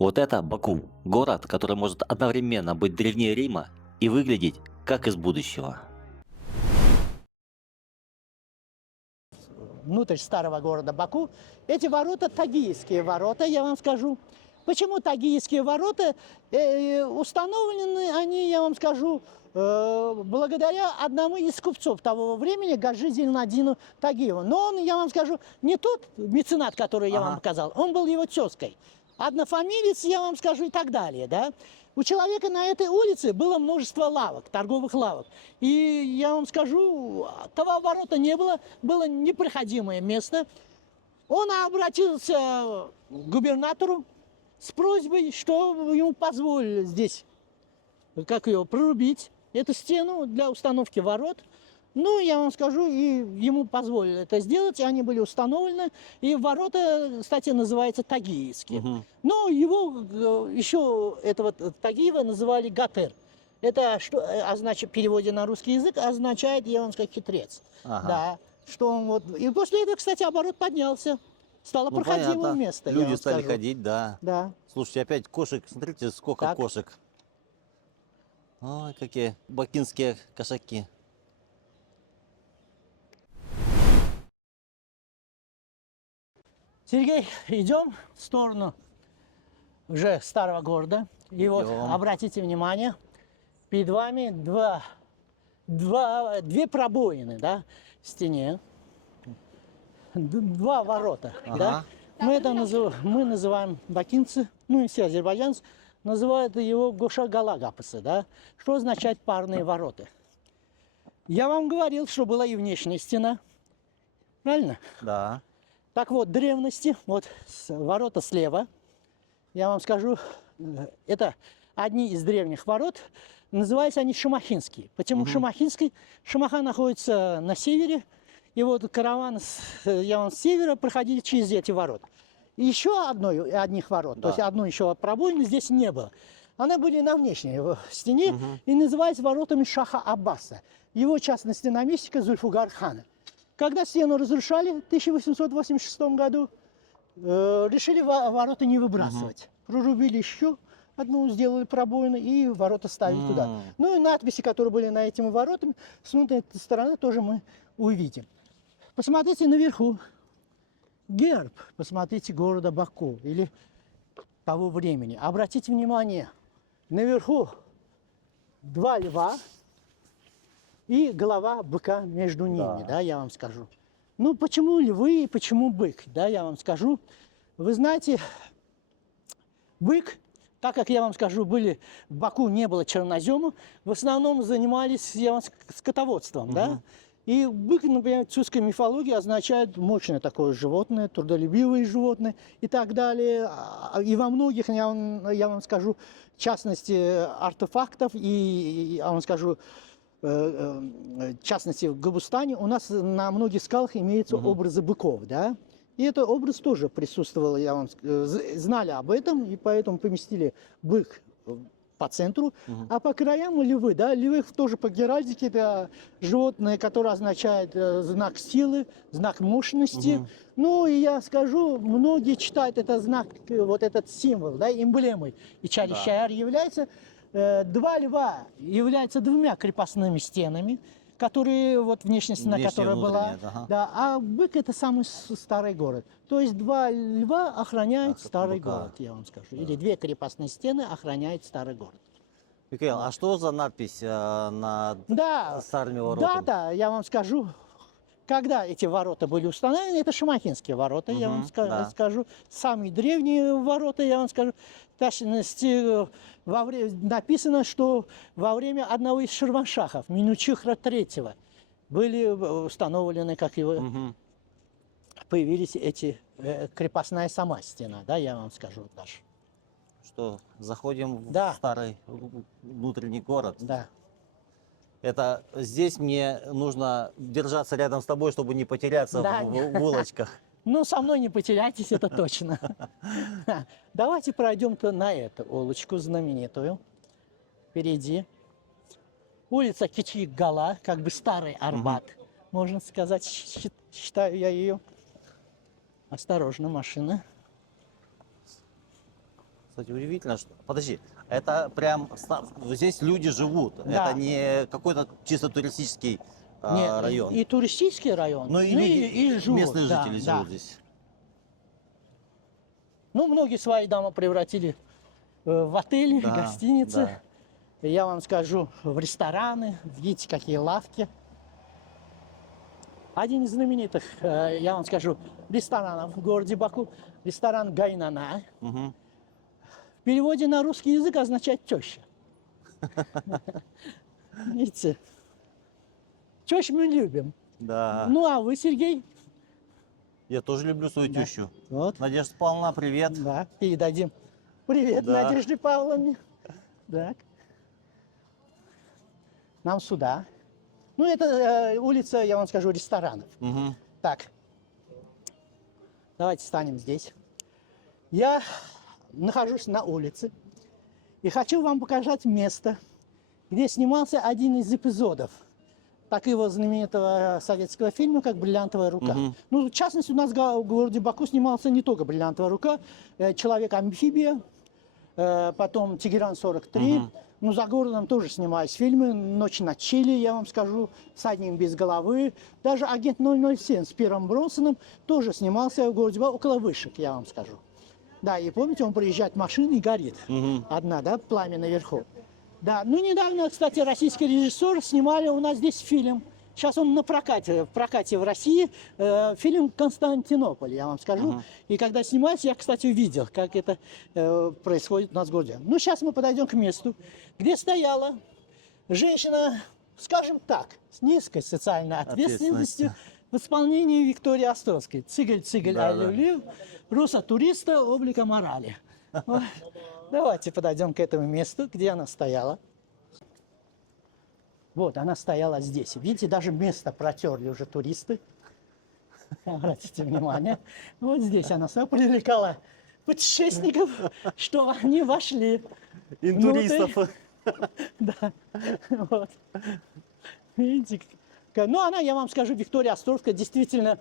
Вот это Баку, город, который может одновременно быть древнее Рима и выглядеть как из будущего. Внутрь старого города Баку. Эти ворота тагийские ворота, я вам скажу. Почему тагийские ворота? Установлены они, я вам скажу, благодаря одному из купцов того времени, Гаджи Зейнаддину Тагиеву. Но он, я вам скажу, не тот меценат, который я вам показал, он был его тезкой. Однофамилец, я вам скажу, и так далее, да. У человека на этой улице было множество лавок, торговых лавок. И я вам скажу, того ворота не было, было непроходимое место. Он обратился к губернатору с просьбой, что ему позволили здесь, как ее, прорубить эту стену для установки ворот. Ну, я вам скажу, и ему позволили это сделать, и они были установлены. И ворота, кстати, называются тагийские. Но его еще, этого Тагиева, называли Гатер. Это, что, в переводе на русский язык, означает, я вам скажу, хитрец. Да, что он вот... И после этого, кстати, оборот поднялся. Стало проходимое понятно. место. Люди стали ходить, да. Да. Слушайте, опять кошек, смотрите, сколько Так. кошек. Ой, какие бакинские кошаки. Сергей, идем в сторону уже старого города. И вот, обратите внимание, перед вами две пробоины, да, в стене. Два ворота, да. Мы называем бакинцы, ну и все азербайджанцы, называют его Гошагала-Гапысы, да, что означает парные ворота. Я вам говорил, что была и внешняя стена, правильно? Да. Так вот, древности, вот ворота слева, я вам скажу, это одни из древних ворот, называются они Шамахинские. Почему Шамахинский? Шамаха находится на севере, и вот караван, я вам с севера проходили через эти ворота. И еще одних ворот, да. То есть одной еще пробоины здесь не было. Они были на внешней стене и называются воротами Шаха Аббаса, его, в частности, наместника Зульфугар хана. Когда стену разрушали в 1886 году, решили ворота не выбрасывать. Прорубили еще одну, сделали пробоину и ворота ставили туда. Ну и надписи, которые были на этими воротами, с внутренней стороны тоже мы увидим. Посмотрите наверху. Герб, посмотрите, города Баку или того времени. Обратите внимание, наверху два льва и голова быка между ними, да, я вам скажу. Ну, почему львы и почему бык, да, я вам скажу. Вы знаете, бык, так как я вам скажу, в Баку не было чернозема, в основном занимались, я вам, скотоводством, да. И бык, например, в тюркской мифологии означает мощное такое животное, трудолюбивое животное и так далее. И во многих, я вам скажу, в частности, артефактов и я вам скажу, в частности, в Габустане у нас на многих скалах имеются образы быков, да. И этот образ тоже присутствовал, я вам знали об этом, и поэтому поместили бык по центру, а по краям львы, да, львы тоже по геральдике, это животное, которое означает знак силы, знак мощности. Ну, и я скажу, многие читают этот знак, вот этот символ, да, эмблемой. И Чаришаяр является, два льва являются двумя крепостными стенами, которые, вот внешняя стена, которая была, да, а бык это самый старый город. То есть два льва охраняют старый город, я вам скажу. Или две крепостные стены охраняют старый город. Михаил, а что за надпись над старыми воротами? Да, я вам скажу. Когда эти ворота были установлены, это Шамахинские ворота, я вам скажу. Самые древние ворота, я вам скажу. В частности, написано, что во время одного из ширваншахов, Минучихра III, были установлены, как его, появились эти, крепостная сама стена, да, я вам скажу даже. Что, заходим в старый внутренний город? Да. Это здесь мне нужно держаться рядом с тобой, чтобы не потеряться в улочках. Ну, со мной не потеряйтесь, это точно. Давайте пройдем-то на эту улочку знаменитую. Впереди. Улица Кичик-Гала, как бы старый Арбат, можно сказать, считаю я ее. Осторожно, машина. Кстати, удивительно, что... Подожди, это прям... Здесь люди живут. Да. Это не какой-то чисто туристический Нет, район. и туристический район, Ну и, ну люди, и живут, местные да, жители да. живут здесь. Ну, многие свои дома превратили в отели, Да, гостиницы. да. Я вам скажу, в рестораны, видите, какие лавки. Один из знаменитых, я вам скажу, ресторанов в городе Баку, ресторан Гайнана. Мгм. В переводе на русский язык означает теща. Видите? Тещу мы любим. Да. Ну, а вы, Сергей? Я тоже люблю свою Да. тещу. Вот, Надежда Павловна, привет. да, передадим. Привет, Да. Надежде Павловне. Так. Нам сюда. Ну, это улица, я вам скажу, ресторанов. Мгм. Так, давайте станем здесь. Я нахожусь на улице и хочу вам показать место, где снимался один из эпизодов такого знаменитого советского фильма, как «Бриллиантовая рука». Мгм. Ну, в частности, у нас в городе Баку снимался не только «Бриллиантовая рука», «Человек-амфибия», потом «Тегеран-43». Мгм. Ну, за городом тоже снимались фильмы. «Ночь на Чили», я вам скажу, «Всадник без головы». Даже «Агент 007» с Пиром Бронсоном тоже снимался в городе Баку, около вышек, я вам скажу. Да, и помните, он приезжает в машину и горит. Мгм. Одна, да, пламя наверху. Да, ну недавно, кстати, российский режиссер снимали у нас здесь фильм. Сейчас он в прокате в России, фильм «Константинополь», я вам скажу. Мгм. И когда снимается, я, кстати, увидел, как это происходит у нас в городе. Ну, сейчас мы подойдем к месту, где стояла женщина, скажем так, с низкой социальной ответственностью в исполнении Виктории Островской. Цыгаль-цыгаль, Да, да. ай-люблю, руса туриста, облика морали. Вот. Давайте подойдем к этому месту, где она стояла. Вот, она стояла здесь. Видите, даже место протерли уже туристы. Обратите внимание. Вот здесь она стояла, привлекала путешественников, чтобы они вошли. Интуристов. Да, вот. Видите, ну она, я вам скажу, Виктория Островская действительно,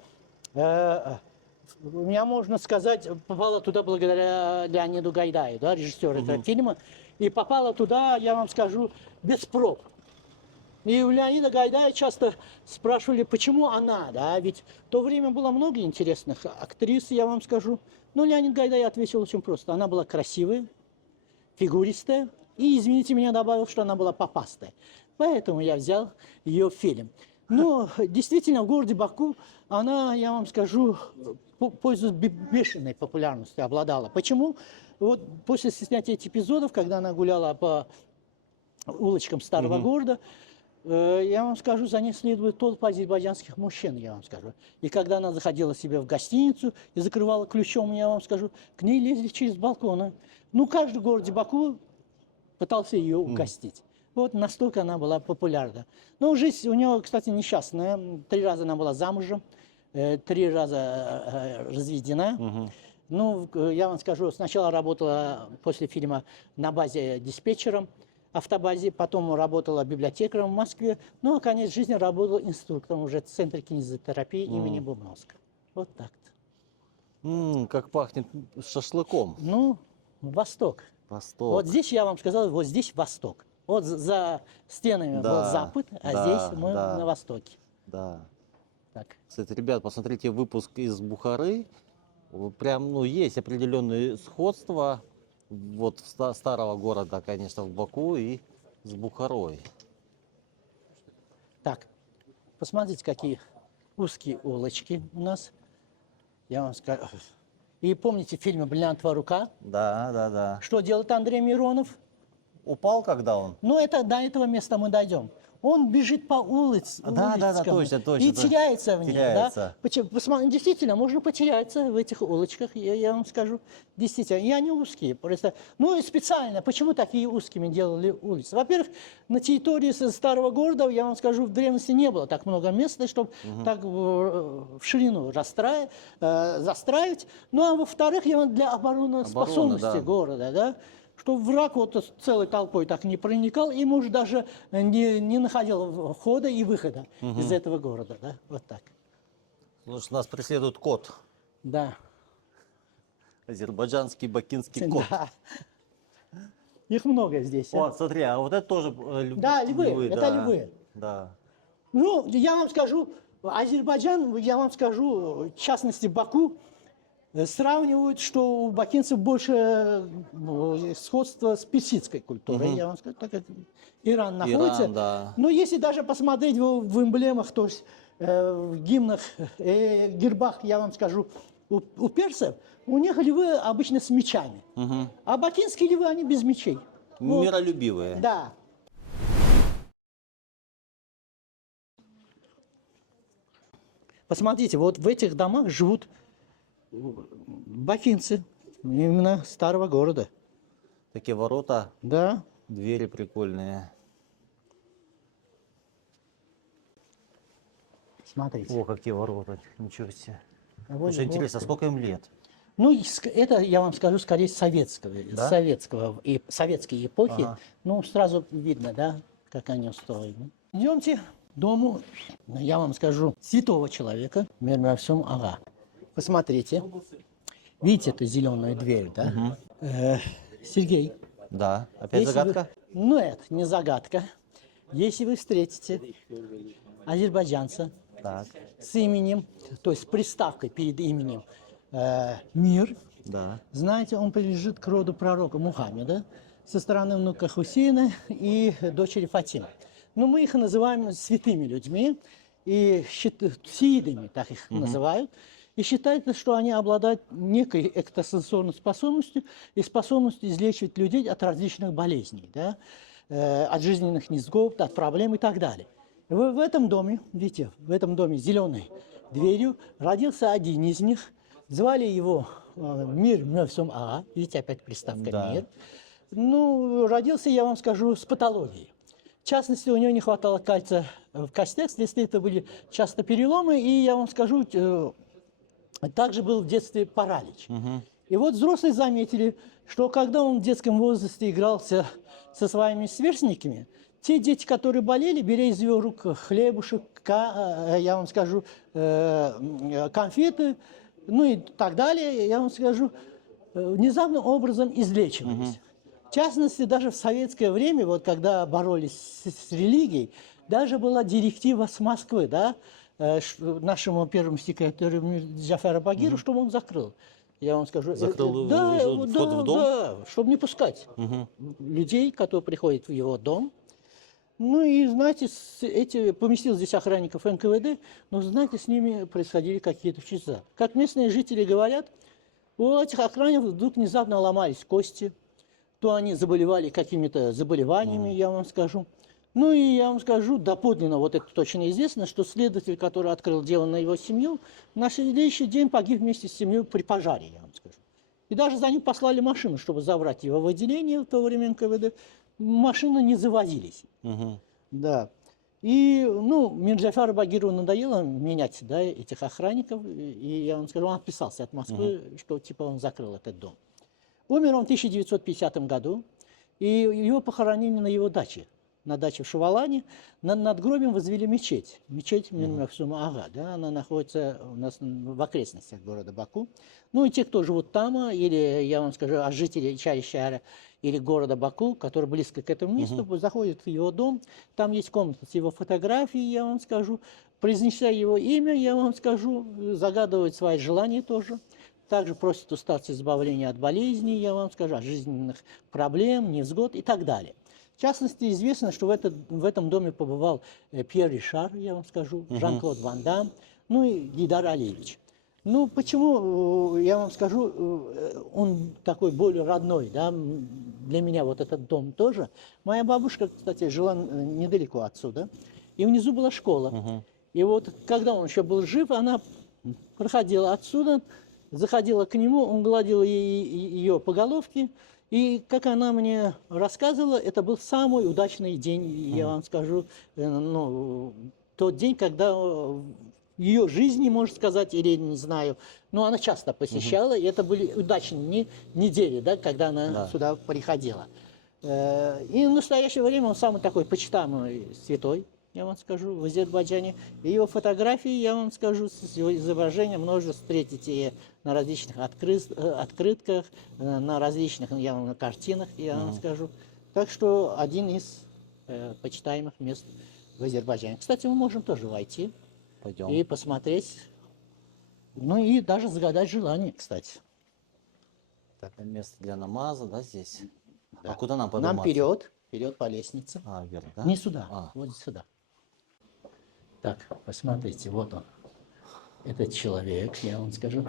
у меня, можно сказать, попала туда благодаря Леониду Гайдаю, да, режиссеру этого фильма. И попала туда, я вам скажу, без проб. И у Леонида Гайдая часто спрашивали, почему она, да, ведь в то время было много интересных актрис, я вам скажу. Но Леонид Гайдай ответил очень просто. Она была красивая, фигуристая, и, извините меня, добавил, что она была попастая. Поэтому я взял ее в фильм. Но действительно в городе Баку она, я вам скажу, пользуется бешеной популярностью обладала. Почему? Вот после снятия этих эпизодов, когда она гуляла по улочкам старого города, я вам скажу, за ней следует толпа азербайджанских мужчин, я вам скажу. И когда она заходила себе в гостиницу и закрывала ключом, я вам скажу, к ней лезли через балконы. Ну, каждый в городе Баку пытался ее угостить. Вот настолько она была популярна. Но жизнь у нее, кстати, несчастная. 3 раза она была замужем, 3 раза разведена. Ну, я вам скажу, сначала работала после фильма на базе диспетчером, автобазе, потом работала библиотекарем в Москве, ну, а конец жизни работала инструктором уже в Центре кинезотерапии имени Бубновска. Вот так-то. Как пахнет шашлыком. Ну, Восток. Восток. Вот здесь я вам сказал, вот здесь Восток. Вот за стенами Да, был Запад, а да, здесь мы да. на Востоке. Да. Так. Кстати, ребят, посмотрите выпуск из Бухары. Прям, ну, есть определенные сходства вот старого города, конечно, в Баку и с Бухарой. Так, посмотрите, какие узкие улочки у нас. Я вам скажу. И помните в фильме «Бриллиантовая рука»? Да, да, да. Что делает Андрей Миронов? Упал, когда он? Ну, это до этого места мы дойдем. Он бежит по улицам Да, точно, точно. и теряется в них. Теряется. Да? Действительно, можно потеряться в этих улочках, я вам скажу. Действительно, и они узкие. Просто. Ну и специально, почему такие узкими делали улицы? Во-первых, на территории старого города, я вам скажу, в древности не было так много места, чтобы так в ширину застраивать. Ну а во-вторых, для обороноспособности да. города, да? Чтобы враг вот целой толпой так не проникал и, может, даже не находил входа и выхода из этого города. Да? Вот так. Потому что нас преследует кот. Да. Азербайджанский бакинский кот. Да. Их много здесь. О, смотри, а вот это тоже Да, львы, это да. львы. Да. Ну, я вам скажу, Азербайджан, я вам скажу, в частности, Баку, сравнивают, что у бакинцев больше сходства с персидской культурой. Я вам скажу, так как Иран находится. Иран, да. Но если даже посмотреть в эмблемах, то есть в гимнах, гербах, я вам скажу, у персов, у них львы обычно с мечами. А бакинские львы, они без мечей. Вот. Миролюбивые. Да. Посмотрите, вот в этих домах живут бакинцы, именно старого города. Такие ворота, Да. двери прикольные. Смотрите. О, какие ворота, ничего себе. Вот- Слушай, вот. интересно, а сколько им лет? Ну, это, я вам скажу, скорее советской эпохи. Ага. Ну, сразу видно, да, как они устроены. Идемте к дому, я вам скажу, святого человека, мир во всем, ага. Посмотрите. Видите эту зеленую дверь, да? Сергей. Да, опять Если загадка? Ну, это не загадка. Если вы встретите азербайджанца Так, с именем, то есть с приставкой перед именем «Мир», да. знаете, он принадлежит к роду пророка Мухаммеда со стороны внука Хусейна и дочери Фатимы. Но мы их называем святыми людьми, и сиидами, так их называют. И считается, что они обладают некой экстрасенсорной способностью и способностью излечивать людей от различных болезней, да? От жизненных несгод, от проблем и так далее. В этом доме, видите, в этом доме с зеленой дверью родился один из них. Звали его Мир Мёвсум А, видите, опять приставка Да. «Мир». Ну, родился, я вам скажу, с патологией. В частности, у него не хватало кальция в костях, вследствие этого были часто переломы, и я вам скажу, также был в детстве паралич. И вот взрослые заметили, что когда он в детском возрасте игрался со своими сверстниками, те дети, которые болели, беря из его рук хлебушек, я вам скажу, конфеты, ну и так далее, я вам скажу, внезапным образом излечивались. В частности, даже в советское время, вот когда боролись с религией, даже была директива с Москвы, да, нашему первому секретарю Джафару Багиру, чтобы он закрыл. Я вам скажу, Закрыл да, вход в дом? Да, чтобы не пускать людей, которые приходят в его дом. Ну и, знаете, поместил здесь охранников НКВД, но, знаете, с ними происходили какие-то чудеса. Как местные жители говорят, у этих охранников вдруг внезапно ломались кости, то они заболевали какими-то заболеваниями, я вам скажу. Ну и я вам скажу, доподлинно, вот это точно известно, что следователь, который открыл дело на его семью, на следующий день погиб вместе с семьей при пожаре, я вам скажу. И даже за ним послали машину, чтобы забрать его в отделение в то время НКВД. Машины не завозились. Да. И, ну, Мирджафару Багиру надоело менять, да, этих охранников. И я вам скажу, он отписался от Москвы, что типа он закрыл этот дом. Умер он в 1950 году, и его похоронили на его даче. На даче в Шувалане. Над надгробием возвели мечеть. Мечеть Мирмёфсум-ага, да, она находится у нас в окрестностях города Баку. Ну и те, кто живут там, или, я вам скажу, жители Чарищара или города Баку, которые близко к этому месту, заходят в его дом. Там есть комната с его фотографией, я вам скажу. Произнеся его имя, я вам скажу, загадывают свои желания тоже. Также просят у старца избавления от болезней, я вам скажу, от жизненных проблем, невзгод и так далее. В частности, известно, что в этом доме побывал Пьер Ришар, я вам скажу, Жан-Клод Ван Дам, ну и Гейдар Алиевич. Ну, почему, я вам скажу, он такой более родной, да, для меня вот этот дом тоже. Моя бабушка, кстати, жила недалеко отсюда, и внизу была школа. И вот, когда он еще был жив, она проходила отсюда, заходила к нему, он гладил ее по головке, и, как она мне рассказывала, это был самый удачный день, я вам скажу, ну, тот день, когда в ее жизни, можно сказать, или не знаю, но она часто посещала, и это были удачные недели, да, когда она сюда приходила. И в настоящее время он самый такой почитаемый святой, я вам скажу, в Азербайджане. И его фотографии, я вам скажу, с его изображением множество встретите на различных открытках, на различных, я вам на картинах, я вам скажу. Так что один из почитаемых мест в Азербайджане. Кстати, мы можем тоже войти Пойдем. и посмотреть, ну и даже загадать желание, кстати. Так, место для намаза, да, здесь? Да. А куда нам Нам подниматься? вперед по лестнице. А, вверх, да? Не сюда, А. вот сюда. Так, посмотрите, вот он. Этот человек, я вам скажу.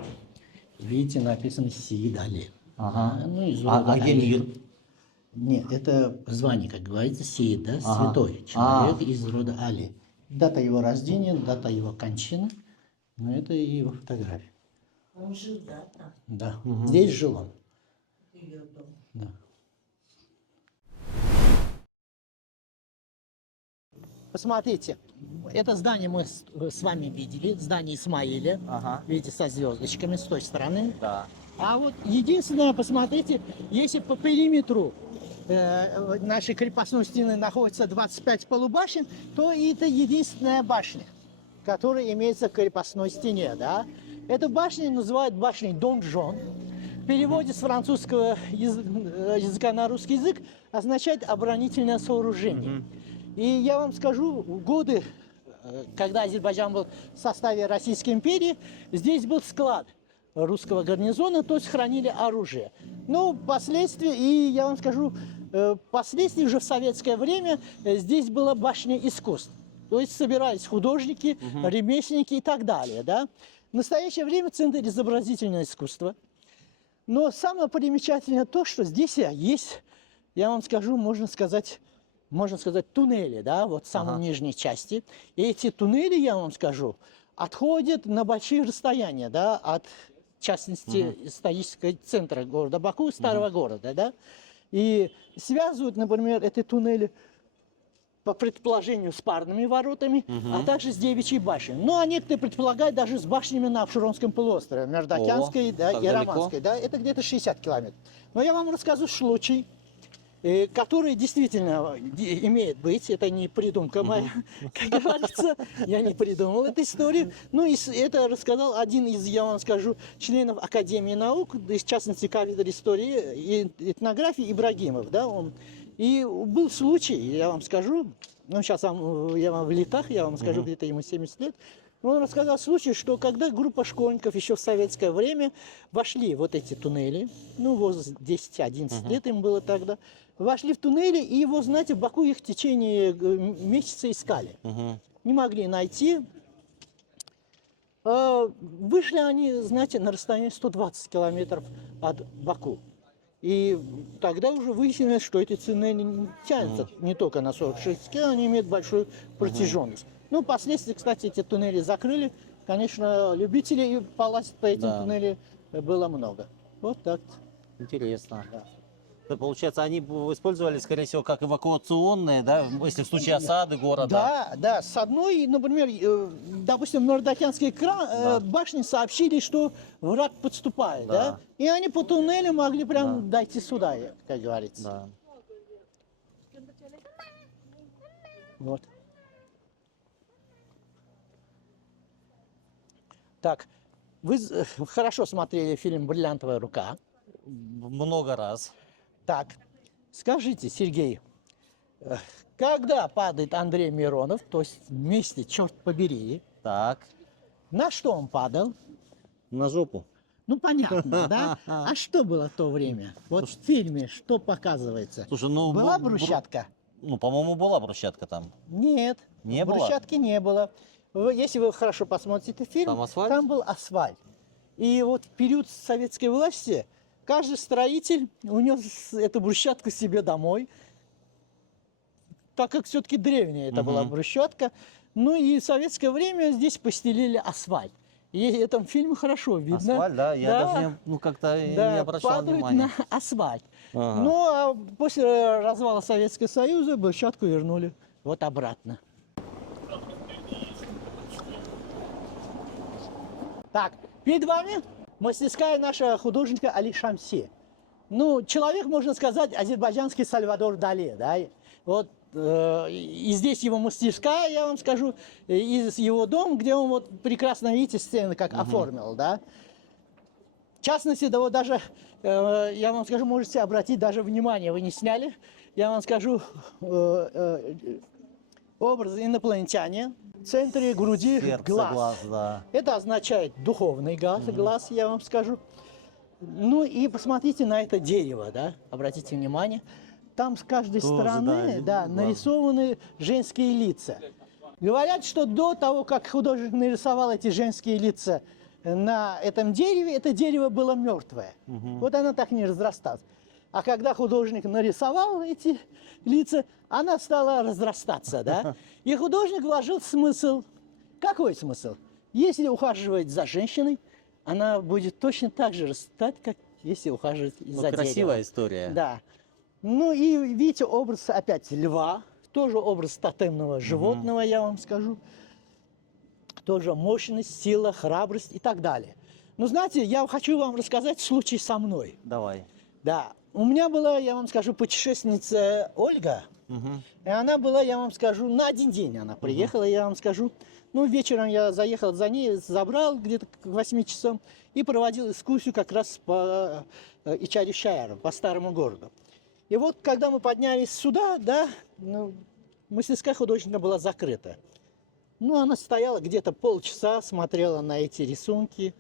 Видите, написано Сиид Али. Ага. Ну, из рода где Али. мир? Нет, это звание, как говорится, Сиид, да, Ага. святой человек из рода Али. Дата его рождения, дата его кончины, но это и его фотография. Он жил, да, там, Да, здесь жил он. ее дом. Да. Посмотрите, это здание мы с вами видели, здание Исмаиля. Ага. Видите, со звездочками с той стороны. Да. А вот единственное, посмотрите, если по периметру нашей крепостной стены находится 25 полубашен, то это единственная башня, которая имеется в крепостной стене. Да? Эту башню называют башней Донжон. В переводе с французского языка на русский язык означает оборонительное сооружение. И я вам скажу, в годы, когда Азербайджан был в составе Российской империи, здесь был склад русского гарнизона, то есть хранили оружие. Но впоследствии, и я вам скажу, впоследствии уже в советское время здесь была башня искусств. То есть собирались художники, ремесленники и так далее. Да? В настоящее время центр изобразительного искусства. Но самое примечательное то, что здесь есть, я вам скажу, можно сказать, туннели, да, вот в самой нижней части. И эти туннели, я вам скажу, отходят на большие расстояния, да, от, в частности, исторического центра города Баку, старого города, да. И связывают, например, эти туннели, по предположению, с парными воротами, а также с Девичьей башней. Ну, а некоторые предполагают даже с башнями на Обширонском полуострове, Мerdокянской, да, так и далеко? Романской. Да, это где-то 60 километров. Но я вам расскажу случай, который действительно имеет быть, это не придумка моя, как говорится, я не придумал эту историю. Ну, и это рассказал один из, я вам скажу, членов Академии наук, в частности, кафедры истории и этнографии Ибрагимов, да, он. И был случай, я вам скажу, ну, сейчас я вам в летах, я вам скажу, где-то ему 70 лет, он рассказал случай, что когда группа школьников еще в советское время вошли в вот эти туннели, ну, возраст 10-11 лет им было тогда, вошли в туннели, и его, знаете, в Баку их в течение месяца искали. Не могли найти. Вышли они, знаете, на расстоянии 120 километров от Баку. И тогда уже выяснилось, что эти туннели не тянутся не только на 46 километров, они имеют большую протяженность. Ну, впоследствии, кстати, эти туннели закрыли. Конечно, любителей полазить по этим туннелям было много. Вот так. Интересно. Да, получается, они использовали, скорее всего, как эвакуационные, да, если в случае осады города. Да, да. С одной, например, допустим, в Мerdокянской башне сообщили, что враг подступает, да. И они по туннелю могли прям дойти сюда, как говорится. Да. Вот. Так, вы хорошо смотрели фильм «Бриллиантовая рука». Много раз. Так, скажите, Сергей, когда падает Андрей Миронов, то есть вместе, черт побери, Так. на что он падал? На жопу. Ну, понятно, да? А что было в то время? Вот в фильме что показывается? Слушай, ну... Была брусчатка? Ну, по-моему, была брусчатка там. Нет, Не было? брусчатки не было. Если вы хорошо посмотрите фильм, Там асфальт? там был асфальт. И вот в период советской власти каждый строитель унес эту брусчатку себе домой, так как все-таки древняя это была брусчатка. Ну и в советское время здесь постелили асфальт. И в этом фильме хорошо видно. Асфальт, да? Я даже как-то не обращал падают внимания. на асфальт. Ага. Ну а после развала Советского Союза брусчатку вернули вот обратно. Так, перед вами мастерская нашего художника Али Шамси. Ну, человек, можно сказать, азербайджанский Сальвадор Дали, да? Вот и здесь его мастерская, я вам скажу, и его дом, где он вот прекрасно, видите, сцены как оформил, да. В частности, да вот даже, я вам скажу, можете обратить даже внимание, вы не сняли, я вам скажу, образ инопланетяне в центре груди Сердце, глаз. да. Это означает духовный глаз, я вам скажу. Ну и посмотрите на это дерево, да, обратите внимание. Там с каждой Тоже, стороны, да, нарисованы женские лица. Говорят, что до того, как художник нарисовал эти женские лица на этом дереве, это дерево было мертвое. Вот оно так не разрасталось. А когда художник нарисовал эти лица, она стала разрастаться, да? И художник вложил смысл. Какой смысл? Если ухаживать за женщиной, она будет точно так же растать, как если ухаживать за деревом. Красивая история. Да. Ну и видите образ опять льва, тоже образ тотемного животного, я вам скажу. Тоже мощность, сила, храбрость и так далее. Но знаете, я хочу вам рассказать случай со мной. Давай. Да, у меня была, я вам скажу, путешественница Ольга. И она была, я вам скажу, на один день она приехала, я вам скажу. Ну, вечером я заехал за ней, забрал где-то к 8 часам и проводил экскурсию как раз по Ичари-Шайру, по старому городу. И вот, когда мы поднялись сюда, да, ну, мастерская художника была закрыта. Ну, она стояла где-то полчаса, смотрела на эти рисунки.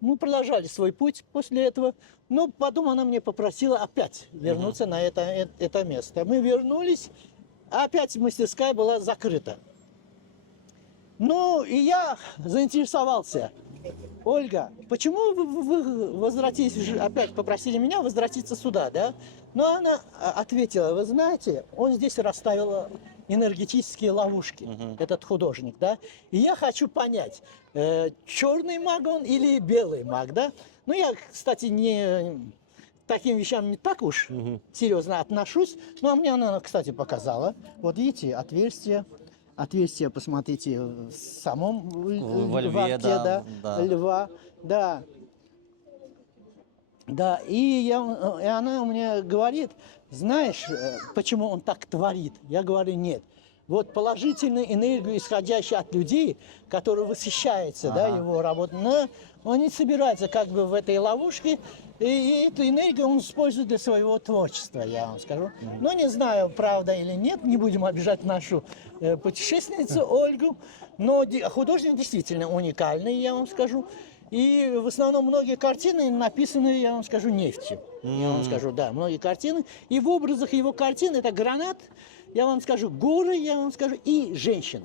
Мы продолжали свой путь после этого, но потом она мне попросила опять вернуться на это место. Мы вернулись, а опять мастерская была закрыта. Ну, и я заинтересовался. Ольга, почему вы возвратились, опять попросили меня возвратиться сюда, да? Но она ответила, вы знаете, он здесь расставил энергетические ловушки, этот художник, да? И я хочу понять, черный маг он или белый маг, да? Ну, я, кстати, к таким вещам не так уж серьезно отношусь, но мне она, кстати, показала. Вот видите, отверстие, посмотрите, в самом Во льве, ворте, да. льва, да. Да, и она мне говорит, знаешь, почему он так творит? Я говорю, нет. Вот положительную энергию, исходящую от людей, которые восхищаются, да, его работой, но он не собирается как бы в этой ловушке, и эту энергию он использует для своего творчества, я вам скажу. Но не знаю, правда или нет, не будем обижать нашу путешественницу Ольгу, но художник действительно уникальный, я вам скажу. И в основном многие картины написаны, я вам скажу, нефтью. Я вам скажу, да, многие картины. И в образах его картин это гранат, я вам скажу, горы, я вам скажу, и женщины.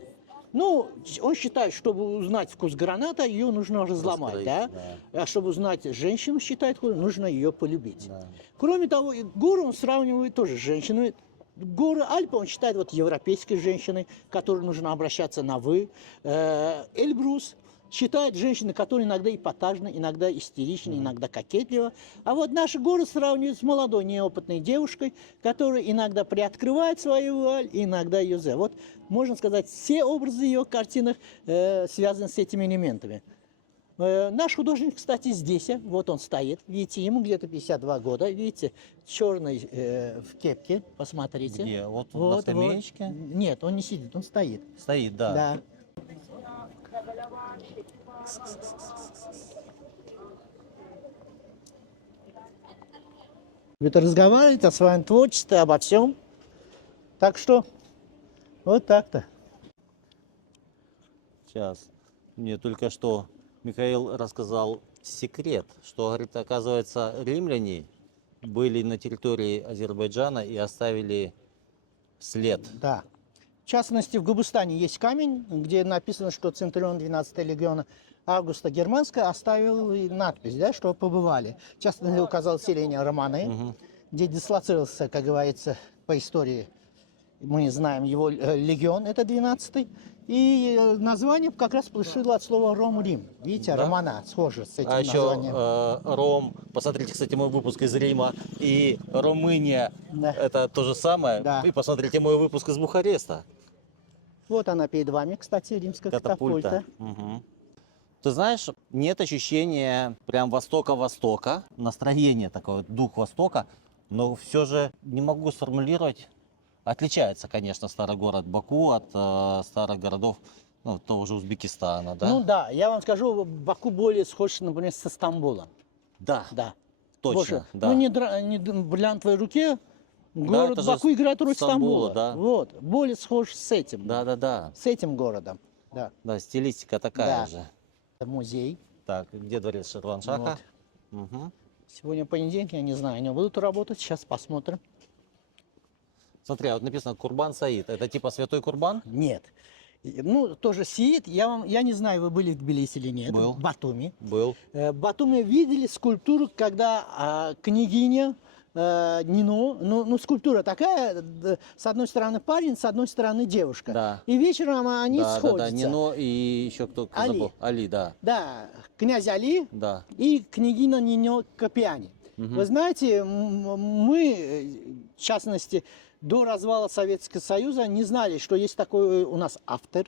Ну, он считает, чтобы узнать вкус граната, ее нужно разломать, да? А чтобы узнать женщину, считает, нужно ее полюбить. Да. Кроме того, горы он сравнивает тоже с женщиной. Горы Альпы он считает вот европейской женщиной, которой нужно обращаться на «вы». Эльбрус считает женщины, которые иногда эпатажны, иногда истеричны, иногда кокетливы. А вот наши горы сравнивают с молодой неопытной девушкой, которая иногда приоткрывает свою вуаль, иногда ее за. Вот, можно сказать, все образы в ее картинах связаны с этими элементами. Наш художник, кстати, здесь, вот он стоит, видите, ему где-то 52 года, видите, черный в кепке, посмотрите. Где? Вот на скамеечке? Вот. Нет, он не сидит, он стоит. Стоит, да. Да. Будет разговаривать о своем творчестве, обо всем. Так что, вот так-то. Сейчас. Мне только что Михаил рассказал секрет, что, говорит, оказывается, римляне были на территории Азербайджана и оставили след. Да. В частности, в Габустане есть камень, где написано, что Центурион 12-го легиона Августа Германского оставил надпись, да, что побывали. В частности, указал селение Романы, где дислоцировался, как говорится, по истории, мы знаем, его легион, это 12-й. И название как раз пришло от слова Ром-Рим. Видите, да? Романа схоже с этим названием. А еще Ром, посмотрите, кстати, мой выпуск из Рима, и Румыния, да. Это то же самое. Да. И посмотрите мой выпуск из Бухареста. Вот она перед вами, кстати, римская катапульта. Ты знаешь, нет ощущения прям Востока-Востока, настроение такое, дух Востока, Но все же не могу сформулировать. Отличается, конечно, старый город Баку от старых городов, ну, того же Узбекистана, да? Ну да, я вам скажу, Баку более схож, например, со Стамбулом. Да, Да. точно, Больше. да. Ну, не бриллиантовой руке. Город это же Баку играет роль Стамбула, Стамбула. да. Вот. Более схож с этим. Да. С этим городом. Да. Да, стилистика такая Да. же. Это музей. Так, где дворец Ширваншаха? Мгм. Сегодня понедельник, я не знаю, они будут работать. Сейчас посмотрим. Смотри, а вот написано Курбан Саид. Это типа святой Курбан? Нет. Ну, тоже Сиит. Я не знаю, вы были в Тбилиси или нет. Был. В Батуми. Был. В Батуми видели скульптуру, когда княгиня Нино, ну, скульптура такая, с одной стороны парень, с одной стороны девушка. Да. И вечером они Да, сходятся. Нино и еще кто Али. забыл. Али, да. Да, князь Али Да. и княгиня Нино Капиани. Мгм. Вы знаете, мы, в частности, до развала Советского Союза не знали, что есть такой у нас автор,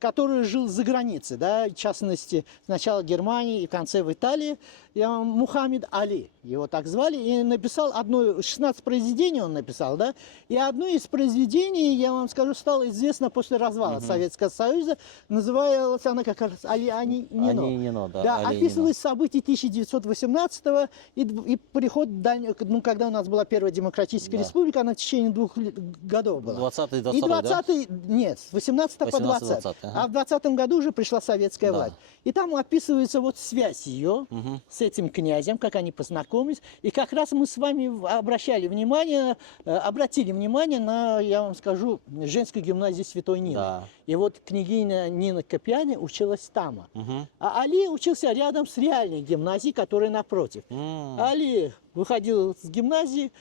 который жил за границей, да, в частности, сначала в Германии и в конце в Италии, Мухаммед Али, его так звали, и написал 16 произведений он написал, да, и одно из произведений, я вам скажу, стало известно после развала Советского Союза, называлась она как раз Али Нино. Али Нино, да. Да, Али описывалось события 1918 и приход, ну, когда у нас была Первая Демократическая Да. Республика, она в течение 2 годов была. 20-й, И 20-й, да? 20-й, нет, с 18 по 20. 18-20, ага. А в 20-м году уже пришла советская Да. власть. И там описывается вот связь ее Мгм. с этим князем, как они познакомились. И как раз мы с вами обратили внимание на, я вам скажу, женскую гимназию Святой Нины. Да. И вот княгиня Нина Капиани училась там. Мгм. А Али учился рядом с реальной гимназией, которая напротив. Али выходил с гимназии,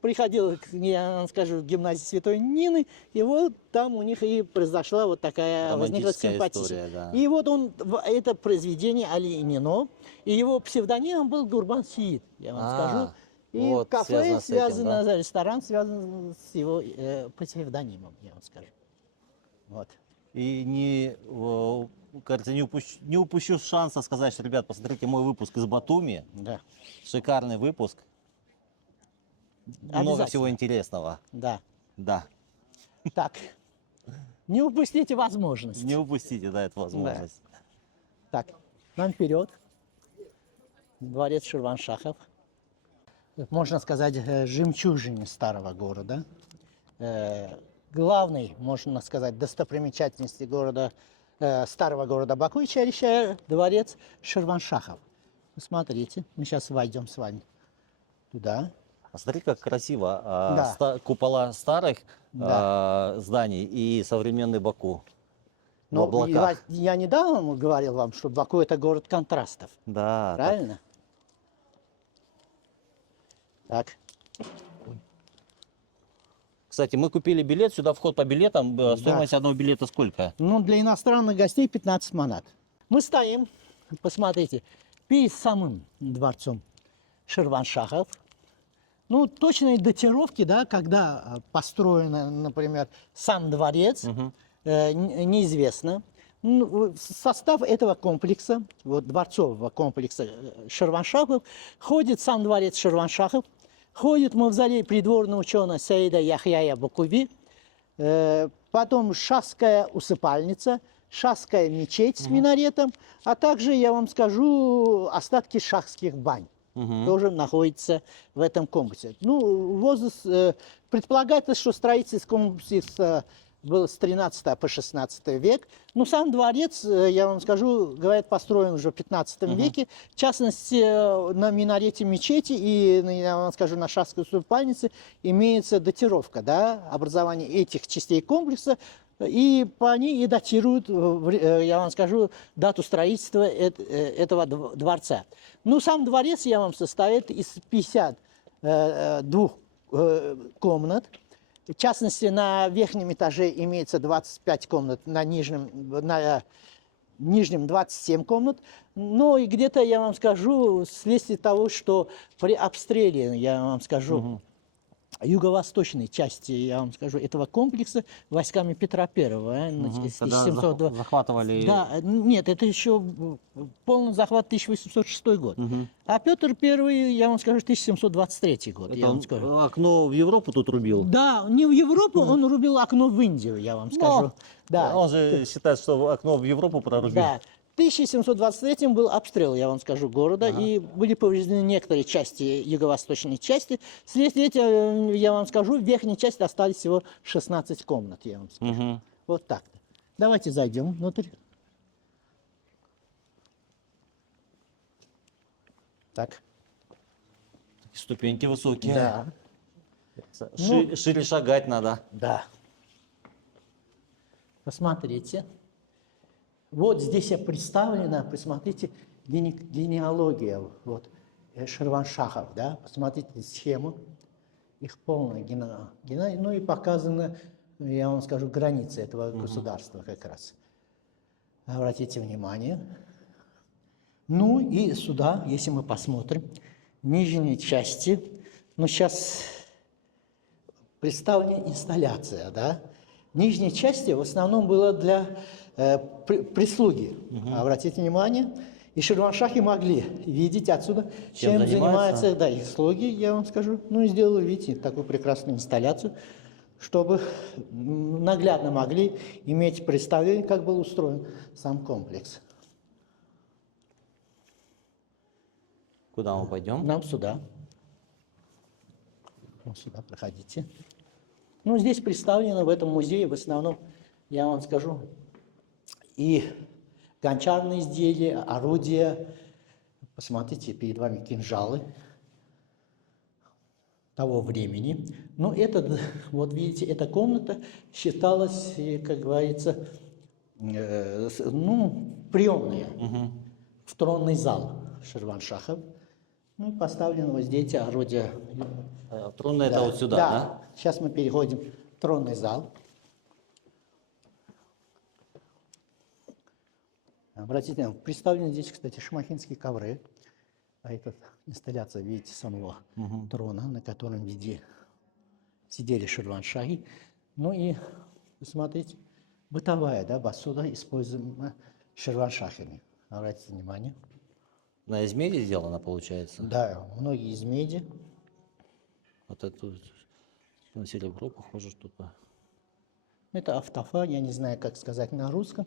приходил, я вам скажу, в гимназию Святой Нины, и вот там у них и произошла вот такая, возникла Романтическая симпатия. история, да. И вот он, это произведение Али Нино, и его псевдонимом был Гурбан Сиит, я вам скажу. И вот, кафе связано с этим, связано, да, ресторан связан с его псевдонимом, я вам скажу. Вот. И кажется, не упущу шанса сказать, что, ребят, посмотрите мой выпуск из Батуми. Да, Шикарный выпуск. Много Обязательно. всего интересного. да. Да. Так, не упустите возможность. Не упустите, да, эту возможность. Так, нам вперед. Дворец Ширваншахов. Можно сказать, жемчужине старого города. Главной, можно сказать, достопримечательности города, старого города Баку и Чарища дворец Ширваншахов. Смотрите, мы сейчас войдем с вами туда. Посмотри, как красиво. Да. Купола старых Да. зданий и современный Баку. В Но облаках. я недавно говорил вам, что Баку это город контрастов. Да. Правильно? Так. Кстати, мы купили билет, сюда вход по билетам. Стоимость одного билета сколько? Ну, для иностранных гостей 15 манат. Мы стоим, посмотрите, перед самым дворцом Ширваншахов. Ну, точной датировки, да, когда построен, например, сам дворец, неизвестно. Ну, состав этого комплекса, вот дворцового комплекса Ширваншахов, ходит сам дворец Ширваншахов, ходит мавзолей придворного ученого Саида Яхьяя Бакуви, потом шахская усыпальница, шахская мечеть с минаретом, а также, я вам скажу, остатки шахских бань. Тоже находится в этом комплексе. Ну, возраст, предполагается, что строительство комплекса было с 13 по 16 век. Но сам дворец, я вам скажу, говорят, построен уже в 15 веке. В частности, на минарете мечети и, я вам скажу, на шахской усыпальнице имеется датировка, да, образования этих частей комплекса. И по ней и датируют, я вам скажу, дату строительства этого дворца. Ну, сам дворец, я вам, состоит из 52 комнат. В частности, на верхнем этаже имеется 25 комнат, на нижнем 27 комнат. Но и где-то, я вам скажу, вследствие того, что при обстреле, я вам скажу, юго-восточной части, я вам скажу, этого комплекса войсками Петра Первого. С Когда 1702 захватывали... Да, нет, это еще полный захват 1806 год. Мгм. А Петр Первый, я вам скажу, 1723 год. Это Я вам он скажу. окно в Европу тут рубил? Да, не в Европу, он рубил окно в Индию, я вам скажу. Да, Он же считает, что окно в Европу прорубил. да. В 1723 был обстрел, я вам скажу, города, и были повреждены некоторые части, юго-восточной части. Вследствие этого, я вам скажу, в верхней части остались всего 16 комнат, я вам скажу. Мгм. Вот так. Давайте зайдем внутрь. Так. Ступеньки высокие. Да. Шире шагать надо. Да. Посмотрите. Вот здесь представлена, посмотрите, генеалогия вот, Ширваншахов, да, посмотрите схему, их полная ну и показана, я вам скажу, границы этого государства как раз. Обратите внимание. Ну и сюда, если мы посмотрим, нижней части, ну сейчас представлена инсталляция, да, в нижней части в основном было для прислуги. Обратите внимание, и ширваншахи могли видеть отсюда, чем занимаются да, их слуги, я вам скажу. Ну и сделали, видите, такую прекрасную инсталляцию, чтобы наглядно могли иметь представление, как был устроен сам комплекс. Куда мы пойдем? Нам сюда. Вот сюда проходите. Ну, здесь представлено в этом музее в основном, я вам скажу, и гончарные изделия, орудия. Посмотрите, перед вами кинжалы того времени. Но это, вот видите, эта комната считалась, как говорится, ну, приемная в тронный зал Ширваншахов. Ну, и поставлены вот здесь орудия. Тронная это вот сюда, да? Сейчас мы переходим в тронный зал. Обратите внимание, представлены здесь, кстати, шамахинские ковры. А это инсталляция, видите, самого трона, на котором сидели ширваншахи. Ну и, посмотрите, бытовая, да, посуда, используемая ширваншахами. Обратите внимание. На из меди сделана, получается? Да, многие из меди. Вот это на серебро похоже что-то. Это автофа, я не знаю, как сказать на русском.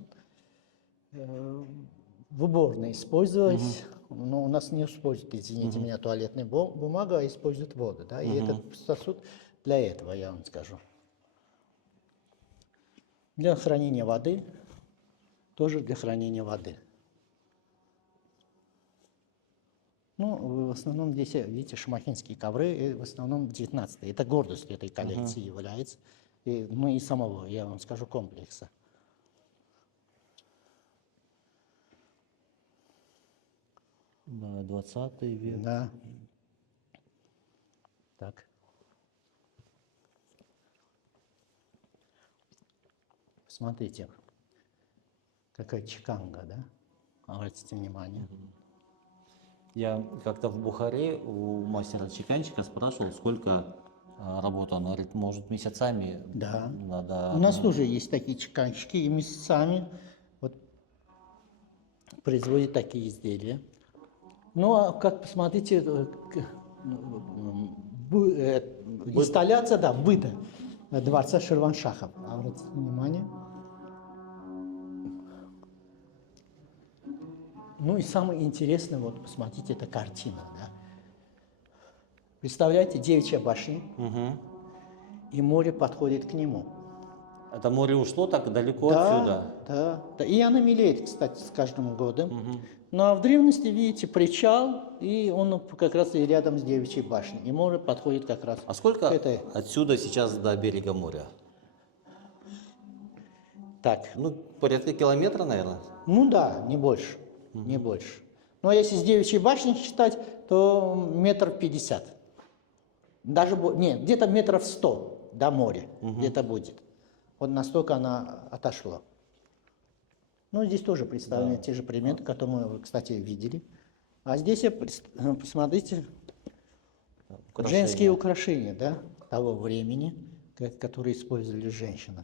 В уборной использовалась, но у нас не используют, извините меня, туалетная бумага, а используют воду. Да? И этот сосуд для этого, я вам скажу. Для хранения воды, тоже для хранения воды. Ну, в основном здесь, видите, шамахинские ковры, и в основном 19-е. Это гордость этой коллекции является. И, ну и самого, я вам скажу, комплекса. Да, 20 век. Да. Так. Смотрите, какая чеканга, да? Обратите внимание. Я как-то в Бухаре у мастера-чеканщика спрашивал, сколько работал. Он говорит, может, месяцами Да. надо... У нас тоже есть такие чеканщики, и месяцами вот, производят такие изделия. Ну, а как посмотрите, инсталляция, да, быта дворца Ширваншахов. Обратите внимание. Ну и самое интересное, вот посмотрите, это картина, да. Представляете, Девичья башня, и море подходит к нему. Это море ушло так далеко отсюда? Да. И оно мелеет, кстати, с каждым годом. Ну а в древности, видите, причал, и он как раз и рядом с Девичьей башней. И море подходит как раз А сколько к этой. отсюда сейчас до берега моря? Так, Ну, порядка километра, наверное? ну да, не больше, не больше. Но если с Девичьей башни считать, то 1,50 м. Даже, нет, где-то 100 метров до моря, где-то будет. Вот настолько она отошла. Ну, здесь тоже представлены те же предметы, которые мы, кстати, видели. А здесь, посмотрите, женские украшения, да? того времени, которые использовали женщины.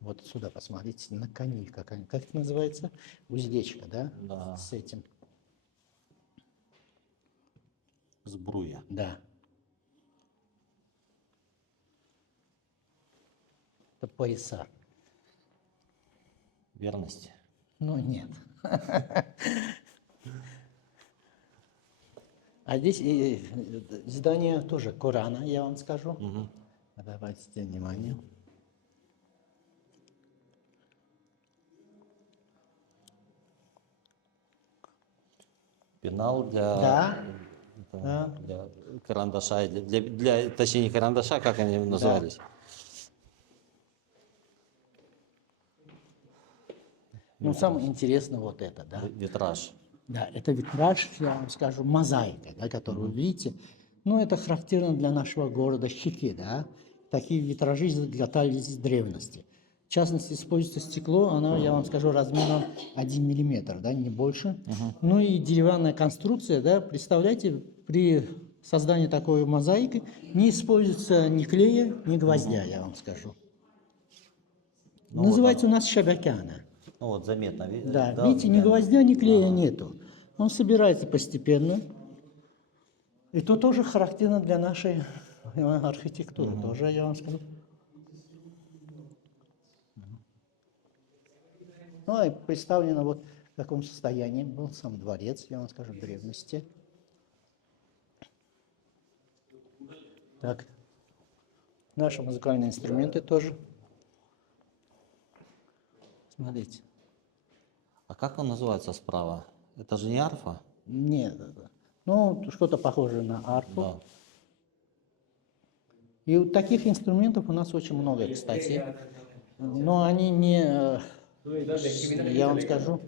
Вот сюда посмотрите, на коне, как это называется? Уздечка, да? Да. С этим. Сбруя. Да. Это пояса. Верности. Ну, нет. А здесь здание тоже Корана, я вам скажу. Мгм. Давайте внимание. Пенал для, Да. это, Да. для карандаша, точнее не карандаша, как они назывались? Ну, самое интересное вот это, да. Витраж. Да, это витраж, я вам скажу, мозаика, да, которую вы видите. Ну, это характерно для нашего города Хики, да. Такие витражи изготавливались с древности. В частности, используется стекло, оно, я вам скажу, размером 1 миллиметр, да, не больше. Ну и деревянная конструкция, да, представляете, при создании такой мозаики не используется ни клея, ни гвоздя, я вам скажу. Ну, Называется у нас шабакяна. Ну вот заметно. Да, видите, ни гвоздя, ни клея нету. Он собирается постепенно. И то тоже характерно для нашей архитектуры. Тоже, я вам скажу. Ну, и представлено вот в каком состоянии был сам дворец, я вам скажу, в древности. Так, наши музыкальные инструменты тоже. Смотрите. А как он называется справа? Это же не арфа? Нет, ну, что-то похожее на арфу. Да. И вот таких инструментов у нас очень много, кстати. Но они не, я вам скажу,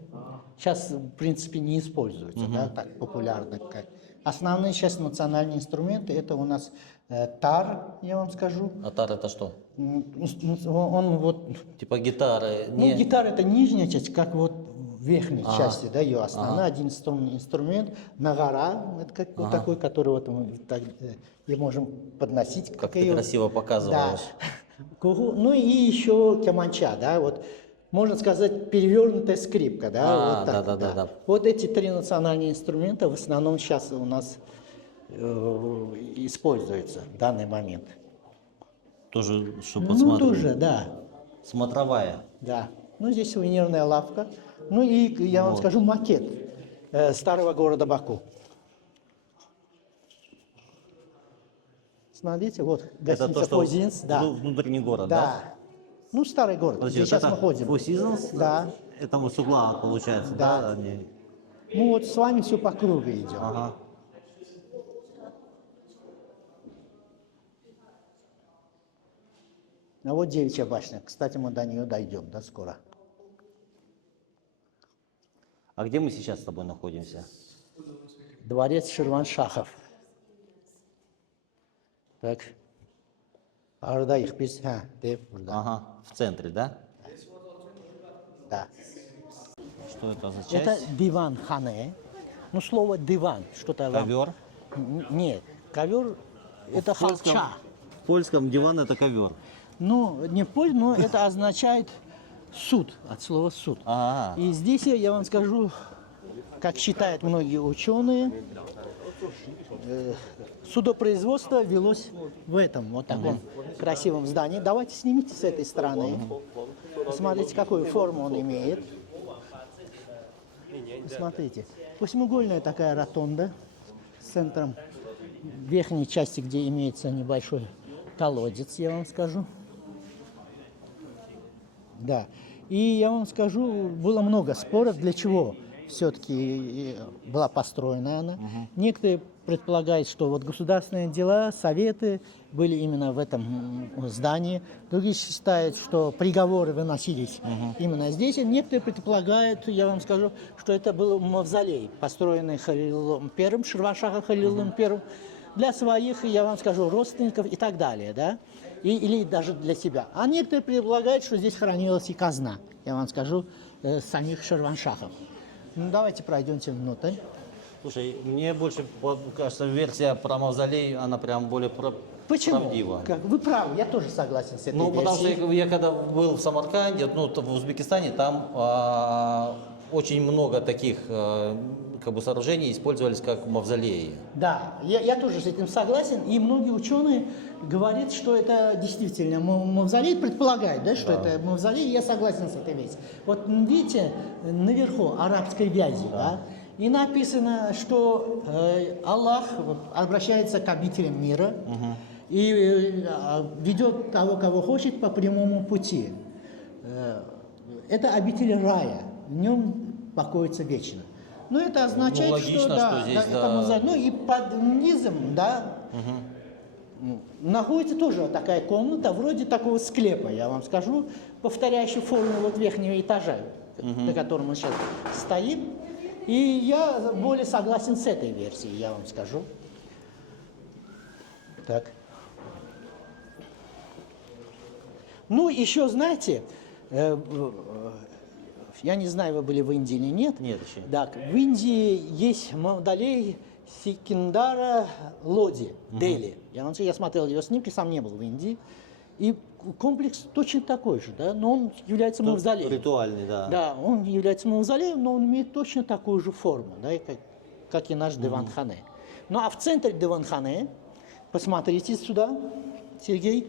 сейчас, в принципе, не используются, да, так популярно. Как. Основные сейчас национальные инструменты, это у нас тар, я вам скажу. А тар это что? Он вот, Типа гитары. ну, гитара это нижняя часть, как вот в верхней Ага. части, да, ее основной один инструмент. Нагара, это как вот такой, который вот мы так, и можем подносить. Как ты её- красиво показываешь. Да. Ну и еще кеманча, да, вот можно сказать перевернутая скрипка, да, вот так, да. Вот эти три национальные инструмента в основном сейчас у нас используются в данный момент. Тоже, чтобы Ну, посмотреть. тоже, да. Смотровая. Да. Ну, здесь сувенирная лавка. Ну и, я вам Вот. скажу, макет старого города Баку. Смотрите, вот Это гостиница то, что Four Seasons, да. внутренний город, да? Да. Ну, старый город, Подожди, где вот сейчас это мы ходим. Four Seasons? Да. Это вот с угла получается, Да. да? Они- Мы вот с вами все по кругу идем. Ага. А вот девичья башня. Кстати, мы до нее дойдем, да, скоро. А где мы сейчас с тобой находимся? Дворец Ширваншахов. Так. Арда их без... burada. Ага, в центре, да? Да. Что это за часть? Это диван хане. Ну, слово диван, что-то вам- Ковер. Нет, ковер это В польском- халча. В польском диван это ковер. Ну, не в пользу, но это означает суд, от слова суд. Ага. И здесь я вам скажу, как считают многие ученые, судопроизводство велось в этом вот таком красивом здании. Давайте снимите с этой стороны. Посмотрите, какую форму он имеет. Посмотрите. Восьмиугольная такая ротонда с центром в верхней части, где имеется небольшой колодец, я вам скажу. Да. И я вам скажу, было много споров, для чего все-таки была построена она. Некоторые предполагают, что вот государственные дела, советы были именно в этом здании. Другие считают, что приговоры выносились именно здесь. И некоторые предполагают, я вам скажу, что это был мавзолей, построенный Халилом I, Ширваншаха Халилом I, для своих, я вам скажу, родственников и так далее, да? Или даже для себя. А некоторые предполагают, что здесь хранилась и казна, я вам скажу, самих Ширваншахов. Ну, давайте пройдемте внутрь. Слушай, мне больше кажется, версия про мавзолей, она прям более Почему? правдива. Вы правы, я тоже согласен с этой Ну, потому что версией. я когда был в Самарканде, ну, в Узбекистане, там очень много таких как бы сооружений использовались как мавзолеи. Да, я тоже с этим согласен, и многие ученые говорят, что это действительно мавзолей, предполагают, да, что это мавзолей, я согласен с этой версией. Вот видите, наверху арабской вязи, да, и написано, что Аллах вот, обращается к обителям мира и ведет того, кого хочет, по прямому пути. Это обитель рая, в нем покоится вечно. Но это означает, логично, что, да, что здесь, это да. мавзолей. Ну и под низом, да, находится тоже такая комната, вроде такого склепа, я вам скажу, повторяющая форму вот верхнего этажа, на котором мы сейчас стоим. И я более согласен с этой версией, я вам скажу. Так. Ну, еще, знаете, я не знаю, вы были в Индии или нет. Нет еще. Так, в Индии есть мавзолей Сикиндара Лоди, Дели. Я смотрел ее снимки, сам не был в Индии. И комплекс точно такой же, да, но он является мавзолеем. Ритуальный, да. Да, он является мавзолеем, но он имеет точно такую же форму, да, как и наш Деван-хане. Ну а в центре Деван-хане, посмотрите сюда, Сергей,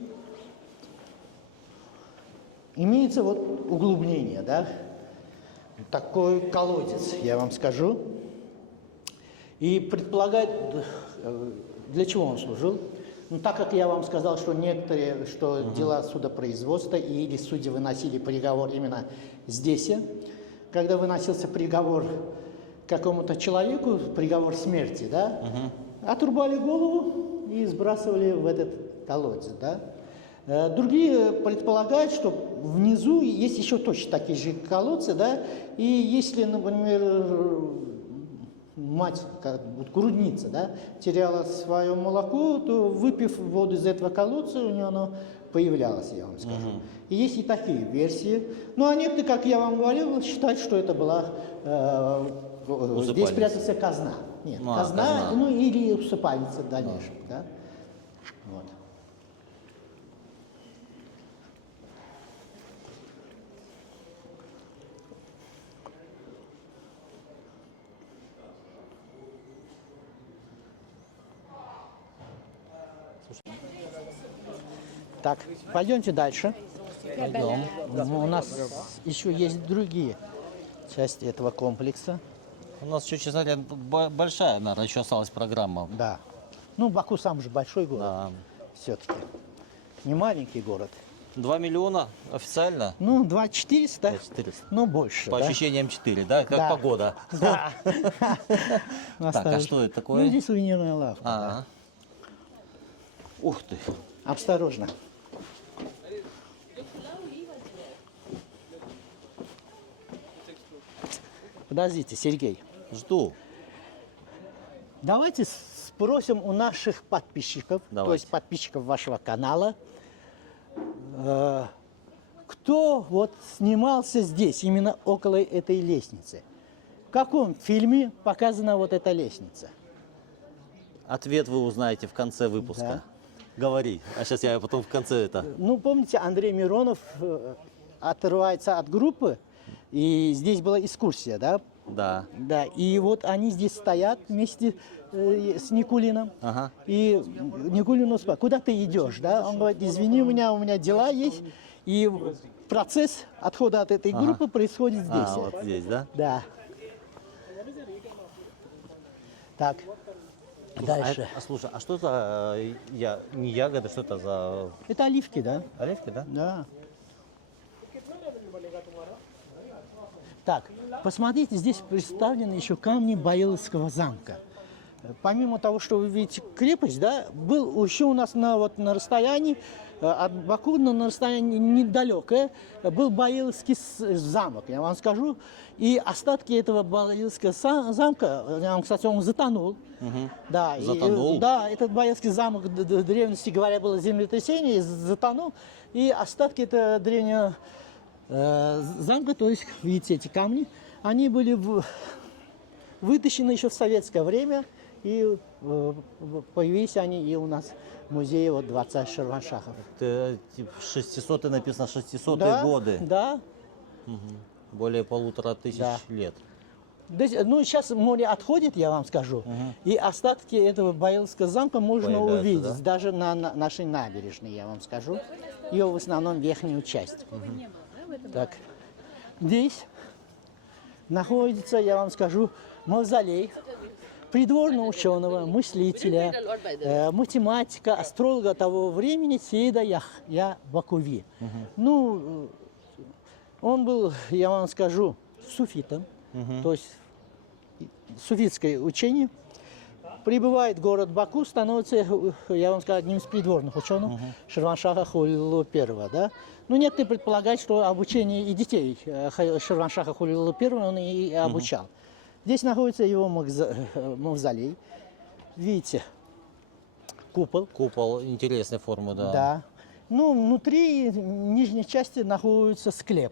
имеется вот углубление, да, такой колодец, я вам скажу. И предполагает, для чего он служил. Ну, так как я вам сказал, что некоторые, что дела судопроизводства или судьи выносили приговор именно здесь, когда выносился приговор какому-то человеку, приговор смерти, да, отрубали голову и сбрасывали в этот колодец, да. Другие предполагают, что внизу есть еще точно такие же колодцы, да, и если, например, мать, вот грудница, да, теряла свое молоко, то выпив воду из этого колодца, у нее оно появлялось, я вам скажу. И есть и такие версии. Ну, а некоторые, как я вам говорил, считают, что это была здесь прятался казна. Нет, казна, ну или усыпальница в дальнейшем, да. Вот. Так, пойдемте дальше. Пойдем. У нас еще есть другие части этого комплекса. У нас еще, честно говоря, большая, наверное, еще осталась программа. Да. Ну, Баку сам же большой город. Да. Все-таки. Не маленький город. 2 миллиона официально? Ну, 2400, 400. но больше. По да? ощущениям 4, да? Как Да. погода. Да. Так, а что это такое? Ну, здесь сувенирная лавка. да. Ага. Ух ты. Осторожно. Подождите, Сергей. Жду. Давайте спросим у наших подписчиков, то Давайте. есть подписчиков вашего канала, кто вот снимался здесь, именно около этой лестницы. В каком фильме показана вот эта лестница? Ответ вы узнаете в конце выпуска. Говори. А сейчас я потом в конце это. Ну, помните, Андрей Миронов отрывается от группы, и здесь была экскурсия, да? Да. Да, и вот они здесь стоят вместе с Никулиным. Ага. И Никулину спрашивает, куда ты идешь, да? Он говорит, извини, у меня дела есть. И процесс отхода от этой группы происходит здесь. А, вот здесь, да? Да. Так, дальше. Слушай, а что за не ягоды, что это за Это оливки, да? оливки, да? Да. Так, посмотрите, здесь представлены еще камни Баиловского замка. Помимо того, что вы видите крепость, да, был еще у нас на расстоянии от Баку, на расстоянии недалекое, был Баиловский замок, я вам скажу. И остатки этого Баиловского замка, я вам, кстати, он затонул. Да, Затонул? Да, этот Баиловский замок в древности, говоря, было землетрясение, затонул. И остатки этого древнего замка, то есть, видите, эти камни, они были вытащены еще в советское время, и появились они и у нас в музее вот дворца Ширваншахов. Это, типа, 600 написано 600 Да, годы. да. Более 1500 Да. лет. Ну, сейчас море отходит, я вам скажу, и остатки этого Байловского замка можно Появляются, увидеть да? даже на нашей набережной, я вам скажу. Ее в основном верхнюю часть. Так, здесь находится, я вам скажу, мавзолей придворного ученого, мыслителя, математика, астролога того времени Сейда Яхья Вакуви. Ну, он был, я вам скажу, суфитом, то есть суфитское учение. Прибывает в город Баку, становится, я вам скажу, одним из придворных ученых Ширваншаха Хулилу I. Да? Ну, некоторые предполагают, что обучение и детей Ширваншаха Хулилу I он и обучал. Здесь находится его мавзолей. Видите, купол. Купол интересной формы, да. Да. Ну, внутри нижней части находится склеп.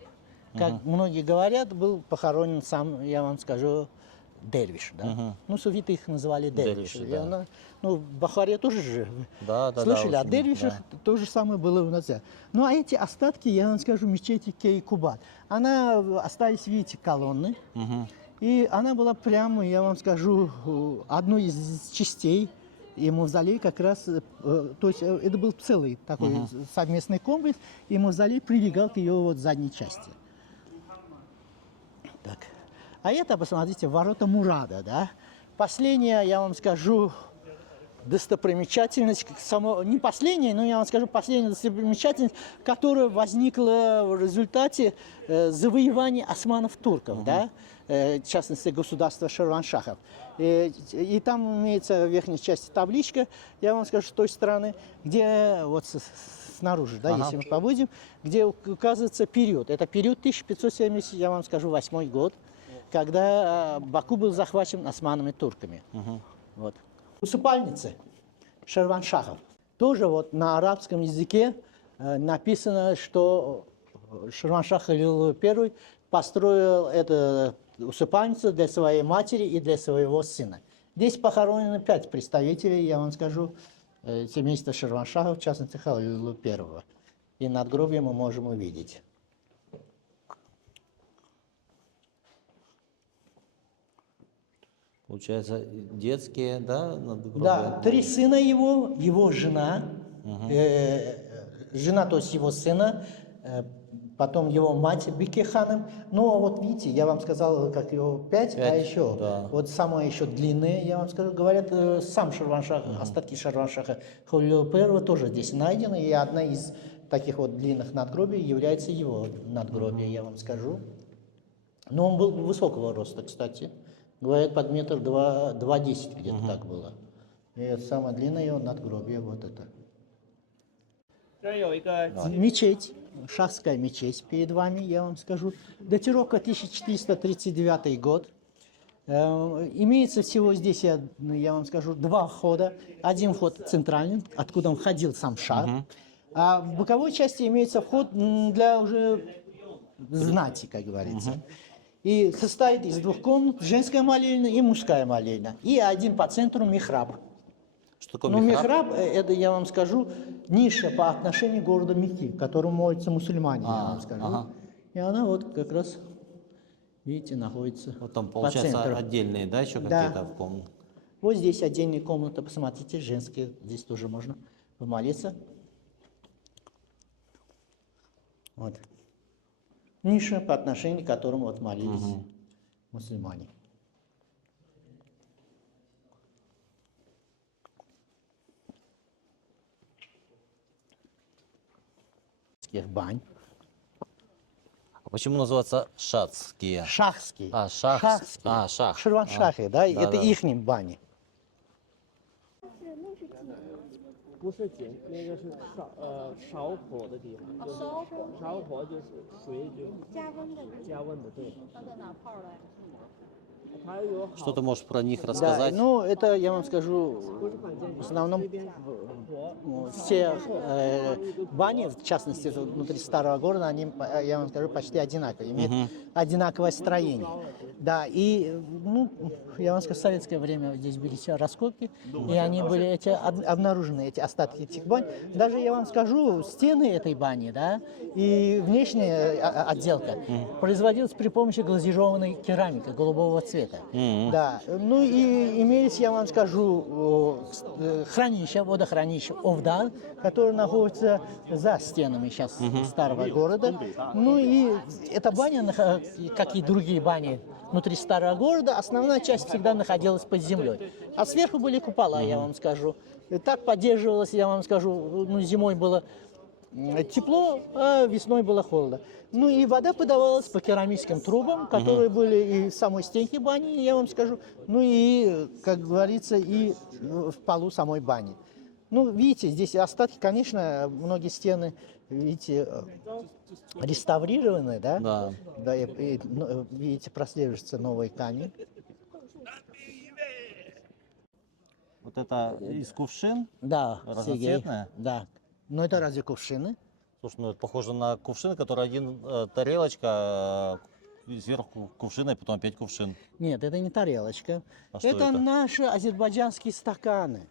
Как многие говорят, был похоронен сам, я вам скажу, Дервиш. Да? Ну, суфиты их называли Дервиши. Дервиши, да. Ну, в Бахаре тоже же Да, слышали, да, о очень, Дервишах да. то же самое было у нас. Ну, а эти остатки, я вам скажу, мечети Кей-Кубат. Она остались, видите, колонны. И она была прямо, я вам скажу, одной из частей. И мавзолей как раз, то есть это был целый такой совместный комплекс, и мавзолей прилегал к ее вот задней части. Так. А это, посмотрите, ворота Мурада, да? Последняя, я вам скажу, достопримечательность, не последняя, но я вам скажу, последняя достопримечательность, которая возникла в результате завоевания османов-турков, да? В частности, государства Ширваншахов. И там имеется в верхней части табличка, я вам скажу, с той стороны, где вот снаружи, да, если мы побудем, где указывается период. Это период 1570, я вам скажу, 8 год, когда Баку был захвачен османами турками. Вот. Усыпальницы Ширваншахов. Тоже вот на арабском языке написано, что Ширваншах Халил I построил эту усыпальницу для своей матери и для своего сына. Здесь похоронены 5 представителей, я вам скажу, семейства Ширваншахов, в частности Халила I. И надгробие мы можем увидеть. Получается, детские, да, надгробия? Да, 3 сына его жена, жена, то есть его сына, потом его мать Бике ханым. Но вот видите, я вам сказал, как его 5, а еще да. вот самое еще длинное, я вам скажу, говорят, сам Ширваншах, остатки Ширваншаха Халила I тоже здесь найдены, и одна из таких вот длинных надгробий является его надгробие, я вам скажу. Но он был высокого роста, кстати. Говорят, под метр 2,10 где-то так было. И это самое длинное его надгробие, вот это. Мечеть, шахская мечеть перед вами, я вам скажу. Датировка 1439 год. Имеется всего здесь, я вам скажу, 2 входа. Один вход центральный, откуда он входил сам шах. А в боковой части имеется вход для уже знати, как говорится. И состоит из 2 комнат, женская молельня и мужская молельня. И один по центру михраб. Что такое Ну, михраб? михраб, это, я вам скажу, ниша по отношению к городу Мекки, в котором молятся мусульмане, я вам скажу. И она вот как раз, видите, находится Вот там, по получается, центру. отдельные, да, еще Да. какие-то в комнате? Вот здесь отдельная комната, посмотрите, женские, здесь тоже можно помолиться. Вот. Ниша, по отношению к которому вот молились мусульмане. Бань. А почему называется шацкие? Шахские. А, шах. Шахские. А, шах. Ширваншахи, да, это да. ихние бани. 不是碱，那个是烧火的地方，就是烧火就是水就加温的，加温的，对。它在哪泡的呀？ Что ты можешь про них Да, рассказать? ну это я вам скажу, в основном все бани, в частности внутри старого города, они, я вам скажу, почти одинаковые, имеют одинаковое строение. Да, и, ну, я вам скажу, в советское время здесь были все раскопки, и они были обнаружены, эти остатки этих бань. Даже, я вам скажу, стены этой бани, да, и внешняя отделка производилась при помощи глазированной керамики голубого цвета. Да, ну и имелись, я вам скажу, хранища, водохранища Овда, которое находится за стенами сейчас старого города. Ну и эта баня, как и другие бани внутри старого города, основная часть всегда находилась под землей. А сверху были купола, я вам скажу. И так поддерживалось, я вам скажу, ну, зимой было тепло, а весной было холодно. Ну и вода подавалась по керамическим трубам, которые были и в самой стенке бани, я вам скажу, ну и, как говорится, и в полу самой бани. Ну, видите, здесь остатки, конечно, многие стены, видите, реставрированы, да? Да. Да, ну, видите, прослеживается новый камень. Вот это из кувшин? Да, Сергей. Разноцветная? Да. Но это разве кувшины? Слушай, ну это похоже на кувшин, который один тарелочка, сверху кувшин, и потом опять кувшин. Нет, это не тарелочка. А что Это это? наши азербайджанские стаканы.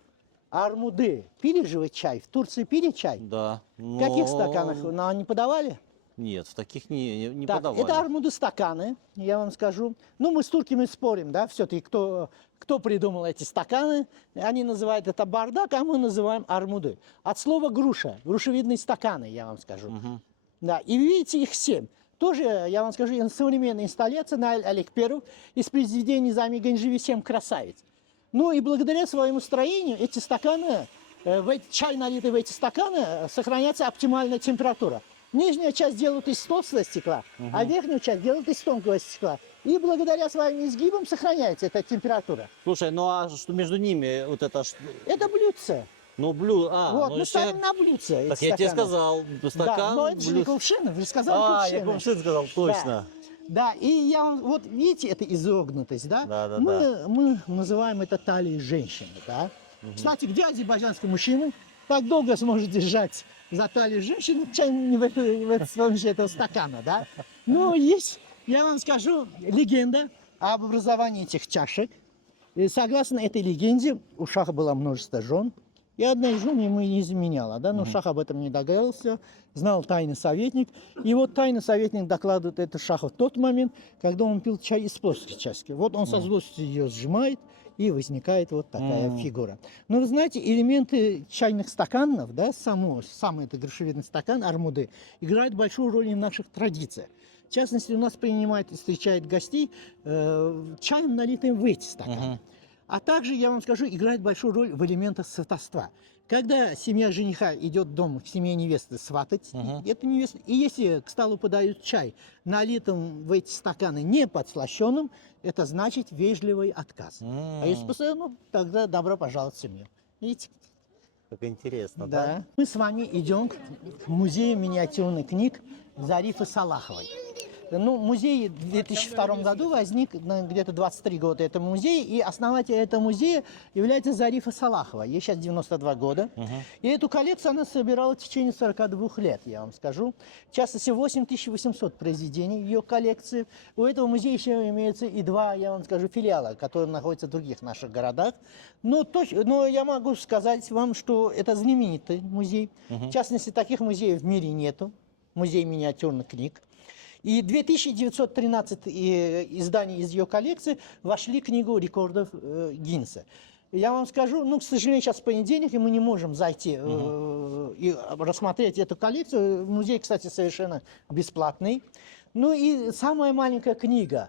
Армуды. Пили же вы чай? В Турции пили чай? Да. В каких стаканах? Нам не подавали? Нет, в таких не Так, подавали. это армуды стаканы, я вам скажу. Ну, мы с турками спорим, да, все-таки, кто придумал эти стаканы. Они называют это бардак, а мы называем армуды. От слова груша, грушевидные стаканы, я вам скажу. Да, и видите, их 7. Тоже, я вам скажу, современная инсталляция на Олег I из произведения Низами Ганджиева «7 красавиц». Ну и благодаря своему строению эти стаканы, чай, налитый в эти стаканы, сохраняется оптимальная температура. Нижняя часть делают из толстого стекла, а верхнюю часть делают из тонкого стекла. И благодаря своим изгибам сохраняется эта температура. Слушай, ну а что между ними вот это? Это блюдце. Ну вот, Вот, ну мы если- ставим на блюдце эти Так я тебе стаканы. сказал, стакан, Да, но это же не блюд- кувшины, вы же сказали я кувшины. кувшин сказал, точно. Да, и я вам, вот видите, это изогнутость, да? Да. Мы называем это талией женщины, да? Кстати, где азербайджанский мужчина так долго сможет держать за талию женщины, чем с помощью этого стакана, да? Ну, есть, я вам скажу, легенда об образовании этих чашек. И согласно этой легенде, у Шаха было множество жен, и одна из жен ему не изменяла, да? Но Шах об этом не догадался, знал тайный советник. И вот тайный советник докладывает это Шаху в тот момент, когда он пил чай из плоской чашки. Вот он со злостью ее сжимает, и возникает вот такая фигура. Но вы знаете, элементы чайных стаканов, да, самый это грушевидный стакан, армуды, играют большую роль в наших традициях. В частности, у нас принимает и встречает гостей чаем, налитым в эти стаканы. А также, я вам скажу, играет большую роль в элементах сватовства. Когда семья жениха идет в дом к семье невесты сватать, эту невесту, и если к столу подают чай, налитым в эти стаканы не подслащенным, это значит вежливый отказ. А если постоянно, ну, тогда добро пожаловать в семью. Видите? Как интересно, Да. Мы с вами идем к музею миниатюрных книг Зарифы Салаховой. Ну, музей в 2002 году возник, где-то 23 года это музей, и основатель этого музея является Зарифа Салахова. Ей сейчас 92 года. И эту коллекцию она собирала в течение 42 лет, я вам скажу. В частности, 8800 произведений в ее коллекции. У этого музея еще имеется и 2, я вам скажу, филиала, которые находятся в других наших городах. Но я могу сказать вам, что это знаменитый музей. В частности, таких музеев в мире нету. Музей миниатюрных книг. И 2913 изданий из ее коллекции вошли в книгу рекордов Гиннесса. Я вам скажу, ну, к сожалению, сейчас понедельник, и мы не можем зайти и рассмотреть эту коллекцию. Музей, кстати, совершенно бесплатный. Ну и самая маленькая книга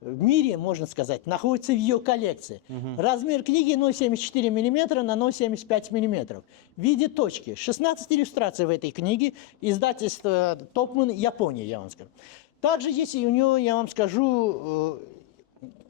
в мире, можно сказать, находится в ее коллекции. Размер книги 0,74 мм на 0,75 мм. В виде точки. 16 иллюстраций в этой книге. Издательство Топман, Япония, я вам скажу. Также есть и у нее, я вам скажу,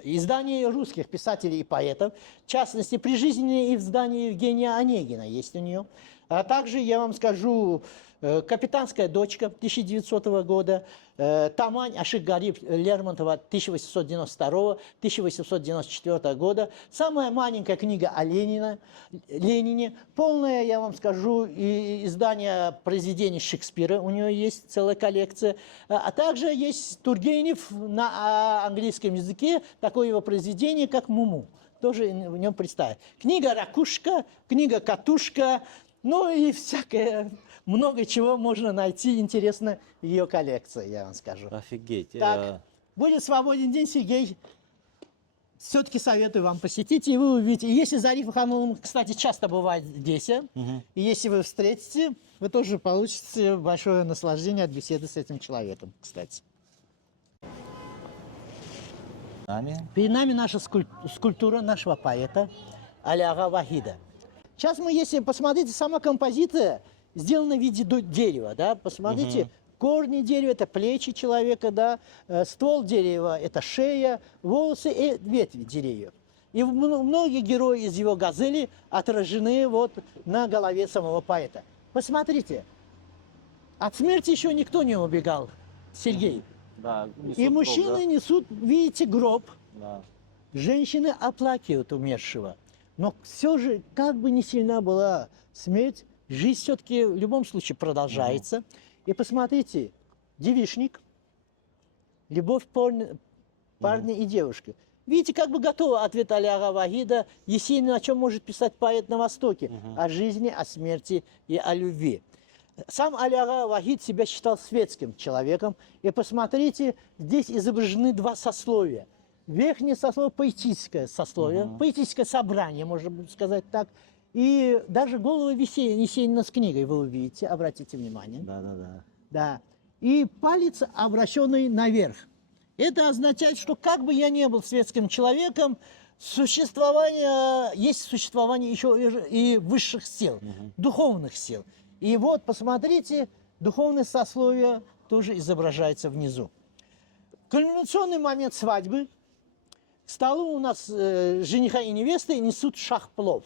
издания русских писателей и поэтов. В частности, прижизненные издания Евгения Онегина есть у нее. А также я вам скажу «Капитанская дочка» 1900 года, Тамань Ашик-Гариб Лермонтова 1892-1894 года, самая маленькая книга о Ленине, полное, я вам скажу, издание произведений Шекспира, у нее есть целая коллекция, а также есть Тургенев на английском языке, такое его произведение, как «Муму». Тоже в нем представить. Книга «Ракушка», книга «Катушка», ну и всякое, много чего можно найти интересно в ее коллекции, я вам скажу. Офигеть. Так, будет свободен день, Сергей. Все-таки советую вам посетить, и вы увидите. Если Зариф Хамовым, кстати, часто бывает здесь, и если вы встретите, вы тоже получите большое наслаждение от беседы с этим человеком, кстати. Перед нами наша скульптура нашего поэта Али-ага Вахида. Сейчас мы, если посмотрите, сама композиция сделана в виде дерева, да, посмотрите, корни дерева – это плечи человека, да, ствол дерева – это шея, волосы и ветви деревьев. И многие герои из его газели отражены вот на голове самого поэта. Посмотрите, от смерти еще никто не убегал, Сергей. Да, И мужчины несут, видите, гроб, да. Женщины оплакивают умершего. Но все же, как бы ни сильна была смерть, жизнь все-таки в любом случае продолжается. И посмотрите, девичник, любовь парня и девушки. Видите, как бы готова ответ Али-ага Вахида, Есенин, о чем может писать поэт на Востоке? О жизни, о смерти и о любви. Сам Али-ага Вахид себя считал светским человеком. И посмотрите, здесь изображены два сословия. Верхнее сословие – поэтическое сословие, поэтическое собрание, можно сказать так. И даже голову Есенина с книгой вы увидите, обратите внимание. Да. И палец, обращенный наверх. Это означает, что как бы я ни был светским человеком, есть существование еще и высших сил, духовных сил. И вот, посмотрите, духовное сословие тоже изображается внизу. Кульминационный момент свадьбы. К столу у нас жениха и невесты несут шах-плов.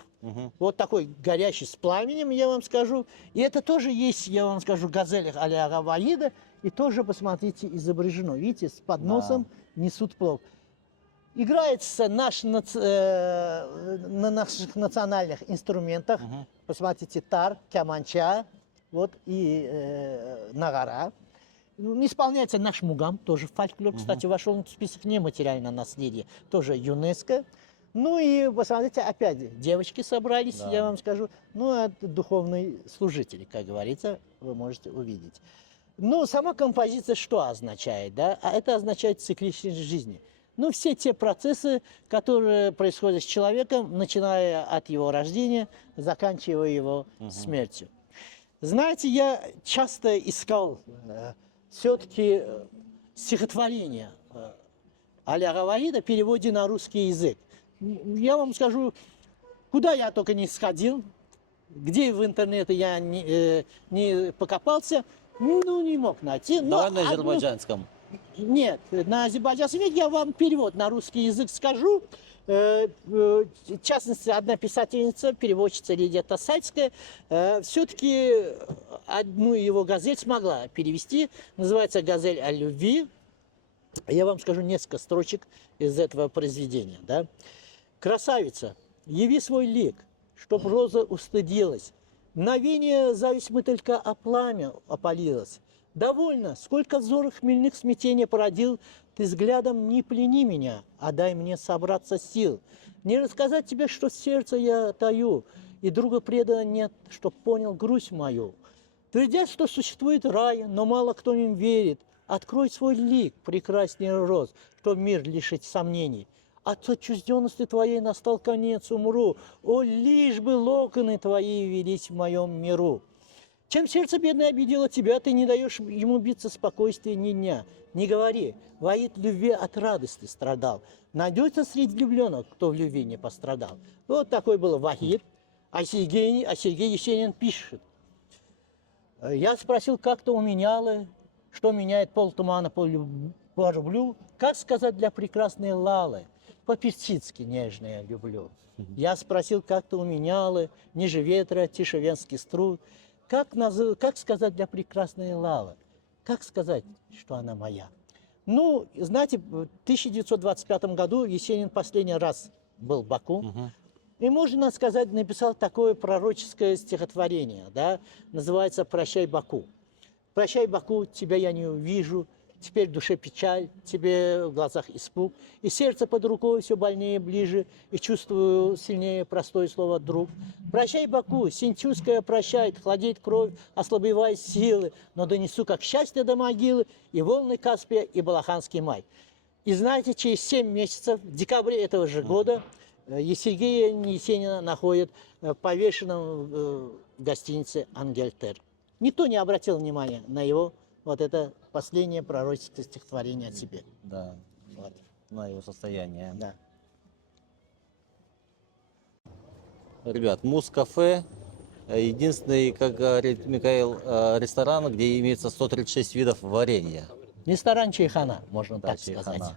Вот такой горящий с пламенем, я вам скажу. И это тоже есть, я вам скажу, в газелях Али-ага Вахида. И тоже, посмотрите, изображено. Видите, с подносом несут плов. Играется на наших национальных инструментах. Посмотрите, тар, кяманча, вот, и нагара. Исполняется наш мугам, тоже фольклор, кстати, вошел в список нематериального наследия, тоже ЮНЕСКО. Ну и посмотрите, опять девочки собрались, я вам скажу, ну, а духовные служители, как говорится, вы можете увидеть. Ну, сама композиция что означает, да? А это означает цикличность жизни. Ну, все те процессы, которые происходят с человеком, начиная от его рождения, заканчивая его смертью. Знаете, я часто искал все-таки стихотворение Али-ага Вахида в переводе на русский язык. Я вам скажу, куда я только не сходил, где в интернете я не покопался, ну, не мог найти. Давай на азербайджанском. Нет, на азербайджанском я вам перевод на русский язык скажу. В частности, одна писательница, переводчица Лидия Тасальская, все-таки одну его газель смогла перевести. Называется «Газель о любви». Я вам скажу несколько строчек из этого произведения. Да? «Красавица, яви свой лик, чтоб роза устыдилась. Мгновение зависть мы только о пламя опалилась. Довольно, сколько взоров хмельных смятения породил, ты взглядом не плени меня, а дай мне собраться сил. Не рассказать тебе, что сердце я таю, и друга предана нет, чтоб понял грусть мою. Твердят, что существует рай, но мало кто им верит. Открой свой лик, прекрасней роз, что мир лишить сомнений. От отчужденности твоей настал конец, умру. О, лишь бы локоны твои велись в моем миру. Чем сердце бедное обидело тебя, ты не даешь ему биться спокойствия ни дня. Не говори, Вахид любви от радости страдал. Найдется среди влюбленных, кто в любви не пострадал. Вот такой был Вахид, а Сергей Есенин пишет. Я спросил, как-то у меняло, что меняет пол тумана по рублю. Как сказать для прекрасной Лалы? по-персидски нежно я люблю. Я спросил, как ты уменяла, ниже ветра, тише венский струй. Как сказать для прекрасной Лалы? Как сказать, что она моя? Ну, знаете, в 1925 году Есенин последний раз был в Баку. И, можно сказать, написал такое пророческое стихотворение, да, называется «Прощай, Баку». «Прощай, Баку, тебя я не увижу, теперь в душе печаль, тебе в глазах испуг, и сердце под рукой все больнее ближе, и чувствую сильнее простое слово «друг». Прощай, Баку, Синтюская прощает, хладеет кровь, ослабевает силы, но донесу как счастье до могилы и волны Каспия, и Балаханский май». И знаете, через 7 месяцев, в декабре этого же года, Сергея Есенина находят повешенным в гостинице «Ангельтер». Никто не обратил внимания на его вот это последнее пророческое стихотворение о себе. Да, Вот. на его состояние. Да. Ребят, Мус-кафе единственный, как говорит Михаил, ресторан, где имеется 136 видов варенья. Ресторан Чайхана, можно Да, так сказать. Чайхана.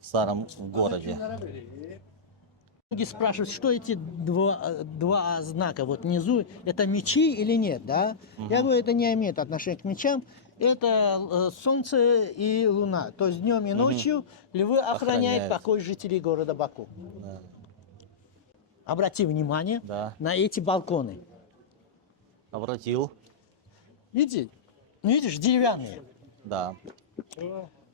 В старом городе. Многие спрашивают, что эти два знака вот внизу, это мечи или нет, да? Я говорю, это не имеет отношения к мечам, это солнце и луна. То есть днем и ночью львы охраняют покой жителей города Баку. Да. Обрати внимание Да. на эти балконы. Обратил. Видишь, деревянные. Да.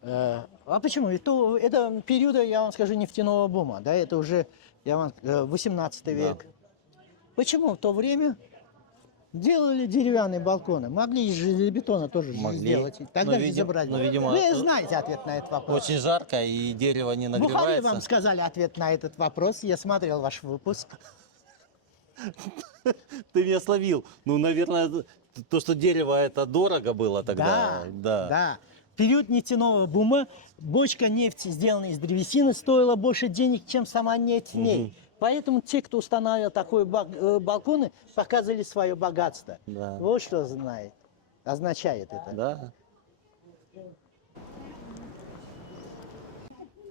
А почему? Это периода, я вам скажу, нефтяного бума, да, это уже, 18 век. Почему в то время делали деревянные балконы? Могли из железобетона тоже сделать. Тогда же забрали. видимо, Вы знаете ответ на этот вопрос. очень жарко и дерево не В Бухаре нагревается. вам сказали ответ на этот вопрос. Я смотрел ваш выпуск. Ты меня словил. Ну, наверное, то, что дерево это дорого было тогда. Да. В период нефтяного бума бочка нефти, сделанная из древесины, стоила больше денег, чем сама нефть в ней. Поэтому те, кто устанавливал такие балконы, показывали свое богатство. Да. Вот что означает это. Да.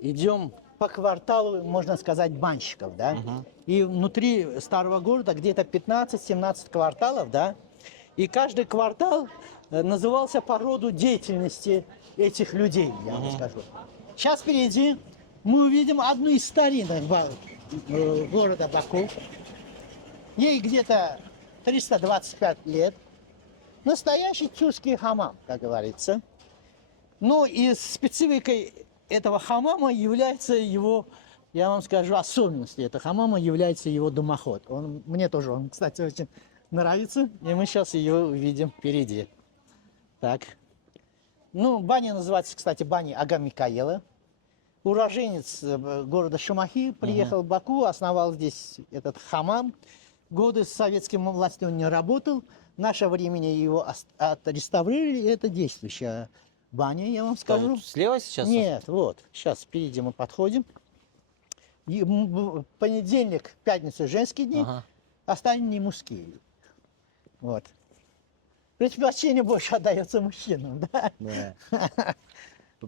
Идем по кварталу, можно сказать, банщиков, да? И внутри старого города где-то 15-17 кварталов, да? И каждый квартал назывался по роду деятельности этих людей, я вам скажу. Сейчас впереди мы увидим одну из старинных города Баку. Ей где-то 325 лет. Настоящий тюркский хамам, как говорится. Ну и спецификой этого хамама является его, я вам скажу, особенностью этого хамама является его дымоход. Мне тоже он, кстати, очень нравится, и мы сейчас ее увидим впереди. Так. Ну, баня называется, кстати, баней Ага Микаэла. Уроженец города Шамахи, приехал в Баку, основал здесь этот хамам. Годы с советским властью он не работал. В наше время его отреставрировали. Это действующая баня, я вам скажу. Вот слева сейчас? Нет, вот. Сейчас впереди мы подходим. Понедельник, пятница, женские дни, остальные мужские. Вот. Предпочтение больше отдается мужчинам, да? Да.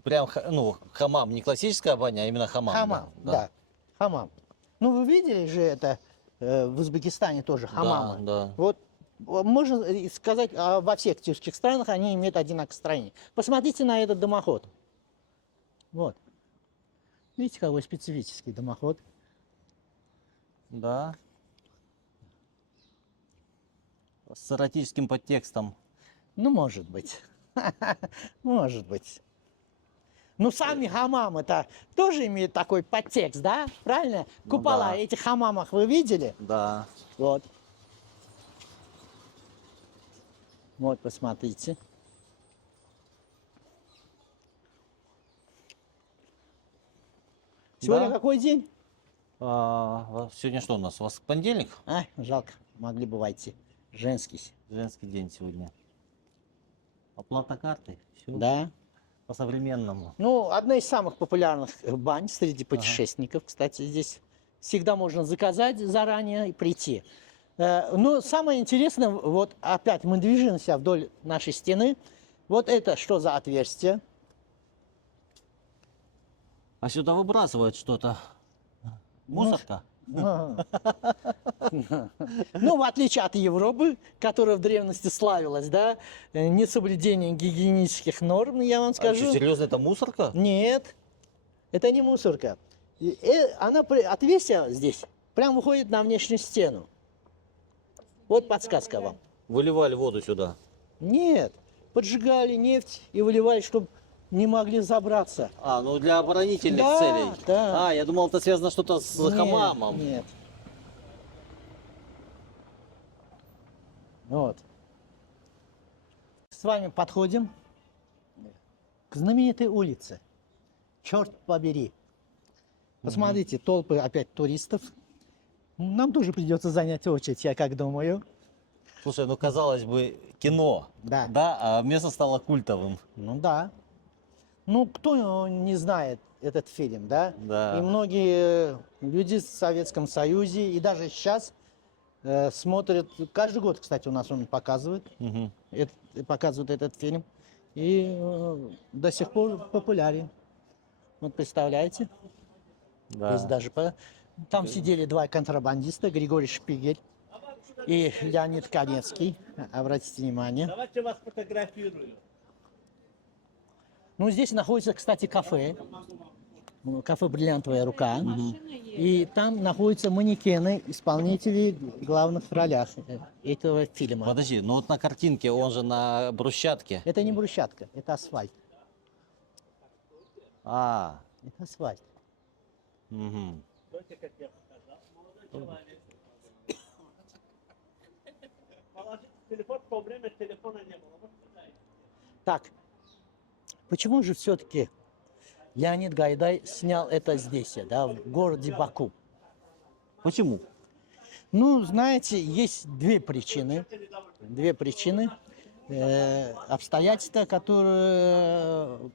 Прям, ну, хамам, не классическая баня, а именно хамам. Хамам, да. Хамам. Ну, вы видели же это в Узбекистане тоже хамамы. Да. Вот можно сказать, во всех тюркских странах они имеют одинаковое строение. Посмотрите на этот дымоход. Вот. Видите, какой специфический дымоход. Да. С эротическим подтекстом. Ну, может быть. Может быть. Ну, сами хамамы-то тоже имеют такой подтекст, да? Правильно? Купола да. этих хамамах вы видели? Да. Вот. Вот, посмотрите. Сегодня Да. какой день? Сегодня что у нас? У вас понедельник? Жалко, могли бы войти. Женский. Женский день сегодня. Оплата картой. Все Да. по-современному. Ну, одна из самых популярных бань среди путешественников. Кстати, здесь всегда можно заказать заранее и прийти. Но самое интересное, вот опять мы движемся вдоль нашей стены. Вот это что за отверстие? А сюда выбрасывают что-то. Мусорка? Ну, ну, в отличие от Европы, которая в древности славилась, да, несоблюдением гигиенических норм, я вам А скажу. что, серьезно, это мусорка? Нет, это не мусорка. Она отвесила здесь, прям выходит на внешнюю стену. Вот подсказка вам. Выливали воду сюда. Нет, поджигали нефть и выливали, чтобы не могли забраться. А, ну для оборонительных Да, целей. да. А, я думал, это связано что-то с Нет, хамамом. Нет. Вот. С вами подходим к знаменитой улице. Черт побери. Посмотрите, толпы опять туристов. Нам тоже придется занять очередь, я как думаю. Слушай, ну казалось бы, кино. Да. Да, а место стало культовым. Ну да. Ну, кто не знает этот фильм, да? Да. И многие люди в Советском Союзе, и даже сейчас смотрят, каждый год, кстати, у нас он показывает, Мгм. показывают этот фильм, и до сих пор популярен. Вот представляете? Да. Есть даже там сидели два контрабандиста, Григорий Шпигель и Леонид Каневский. Обратите внимание. Давайте вас фотографирую. Ну, здесь находится, кстати, кафе. Кафе «Бриллиантовая рука». И там находятся манекены, исполнителей главных ролях этого фильма. Подожди, ну вот на картинке он же на брусчатке. Это не брусчатка, это асфальт. А, Это асфальт. мгм. Как я показал. Молодой человек. Положите телефон, в то время телефона не было. Вот сюда. Так, почему же все-таки Леонид Гайдай снял это здесь, да, в городе Баку? Почему? Ну, знаете, есть две причины. Две причины. Обстоятельства,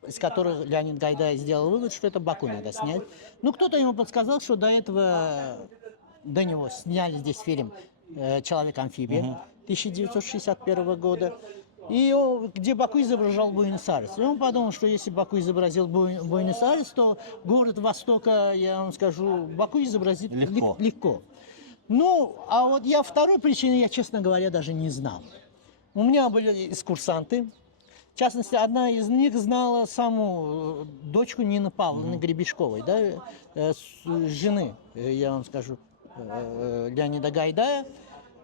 из которых Леонид Гайдай сделал вывод, что это Баку надо снять. Ну, кто-то ему подсказал, что до него сняли здесь фильм «Человек-амфибия» 1961 года. И где Баку изображал Буэнос-Айрес. И он подумал, что если Баку изобразил Буэнос-Айрес, то город Востока, я вам скажу, Баку изобразит легко. Ну, а вот второй причины, я, честно говоря, даже не знал. У меня были экскурсанты. В частности, одна из них знала саму дочку Нины Павловны Гребешковой, да, жены, я вам скажу, Леонида Гайдая.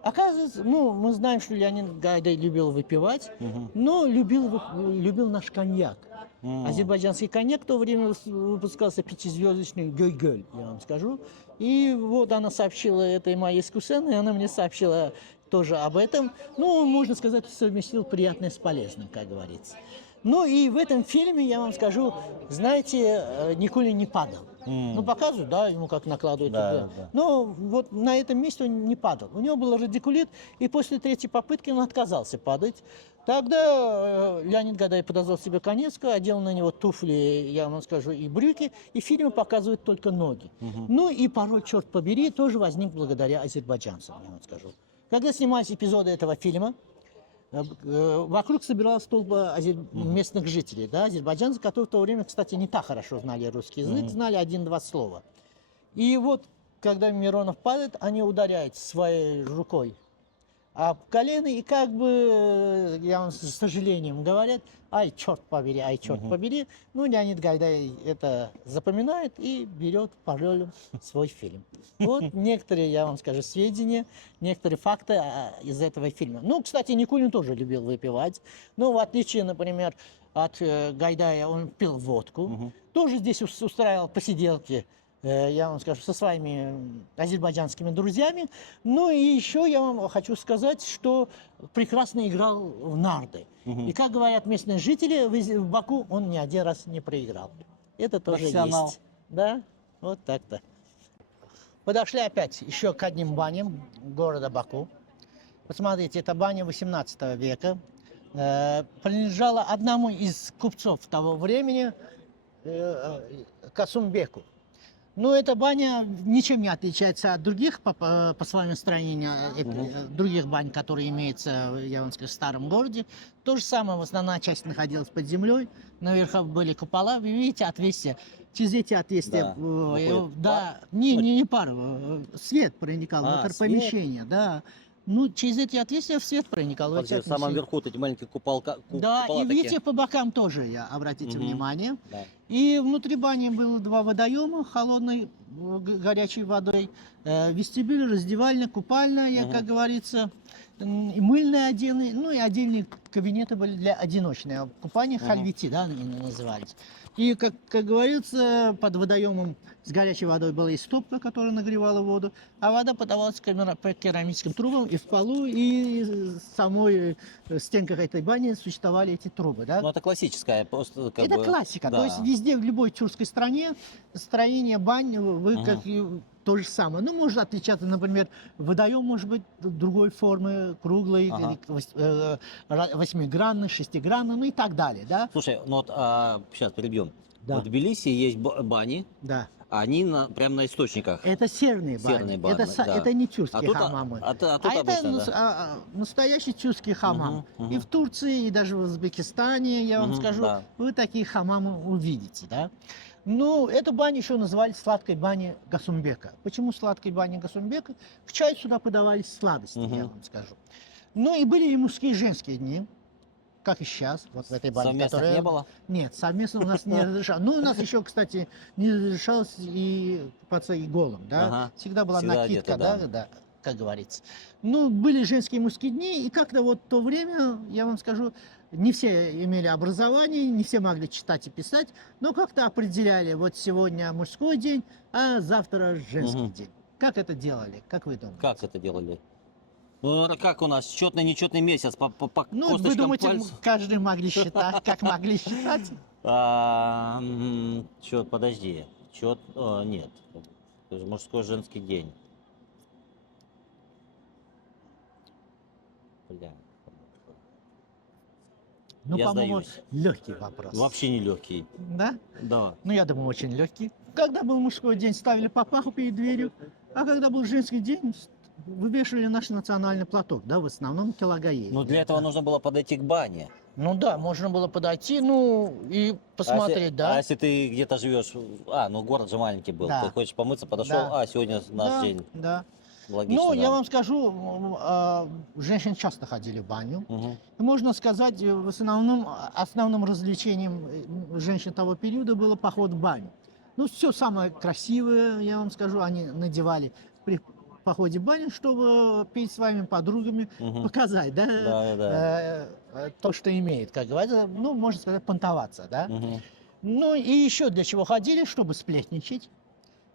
Оказывается, ну, мы знаем, что Леонид Гайдай любил выпивать, но любил наш коньяк. Азербайджанский коньяк в то время выпускался пятизвездочный Гёй-Гёль, я вам скажу. И вот она сообщила этой моей экскурсантке, и она мне сообщила тоже об этом. Ну, можно сказать, совместил приятное с полезным, как говорится. Ну и в этом фильме, я вам скажу, знаете, Никулин не падал. Ну, показывают, да, ему как накладывают. Да, да. Но вот на этом месте он не падал. У него был радикулит, и после третьей попытки он отказался падать. Тогда Леонид Гайдай подозвал себе Каневского, одел на него туфли, я вам скажу, и брюки, и в фильме показывают только ноги. Ну и порой, черт побери, тоже возник благодаря азербайджанцам, я вам скажу. Когда снимались эпизоды этого фильма, вокруг собиралась толпа местных жителей, да, азербайджанцев, которые в то время, кстати, не так хорошо знали русский язык, знали один-два слова. И вот, когда Миронов падает, они ударяют своей рукой об колено и как бы, я вам с сожалением говорят, ай, черт побери. Ну, Леонид Гайдай это запоминает и берет по ролям свой фильм. Вот некоторые, я вам скажу, сведения, некоторые факты из этого фильма. Ну, кстати, Никулин тоже любил выпивать. Но в отличие, например, от Гайдая, он пил водку. Тоже здесь устраивал посиделки, я вам скажу, со своими азербайджанскими друзьями. Ну и еще я вам хочу сказать, что прекрасно играл в нарды. И как говорят местные жители, в Баку он ни один раз не проиграл. Это тоже есть. Да, вот так-то. Подошли опять еще к одним баням города Баку. Посмотрите, это баня 18 века. Принадлежала одному из купцов того времени, Касумбеку. Но эта баня ничем не отличается от других по своему строению, других бань, которые имеются, я вам скажу, в старом городе. То же самое, основная часть находилась под землей, наверху были купола, вы видите отверстия. Через эти отверстия, Да. Выходит да, не пар, свет проникал А, внутрь свет? помещения, да. Ну, через эти отверстия свет проникал. в эти Подожди, в самом помещения. верху вот эти маленькие Да, купола и такие. видите, по бокам тоже, обратите Мгм. внимание. Да. И внутри бани было два водоема холодной, горячей водой. Вестибюль, раздевальня, купальная, как говорится, и мыльные отделы, ну и отдельные кабинеты были для одиночного купания, хальвити, да, они назывались. И, как говорится, под водоемом с горячей водой была и стопка, которая нагревала воду, а вода подавалась по керамическим трубам, и в полу, и в самой стенках этой бани существовали эти трубы, да. Ну, это классическая, просто как Это бы... классика. да. То есть везде, в любой тюркской стране, строение бань, вы как и то же самое. Ну, может отличаться, например, водоем может быть другой формы, круглый, Ага. восьмигранный, шестигранный, ну и так далее, да? Слушай, ну вот сейчас перебьем. Да. В Тбилиси есть бани, Да. а они прямо на источниках. Это северные бани. Северные бани, да. Это не тюркские А тут, хамамы. тут А это обычно, да. настоящий тюркский хамам. Мгм, И в Турции, и даже в Узбекистане, я вам Мгм, скажу, да. вы такие хамамы увидите, да? Ну, эту баню еще называли сладкой баней Гасумбека. Почему сладкой баней Гасумбека? В чай сюда подавались сладости, я Мгм. вам скажу. Ну, и были и мужские, и женские дни, как и сейчас, вот в этой бане. Совместных не было? Нет, совместно у нас не разрешалось. Ну, у нас еще, кстати, не разрешалось и купаться и голым, да. Ага. Всегда была Всегда накидка, одеты, да. да, как говорится. Ну, были женские и мужские дни, и как-то вот в то время, я вам скажу, не все имели образование, не все могли читать и писать, но как-то определяли, вот сегодня мужской день, а завтра женский Мгм. день. Как это делали, как вы думаете? Как это делали? Ну, это как у нас, четный, нечетный месяц, по Ну, вы косточкам думаете, пальцев? каждый могли считать, как могли считать? Чет, подожди. Нет. Это же мужской женский день. Бля. Ну, Я по-моему, сдаюсь. легкий вопрос. Вообще не легкий. Да? Да. Ну, я думаю, очень легкий. Когда был мужской день, ставили папаху перед дверью, а когда был женский день, вывешивали наш национальный платок, да, в основном килогаи. Но для этого нужно было подойти к бане. Ну да, можно было подойти, ну, и посмотреть, А да. если ты где-то живешь, ну город же маленький был, Да. ты хочешь помыться, подошел, Да. сегодня наш Да, день. да. Логично, Ну, да. я вам скажу, женщины часто ходили в баню. Мгм. Можно сказать, в основным развлечением женщин того периода было поход в баню. Ну, все самое красивое, я вам скажу, они надевали при походе в баню, чтобы перед своими подругами Мгм. показать, да, Да. то, что имеет, как говорится, ну, можно сказать, понтоваться, да. Мгм. Ну, и еще для чего ходили, чтобы сплетничать.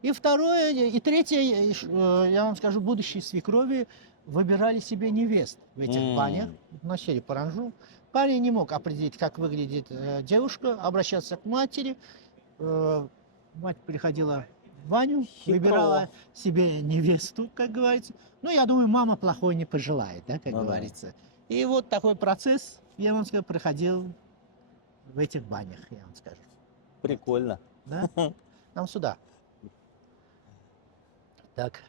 И второе, и третье, я вам скажу, будущие свекрови выбирали себе невест в этих банях, носили паранжу. Парень не мог определить, как выглядит девушка, обращаться к матери. Мать приходила в баню, Хитро. выбирала себе невесту, как говорится. Ну, я думаю, мама плохой не пожелает, да, как Ну да. говорится. И вот такой процесс, я вам скажу, проходил в этих банях, я вам скажу. Прикольно. Да? Нам сюда. Так.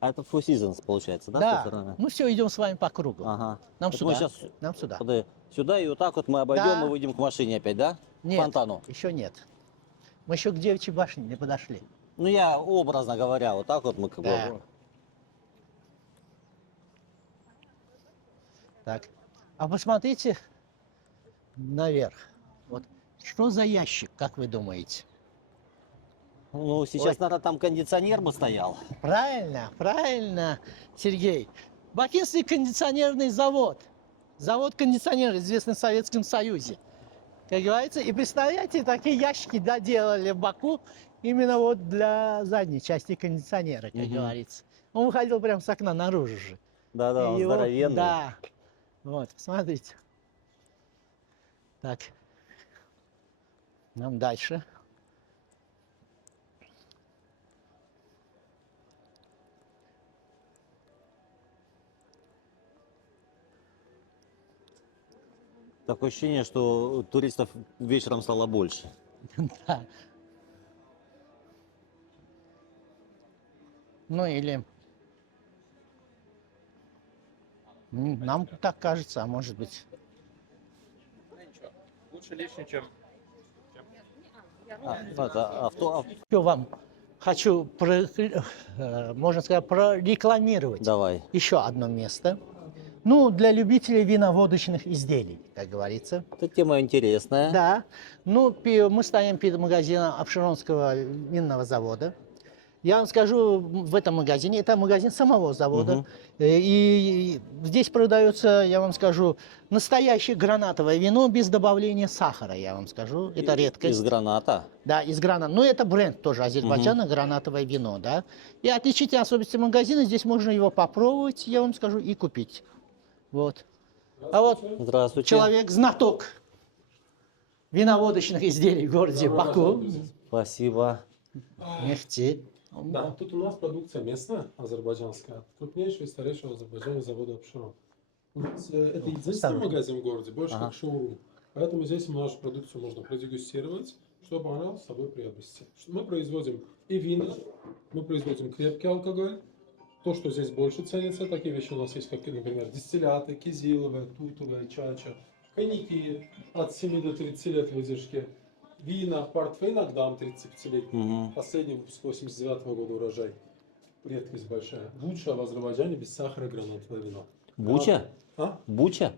А это Four Seasons получается, да? Да. с той стороны? Ну все, идем с вами по кругу. Ага. Нам Так сюда. мы сейчас Нам сюда. сюда и вот так вот мы обойдем Да. и выйдем к машине опять, да? К Нет, фонтану. еще нет. Мы еще к Девичьей башне не подошли. Ну я образно говоря, вот так вот мы как Да. бы... Так. А посмотрите наверх. Вот. Что за ящик, как вы думаете? Ну сейчас, наверное, там кондиционер бы стоял. Правильно, правильно, Сергей. Бакинский кондиционерный завод. Завод кондиционеров, известный в Советском Союзе. Как говорится, и представляете, такие ящики доделали в Баку именно вот для задней части кондиционера, как Мгм. говорится. Он выходил прямо с окна наружу же. Да-да, он И его- здоровенный. Да. Вот, смотрите. Так. Нам дальше. Такое ощущение, что туристов вечером стало больше. Да. Ну или нам так кажется, а может быть. Лучше лишний, чем... Ну, это авто... Еще вам хочу, можно сказать, прорекламировать Давай. еще одно место. Ну, для любителей виноводочных изделий, как говорится. Эта тема интересная. Да. Ну, мы стоим перед магазином Апшеронского винного завода. Я вам скажу, в этом магазине, это магазин самого завода. Мгм. И здесь продается, я вам скажу, настоящее гранатовое вино без добавления сахара, я вам скажу. Это редкость. Из граната. Да, из граната. Ну, это бренд тоже Азербайджана, гранатовое вино, да. И отличительные особенности магазина, здесь можно его попробовать, я вам скажу, и купить. Вот. А вот Здравствуйте. человек-знаток виноводочных изделий в городе Баку. Спасибо. Нефти. Да, тут у нас продукция местная, азербайджанская, крупнейшего и старейшего в Азербайджане завода Апшерон. У нас это единственный магазин в городе, больше как шоурум. Поэтому здесь нашу продукцию можно продегустировать, чтобы она с собой приобрести. Мы производим и вина, мы производим крепкий алкоголь. То, что здесь больше ценится, такие вещи у нас есть, как, например, дистилляты, кизиловые, тутовые, чача, коньяки от 7 до 30 лет выдержки, вина, портвейн Агдам 35-летний, последний выпуск 89 года урожай, редкость большая. Лучшее в Азербайджане без сахара гранатовое вино. Буча? А? Буча?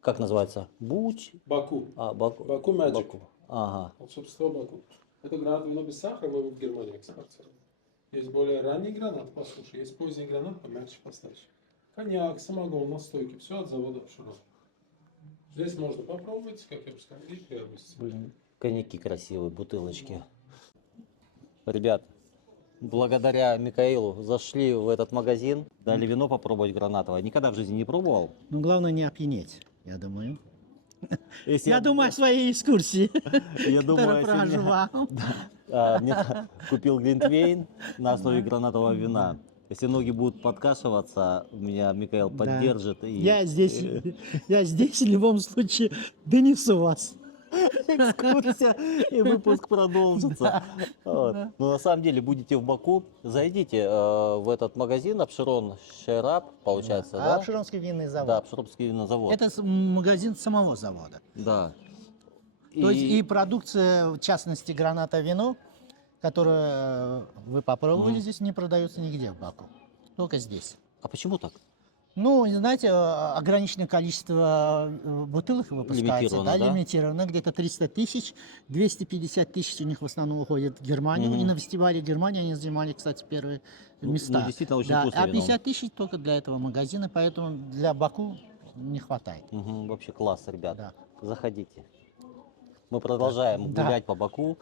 Как называется? Буч? Баку. Баку. Баку Magic. Баку. Ага. Волшебство Баку. Это гранатовое вино без сахара, мы его в Германию экспортируем. Есть более ранний гранат по суше, есть поздний гранат помягче, постарше. Коньяк, самогон, настойки, все от завода Апшерон. Здесь можно попробовать, как я уже сказал, и приобрести. Блин, коньяки красивые, бутылочки. Ребят, благодаря Микаилу зашли в этот магазин, дали вино попробовать гранатовое. Никогда в жизни не пробовал. Ну, главное не опьянеть, я думаю. Если Я думаю о своей экскурсии, я думаю, которую если провожу мне- вам. мне купил глинтвейн на основе гранатового вина. Если ноги будут подкашиваться, меня Микаил Да. поддержит. И, Я здесь в любом случае донесу вас. экскурсия и выпуск продолжится. Вот. Но на самом деле будете в Баку, зайдите в этот магазин Апшерон Шераб, получается, да? Апшеронский винный Да, завод. Апшеронский винозавод. Это магазин самого завода. Да. То есть и продукция, в частности, граната вино, которое вы попробовали здесь, не продается нигде в Баку. Только здесь. А почему так? Ну, знаете, ограниченное количество бутылок выпускается, Лимитировано, да? лимитировано, где-то 300 тысяч, 250 тысяч у них в основном уходит в Германию, и на фестивале Германии они занимали, кстати, первые места. ну, действительно очень да, вкусное а вино. 50 тысяч только для этого магазина, поэтому для Баку не хватает. Мгм, вообще класс, ребят. Да. Заходите. Мы продолжаем Да. гулять по Баку.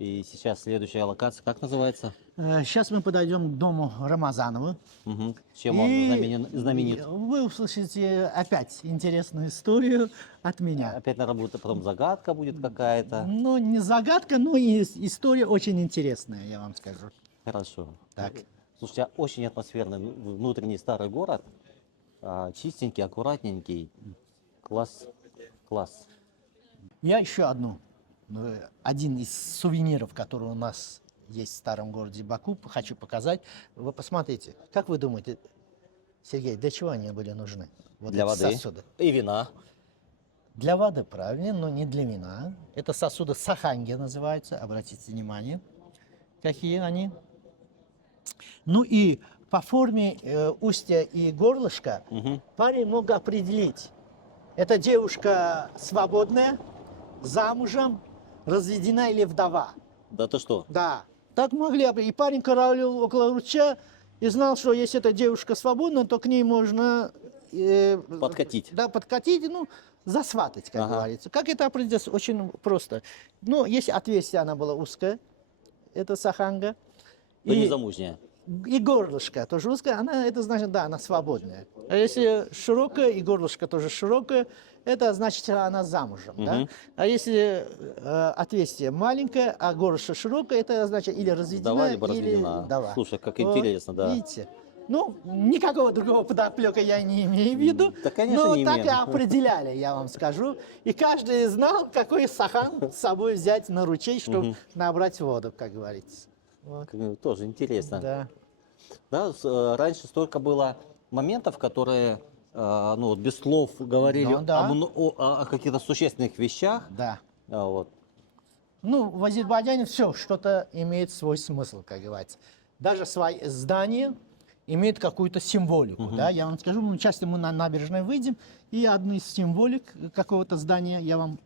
И сейчас следующая локация, как называется? Сейчас мы подойдем к дому Рамазанова. Мгм. Чем он знаменит? Вы услышите опять интересную историю от меня. Опять, наверное, будет потом загадка будет какая-то. Ну, не загадка, но и история очень интересная, я вам скажу. Хорошо. Так. Слушайте, очень атмосферный внутренний старый город. Чистенький, аккуратненький. Класс. Класс. Я еще один из сувениров, который у нас есть в старом городе Баку, хочу показать. Вы посмотрите, как вы думаете, Сергей, для чего они были нужны? Вот Для эти воды. сосуды. И вина. Для воды, правильно, но не для вина. Это сосуды саханги называются, обратите внимание, какие они. Ну и по форме устья и горлышка парень мог определить, эта девушка свободная, замужем, разведена или вдова. Да ты что? Да. Так могли определить. И парень караулил около ручья и знал, что если эта девушка свободна, то к ней можно Подкатить. Да, подкатить, ну, засватать, как говорится. Как это определить? Очень просто. Ну, если отверстие она была узкая, это саханга. Вы не замужняя. И горлышко тоже узкое, это значит, да, она свободная. А если широкая, и горлышко тоже широкое, это значит, она замужем. Да? А если отверстие маленькое, а горлышко широкое, это значит или разведена, Вдова либо или разведена. вдова. Слушай, как Вот, интересно, да. Видите? Ну, никакого другого подоплека я не имею в виду. Да, конечно, но не так и имеем. определяли, я вам скажу. И каждый знал, какой сахан с собой взять на ручей, чтобы набрать воду, как говорится. Вот. Тоже интересно. Да. Да, раньше столько было моментов, которые, ну, вот без слов говорили Ну, да. о каких-то существенных вещах. Да. Вот. Ну, в Азербайджане все что-то имеет свой смысл, как говорится. Даже свои здания имеют какую-то символику. Да? Я вам скажу, часто мы на набережной выйдем, и одну из символик какого-то здания я вам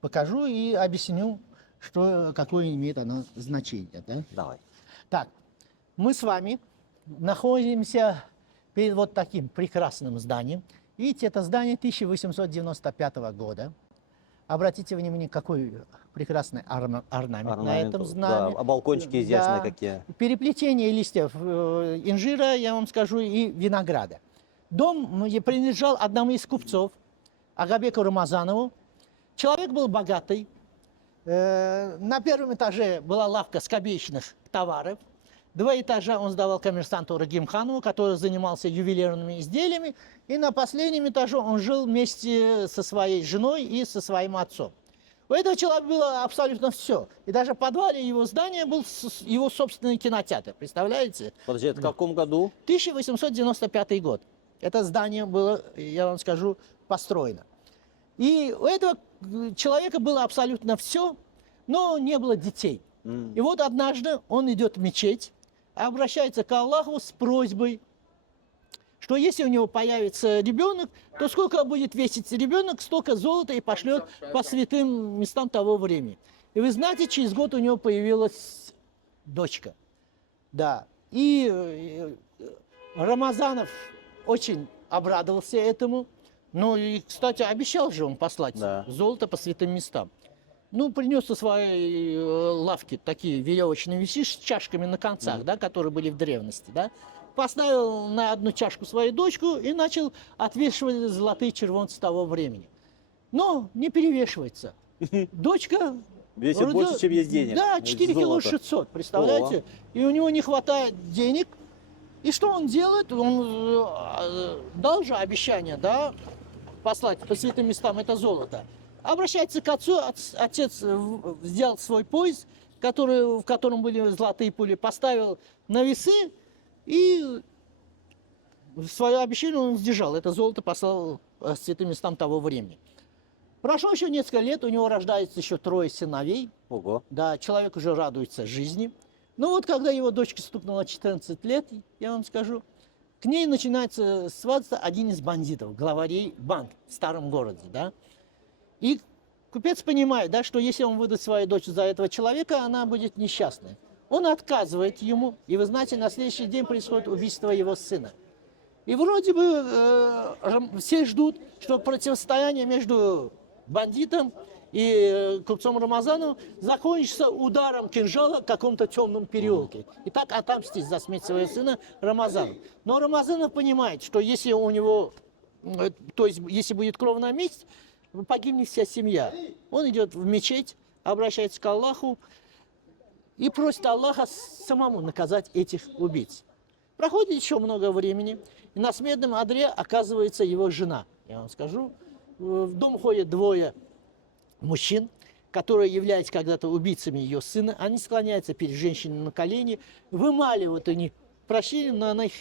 покажу и объясню, что, какое имеет оно значение. Да? Давай. Так, мы с вами находимся перед вот таким прекрасным зданием. Видите, это здание 1895 года. Обратите внимание, какой прекрасный орнамент на этом Да, знамени. а балкончики изящные Да. какие. Переплетение листьев инжира, я вам скажу, и винограда. Дом принадлежал одному из купцов, Агабеку Рамазанову. Человек был богатый. На первом этаже была лавка скобеечных товаров. 2 этажа он сдавал коммерсанту Рагимханову, который занимался ювелирными изделиями. И на последнем этаже он жил вместе со своей женой и со своим отцом. У этого человека было абсолютно все. И даже в подвале его здания был его собственный кинотеатр. Представляете? Подожди, это в каком году? 1895 год. Это здание было, я вам скажу, построено. И у этого человека было абсолютно все, но не было детей. И вот однажды он идет в мечеть, обращается к Аллаху с просьбой, что если у него появится ребенок, то сколько будет весить ребенок, столько золота и пошлет по святым местам того времени. И вы знаете, через год у него появилась дочка. Да. И Рамазанов очень обрадовался этому. Ну и, кстати, обещал же он послать золото по святым местам. Ну, принес со своей лавки такие веревочные вещи с чашками на концах, да, которые были в древности, да. Поставил на одну чашку свою дочку и начал отвешивать золотые червонцы того времени. Но не перевешивается. Дочка... Весит больше, чем есть денег. Да, 4 кило 600, представляете? И у него не хватает денег. И что он делает? Он дал же обещание, да, послать по святым местам это золото. Обращается к отцу, отец взял свой пояс, в котором были золотые пули, поставил на весы, и свое обещание он сдержал. Это золото послал по святым местам того времени. Прошло еще несколько лет, у него рождается еще 3 сыновей. Ого. Да, человек уже радуется жизни. Но вот когда его дочке стукнуло 14 лет, я вам скажу, к ней начинается свататься один из бандитов, главарей банка в старом городе, да. И купец понимает, да, что если он выдаст свою дочь за этого человека, она будет несчастной. Он отказывает ему, и вы знаете, на следующий день происходит убийство его сына. И вроде бы все ждут, что противостояние между бандитом и купцом Рамазановым закончится ударом кинжала в каком-то темном переулке. И так отомстить за смерть своего сына Рамазану. Но Рамазанов понимает, что если у него, то есть если будет кровная месть, погибнет вся семья. Он идет в мечеть, обращается к Аллаху и просит Аллаха самому наказать этих убийц. Проходит еще много времени, и на смертном одре оказывается его жена. Я вам скажу, в дом ходят 2 мужчин, которые являлись когда-то убийцами ее сына. Они склоняются перед женщиной на колени, вымаливают у них прощение, но она их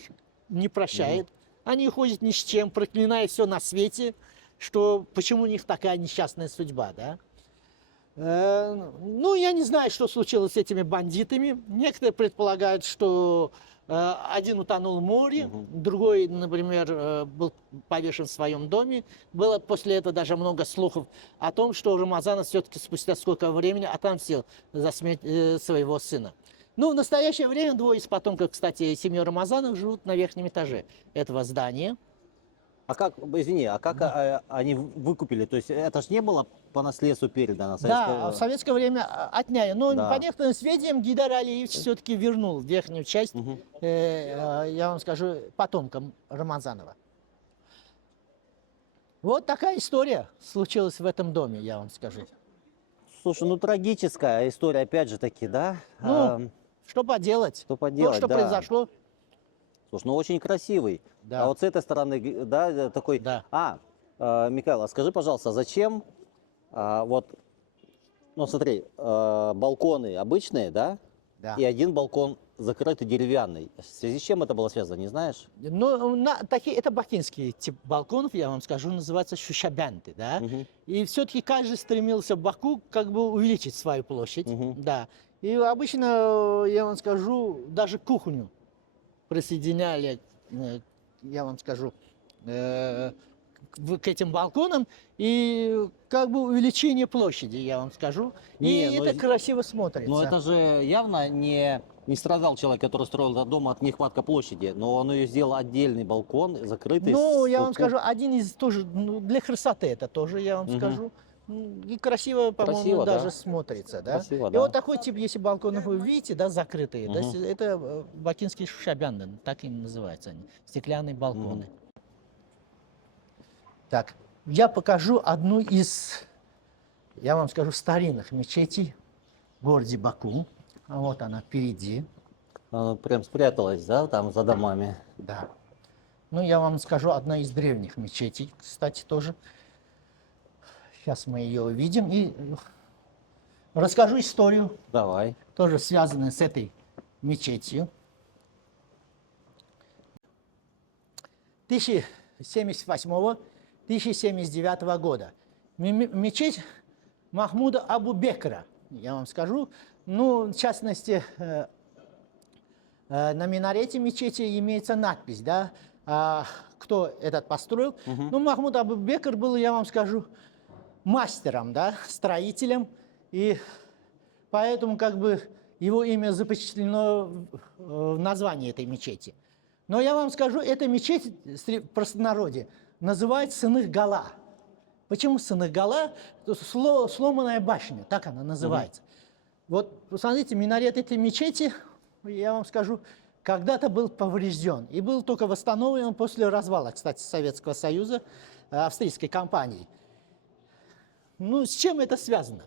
не прощает. Они уходят ни с чем, проклиная все на свете, что почему у них такая несчастная судьба, да? Ну, я не знаю, что случилось с этими бандитами. Некоторые предполагают, что один утонул в море, другой, например, был повешен в своем доме. Было после этого даже много слухов о том, что Рамазанов все-таки спустя сколько времени отомстил за смерть своего сына. Ну, в настоящее время 2 из потомков, кстати, семьи Рамазанов живут на верхнем этаже этого здания. А как, извини, а как они выкупили? То есть это ж не было по наследству передано? Да, в советское время отняли. Но Да. по некоторым сведениям Гайдар Алиевич все-таки вернул верхнюю часть, я вам скажу, потомкам Рамазанова. Вот такая история случилась в этом доме, я вам скажу. Слушай, ну трагическая история, опять же таки, да? Ну, что поделать? Что поделать, То, что да. произошло. Слушай, ну очень красивый. Да. А вот с этой стороны, да, такой... Да. Михаил, а скажи, пожалуйста, зачем вот, ну смотри, балконы обычные, да? Да. И один балкон закрытый деревянный. В связи с чем это было связано, не знаешь? Ну, такие, это бакинский тип балконов, я вам скажу, называется шушабянты, да. Мгм. И все-таки каждый стремился в Баку как бы увеличить свою площадь, да. И обычно, я вам скажу, даже кухню присоединяли, я вам скажу, к этим балконам, и как бы увеличение площади, я вам скажу. Не, и но это красиво смотрится. Но это же явно не страдал человек, который строил этот дом от нехватка площади, но он ее сделал отдельный балкон, закрытый. Ну, с я вам куп- скажу, один из тоже, ну, для красоты это тоже, я вам Мгм. скажу. И красиво, по-моему, Красиво, да. даже смотрится, да. Красиво, И да. вот такой тип, если балконы вы видите, да, закрытые, да, Мгм. это бакинские шушабянды, так и называются они, стеклянные балконы. Так, я покажу одну из, я вам скажу, старинных мечетей в городе Баку. А вот она впереди, Она прям спряталась, да, там за домами. да. Ну, я вам скажу, одна из древних мечетей, кстати, тоже. Сейчас мы ее увидим и расскажу историю, Давай. тоже связанную с этой мечетью. 1078-1079 года. Мечеть Махмуда Абу-Бекра, я вам скажу. Ну, в частности, на минарете мечети имеется надпись, да, кто этот построил. Ну, Махмуд Абу-Бекр был, я вам скажу, мастером, да, строителем, и поэтому как бы его имя запечатлено в названии этой мечети. Но я вам скажу, эта мечеть в простонародье называется Сынык-Гала. Почему Сынык-Гала? Сломанная башня, так она называется. Вот, посмотрите, минарет этой мечети, я вам скажу, когда-то был поврежден и был только восстановлен после развала, кстати, Советского Союза, австрийской компании. Ну, с чем это связано?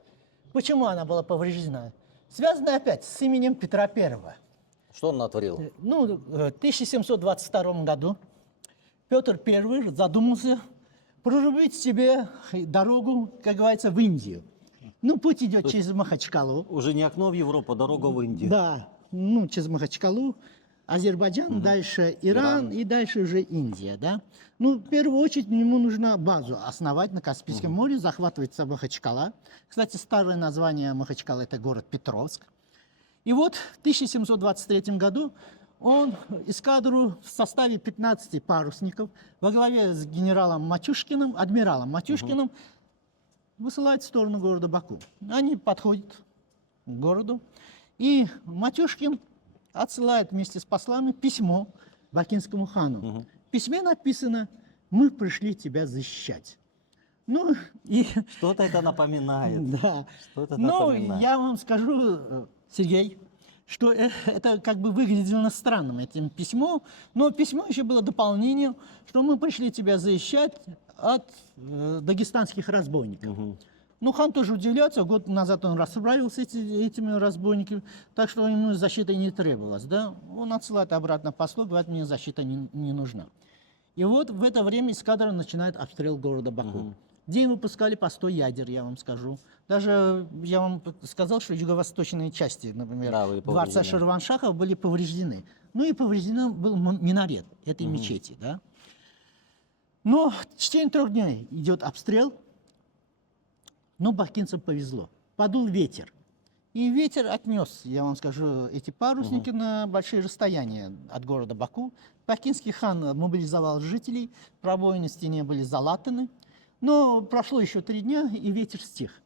Почему она была повреждена? Связано опять с именем Петра Первого. Что он натворил? Ну, в 1722 году Петр I задумался прорубить себе дорогу, как говорится, в Индию. Ну, путь идет через Махачкалу. Уже не окно в Европу, а дорога в Индию. Да, ну, через Махачкалу, Азербайджан, дальше Иран и дальше уже Индия, да. Ну, в первую очередь ему нужно базу основать на Каспийском море, захватывается Махачкала. Кстати, старое название Махачкала – это город Петровск. И вот в 1723 году он эскадру в составе 15 парусников во главе с генералом Матюшкиным, адмиралом Матюшкиным, высылает в сторону города Баку. Они подходят к городу, и Матюшкин отсылает вместе с послами письмо бакинскому хану. В письме написано: «Мы пришли тебя защищать». Ну, и... Что-то это напоминает. Да. Что-то Ну, напоминает. я вам скажу, Сергей, что это как бы выглядело странным, этим письмо, но письмо еще было дополнением, что мы пришли тебя защищать от дагестанских разбойников. Ну, хан тоже удивляется, год назад он расправился с этими разбойниками, так что ему защита не требовалась, да? Он отсылает обратно послов, говорит, мне защита не нужна. И вот в это время эскадра начинает обстрел города Баку. В день выпускали по 100 ядер, я вам скажу. Даже я вам сказал, что юго-восточные части, например, Да, были дворца повреждены. Ширваншаха были повреждены. Ну и поврежден был минарет этой мечети, да? Но в течение 3 дней идет обстрел. Но бакинцам повезло. Подул ветер. И ветер отнес, я вам скажу, эти парусники на большие расстояния от города Баку. Бакинский хан мобилизовал жителей, пробоины в стене были залатаны. Но прошло еще 3 дня, и ветер стих.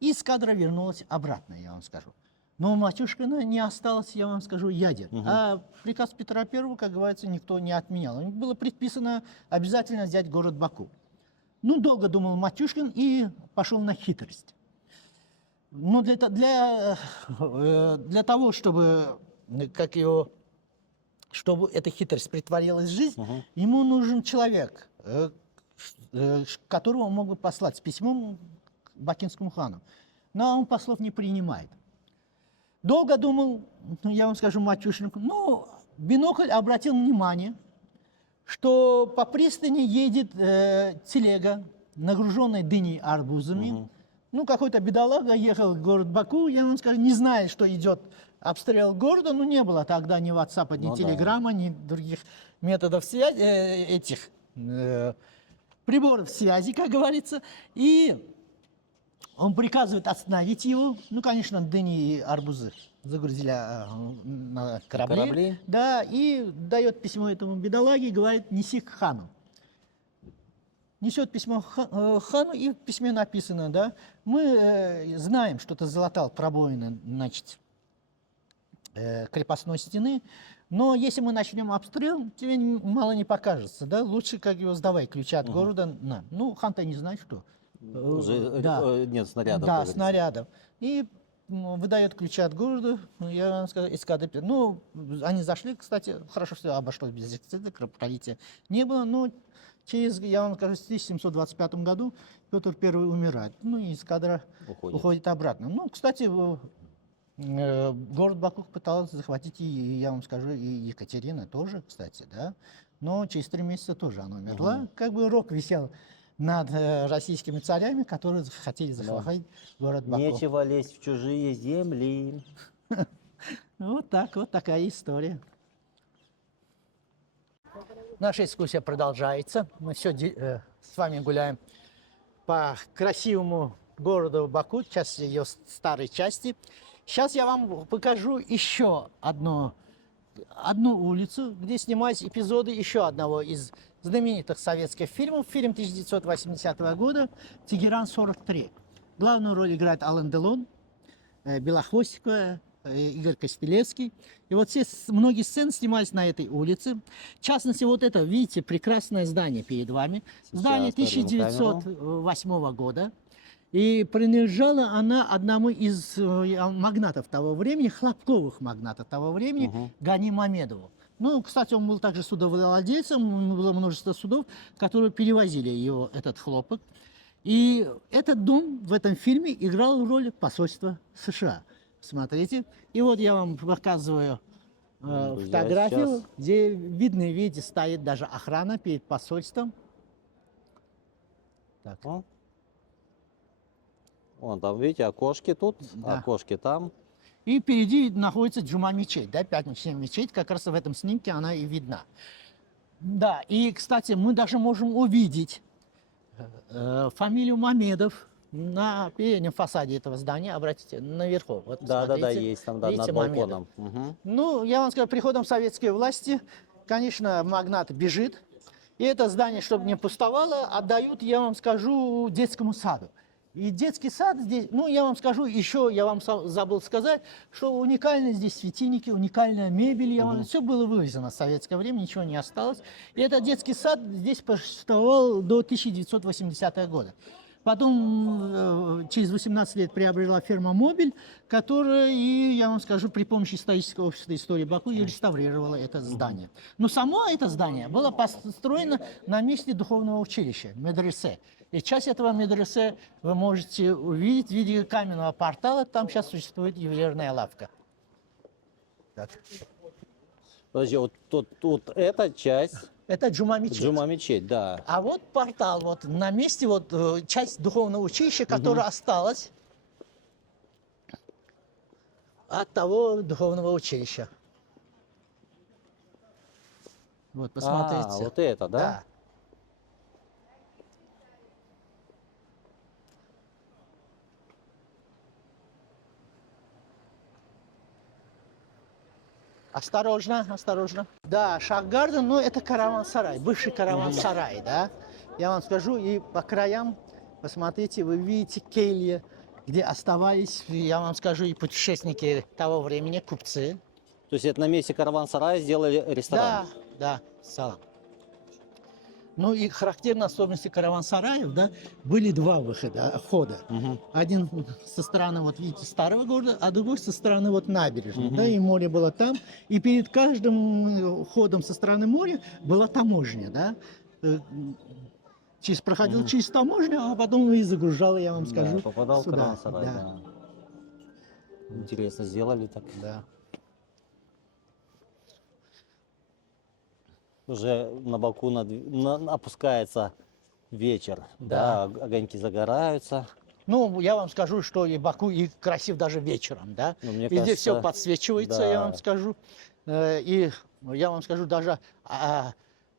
И эскадра вернулась обратно, я вам скажу. Но у Матюшкина не осталось, я вам скажу, ядер. А приказ Петра I, как говорится, никто не отменял. Им было предписано обязательно взять город Баку. Ну, долго думал Матюшкин и пошел на хитрость. Но для того, чтобы, чтобы эта хитрость притворилась в жизнь, ему нужен человек, которого он мог бы послать с письмом к бакинскому хану. Но он послов не принимает. Долго думал, я вам скажу, Матюшин, но бинокль обратил внимание, что по пристани едет телега, нагруженная дыней арбузами. Ну, какой-то бедолага ехал в город Баку, я вам скажу, не зная, что идет обстрел города, ну, не было тогда ни WhatsApp, ни Ну да. Телеграма, ни других методов связи, приборов связи, как говорится. И он приказывает остановить его. Ну, конечно, дыни и арбузы загрузили на корабли. Да, и дает письмо этому бедолаге и говорит, неси к хану. Несет письмо хану, и в письме написано, да, мы знаем, что ты залатал пробоины, значит, крепостной стены, но если мы начнем обстрел, тебе мало не покажется, да, лучше как его сдавай ключи от города нам. Ну, хан-то не знает, что. Уже Да. нет снарядов. Да, как говорится. снарядов. И выдает ключи от города, я вам скажу, эскадры. Ну, они зашли, кстати, хорошо, что обошлось без дефицита, кровопролития не было, но через, я вам скажу, в 1725 году Петр I умирает, ну и эскадра уходит обратно. Ну, кстати, город Баку пыталась захватить, и я вам скажу, и Екатерина тоже, кстати, да, но через 3 месяца тоже она умерла. Как бы рок висел над российскими царями, которые хотели захватить город Баку. Нечего лезть в чужие земли. Вот так, вот такая история. Наша экскурсия продолжается. Мы все с вами гуляем по красивому городу Баку, часть ее старой части. Сейчас я вам покажу еще одну улицу, где снимались эпизоды еще одного из знаменитых советских фильмов. Фильм 1980 года «Тегеран-43». Главную роль играет Ален Делон, Белохвостикова, Игорь Костелевский. И вот многие сцены снимались на этой улице. В частности, вот это, видите, прекрасное здание перед вами. Здание 1908 года. И принадлежала она одному из магнатов того времени, хлопковых магнатов того времени, Гани Мамедову. Ну, кстати, он был также судовладельцем, было множество судов, которые перевозили этот хлопок. И этот дом в этом фильме играл роль посольства США. Смотрите. И вот я вам показываю фотографию, где видно, видите, стоит даже охрана перед посольством. Так. Вон там, видите, окошки тут, Да. окошки там. И впереди находится Джума-мечеть, да, пятничная мечеть, как раз в этом снимке она и видна. Да, и, кстати, мы даже можем увидеть фамилию Мамедов на переднем фасаде этого здания, обратите, наверху. Вот, Да, смотрите, есть там, да, видите, над балконом. Мгм. Ну, я вам скажу, приходом советской власти, конечно, магнат бежит, и это здание, чтобы не пустовало, отдают, я вам скажу, детскому саду. И детский сад здесь, ну, я вам скажу, еще я вам забыл сказать, что уникальные здесь светильники, уникальная мебель, все было вывезено в советское время, ничего не осталось. И этот детский сад здесь существовал до 1980 года. Потом через 18 лет приобрела фирма «Мобиль», которая, и, я вам скажу, при помощи исторического общества истории Баку и реставрировала это здание. Но само это здание было построено на месте духовного училища, медресе. И часть этого медресе вы можете увидеть в виде каменного портала. Там сейчас существует ювелирная лавка. Так. Подожди, вот тут эта часть, Это Джума-мечеть. Джума-мечеть, да. А вот портал, вот на месте вот часть духовного училища, которая осталась от того духовного училища. Вот, посмотрите. А, вот это, да? Да. Осторожно, осторожно. Да, Шах-Гарден, ну это караван-сарай, бывший караван-сарай, да. Я вам скажу, и по краям, посмотрите, вы видите кельи, где оставались, я вам скажу, и путешественники того времени, купцы. То есть это на месте караван-сарая сделали ресторан? Да, салам. Ну и характерной особенностью караван-сараев, да, были два хода. Один со стороны, вот видите, старого города, а другой со стороны вот набережной, да, и море было там. И перед каждым ходом со стороны моря была таможня, да. Проходил через таможню, а потом и загружал, я вам скажу, Да, попадал в сюда. караван-сарай, Да. да. Интересно, сделали так. Да. Уже на Баку опускается вечер, да, огоньки загораются. Ну, я вам скажу, что и Баку и красив даже вечером, да. Ну, мне Везде все кажется, подсвечивается, я вам да. скажу. И я вам скажу даже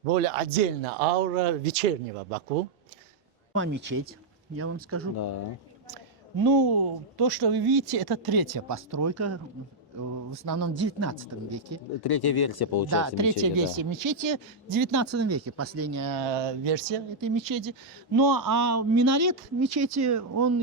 более отдельно аура вечернего Баку. Мечеть, я вам скажу. Да. Ну, то, что вы видите, это третья постройка, в основном в 19 веке. Третья версия Да, получается. третья мечети, версия мечети в 19 веке, последняя версия этой мечети. Ну, а минарет мечети, он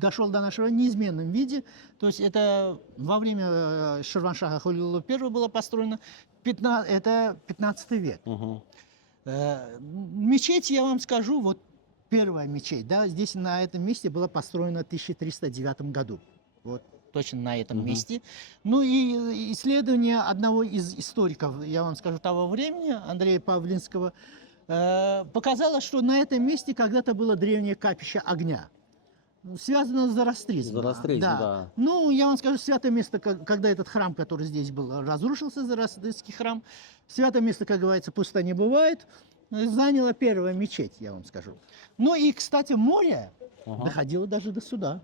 дошел до нашего в неизменном виде. То есть это во время Ширваншаха Халилулла I было построено, это 15 век. Да. Мгм. Мечеть, я вам скажу, вот первая мечеть, да, здесь на этом месте была построена в 1309 году. Вот точно на этом Мгм. месте. Ну и исследование одного из историков, я вам скажу, того времени, Андрея Павлинского, показало, что на этом месте когда-то было древнее капище огня. Связано с зороастризмом. Зороастризм, да. Ну, я вам скажу, святое место, когда этот храм, который здесь был, разрушился, зороастрийский храм, святое место, как говорится, пусто не бывает, заняла первая мечеть, я вам скажу. Ну и, кстати, море Ага. доходило даже до суда.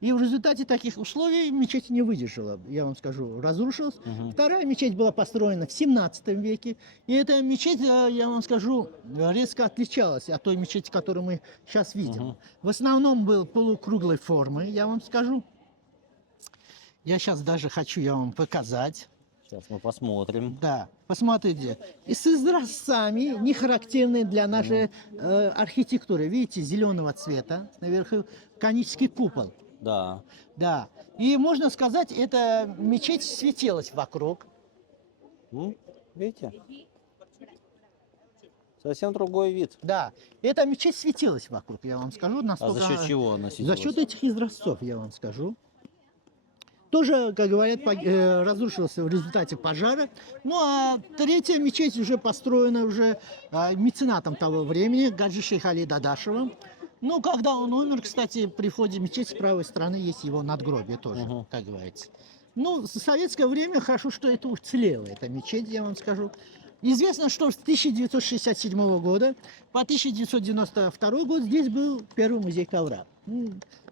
И в результате таких условий мечеть не выдержала, я вам скажу, разрушилась. Мгм. Вторая мечеть была построена в 17 веке. И эта мечеть, я вам скажу, резко отличалась от той мечети, которую мы сейчас видим. Мгм. В основном был полукруглой формы, я вам скажу. Я сейчас даже хочу я вам показать. Сейчас мы посмотрим. Да, посмотрите. И с изразцами, не характерные для нашей архитектуры. Видите, зеленого цвета, наверху конический купол. Да. Да. И можно сказать, эта мечеть светилась вокруг. Видите? Совсем другой вид. Да. Эта мечеть светилась вокруг, я вам скажу. А Настолько за счет чего она За светилась? счет этих изразцов, я вам скажу. Тоже, как говорят, разрушился в результате пожара. Ну, а третья мечеть уже построена уже меценатом того времени, Гаджи Шейх Али Дадашевым. Ну, когда он умер, кстати, при входе в мечеть с правой стороны есть его надгробие тоже, Мгм. как говорится. Ну, в советское время хорошо, что это уцелело, эта мечеть, я вам скажу. Известно, что с 1967 года по 1992 год здесь был первый музей ковра.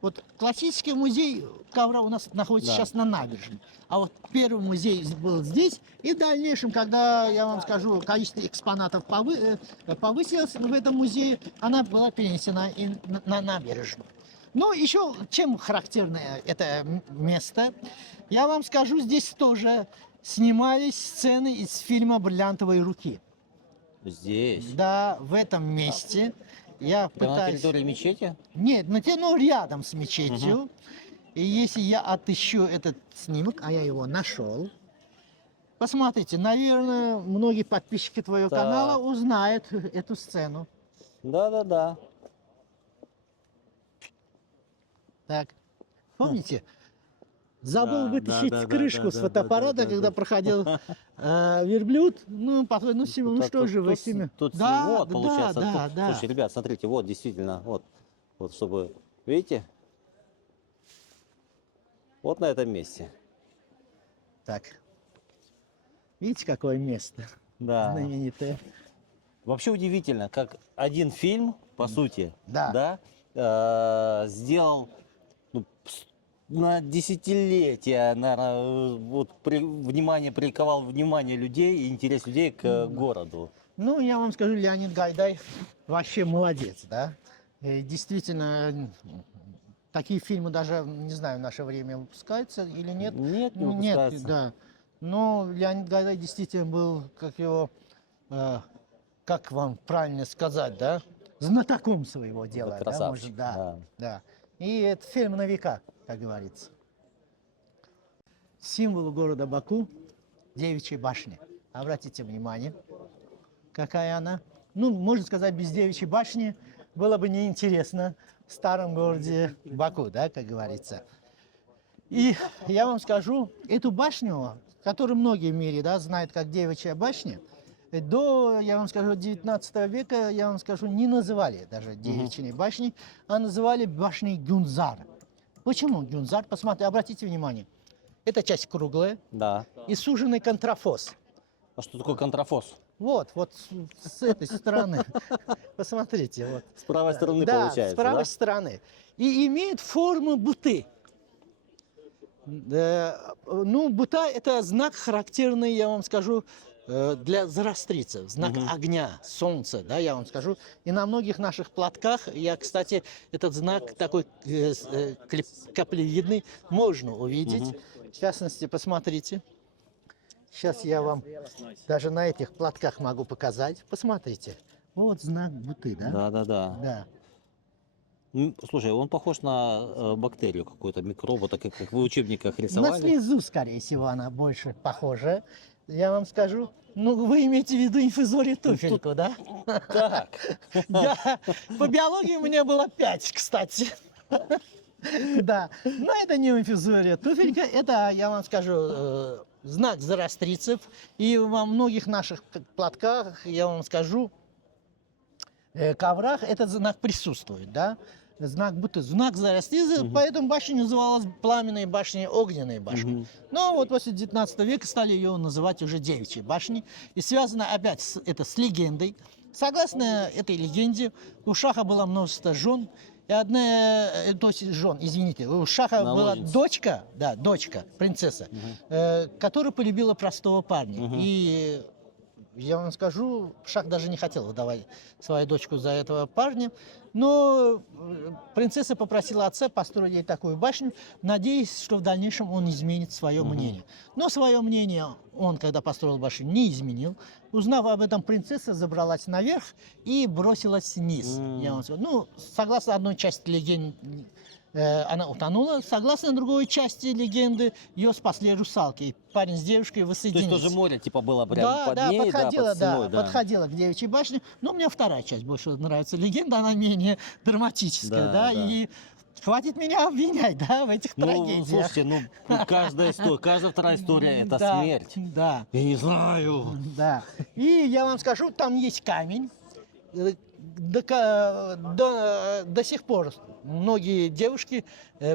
Вот классический музей ковра у нас находится Да. сейчас на набережной. А вот первый музей был здесь. И в дальнейшем, когда, я вам скажу, количество экспонатов повысилось в этом музее, она была перенесена и на набережную. Ну, еще чем характерно это место, я вам скажу, здесь тоже снимались сцены из фильма «Бриллиантовые руки». Здесь. Да, в этом месте я Прямо на пытаюсь... территории мечети? Нет, ну рядом с мечетью. И если я отыщу этот снимок, а я его нашел, посмотрите, наверное, многие подписчики твоего Так. канала узнают эту сцену. Да. Так, помните? Забыл Да, вытащить да, крышку да, с да, фотоаппарата, да, да, когда да. проходил верблюд. Ну, Семен, ну что же вы, Тут, Семен? тут Да, вот, да, получается. да, тут- да. Слушайте, ребят, смотрите, вот действительно, вот чтобы, видите? Вот на этом месте. Так, видите, какое место Да. знаменитое? Вообще удивительно, как один фильм, по сути, Да. сделал на десятилетия, наверное, приковал внимание людей и интерес людей к городу. Ну, я вам скажу, Леонид Гайдай вообще молодец, да. И действительно, такие фильмы даже, не знаю, в наше время выпускаются или нет. Нет, не Ну, нет, выпускается. да. Но Леонид Гайдай действительно был, как вам правильно сказать, да, знатоком своего дела. Да, красавчик, может, да. И это фильм на века, как говорится. Символ города Баку – Девичья башня. Обратите внимание, какая она. Ну, можно сказать, без Девичьей башни было бы неинтересно в старом городе Баку, да, как говорится. И я вам скажу, эту башню, которую многие в мире, да, знают как Девичья башня, до, я вам скажу, 19 века, я вам скажу, не называли даже Девичьей башней, а называли башней Гюнзар. Почему Гюнзар? Посмотрите, обратите внимание. Эта часть круглая Да. и суженный контрафос. А что такое контрафос? Вот с этой стороны. Посмотрите, вот. С правой стороны Да, получается, с правой да? стороны. И имеет форму буты. Ну, бута – это знак характерный, я вам скажу, для зороастрийцев, знак огня, солнца, да, я вам скажу. И на многих наших платках, кстати, этот знак такой каплевидный можно увидеть. В частности, посмотрите. Сейчас я вам даже на этих платках могу показать. Посмотрите. Вот знак буты, да? Да-да-да. Да. Слушай, он похож на бактерию какую-то, микроба, так как вы в учебниках На рисовали. слезу, скорее всего, она больше похожа. Я вам скажу. Ну, вы имеете в виду инфузорию туфельку, да? Так. Да. По биологии у меня было 5, кстати. Да. Но это не инфузория туфелька. Это, я вам скажу, знак зороастрийцев. И во многих наших платках, я вам скажу, коврах этот знак присутствует, да? Знак будто знак зороастрийцев, поэтому башня называлась пламенной башней, огненной башней. Но вот после 19 века стали ее называть уже девичьей башней. И связано опять это с легендой. Согласно этой легенде, у Шаха было множество жен. И одна, то есть жен, извините, у Шаха была дочка, да, дочка, принцесса, которая полюбила простого парня. И я вам скажу, Шах даже не хотел выдавать свою дочку за этого парня, но принцесса попросила отца построить ей такую башню, надеясь, что в дальнейшем он изменит свое мнение. Но свое мнение он, когда построил башню, не изменил. Узнав об этом, принцесса забралась наверх и бросилась вниз. Я вам скажу. Ну, согласно одной части легенды, она утонула. Согласно другой части легенды, ее спасли русалки. И парень с девушкой То воссоединились. есть тоже море типа было прямо под Да, ней, подходила, под стеной, да. подходила к девичьей башне. Но мне вторая часть больше нравится. Легенда, она менее драматическая, Да, да. И хватит меня обвинять, да, в этих Ну, трагедиях. слушайте, каждая история, каждая вторая история это Да, смерть. Да, Я не знаю. да. И я вам скажу, там есть камень. До сих пор многие девушки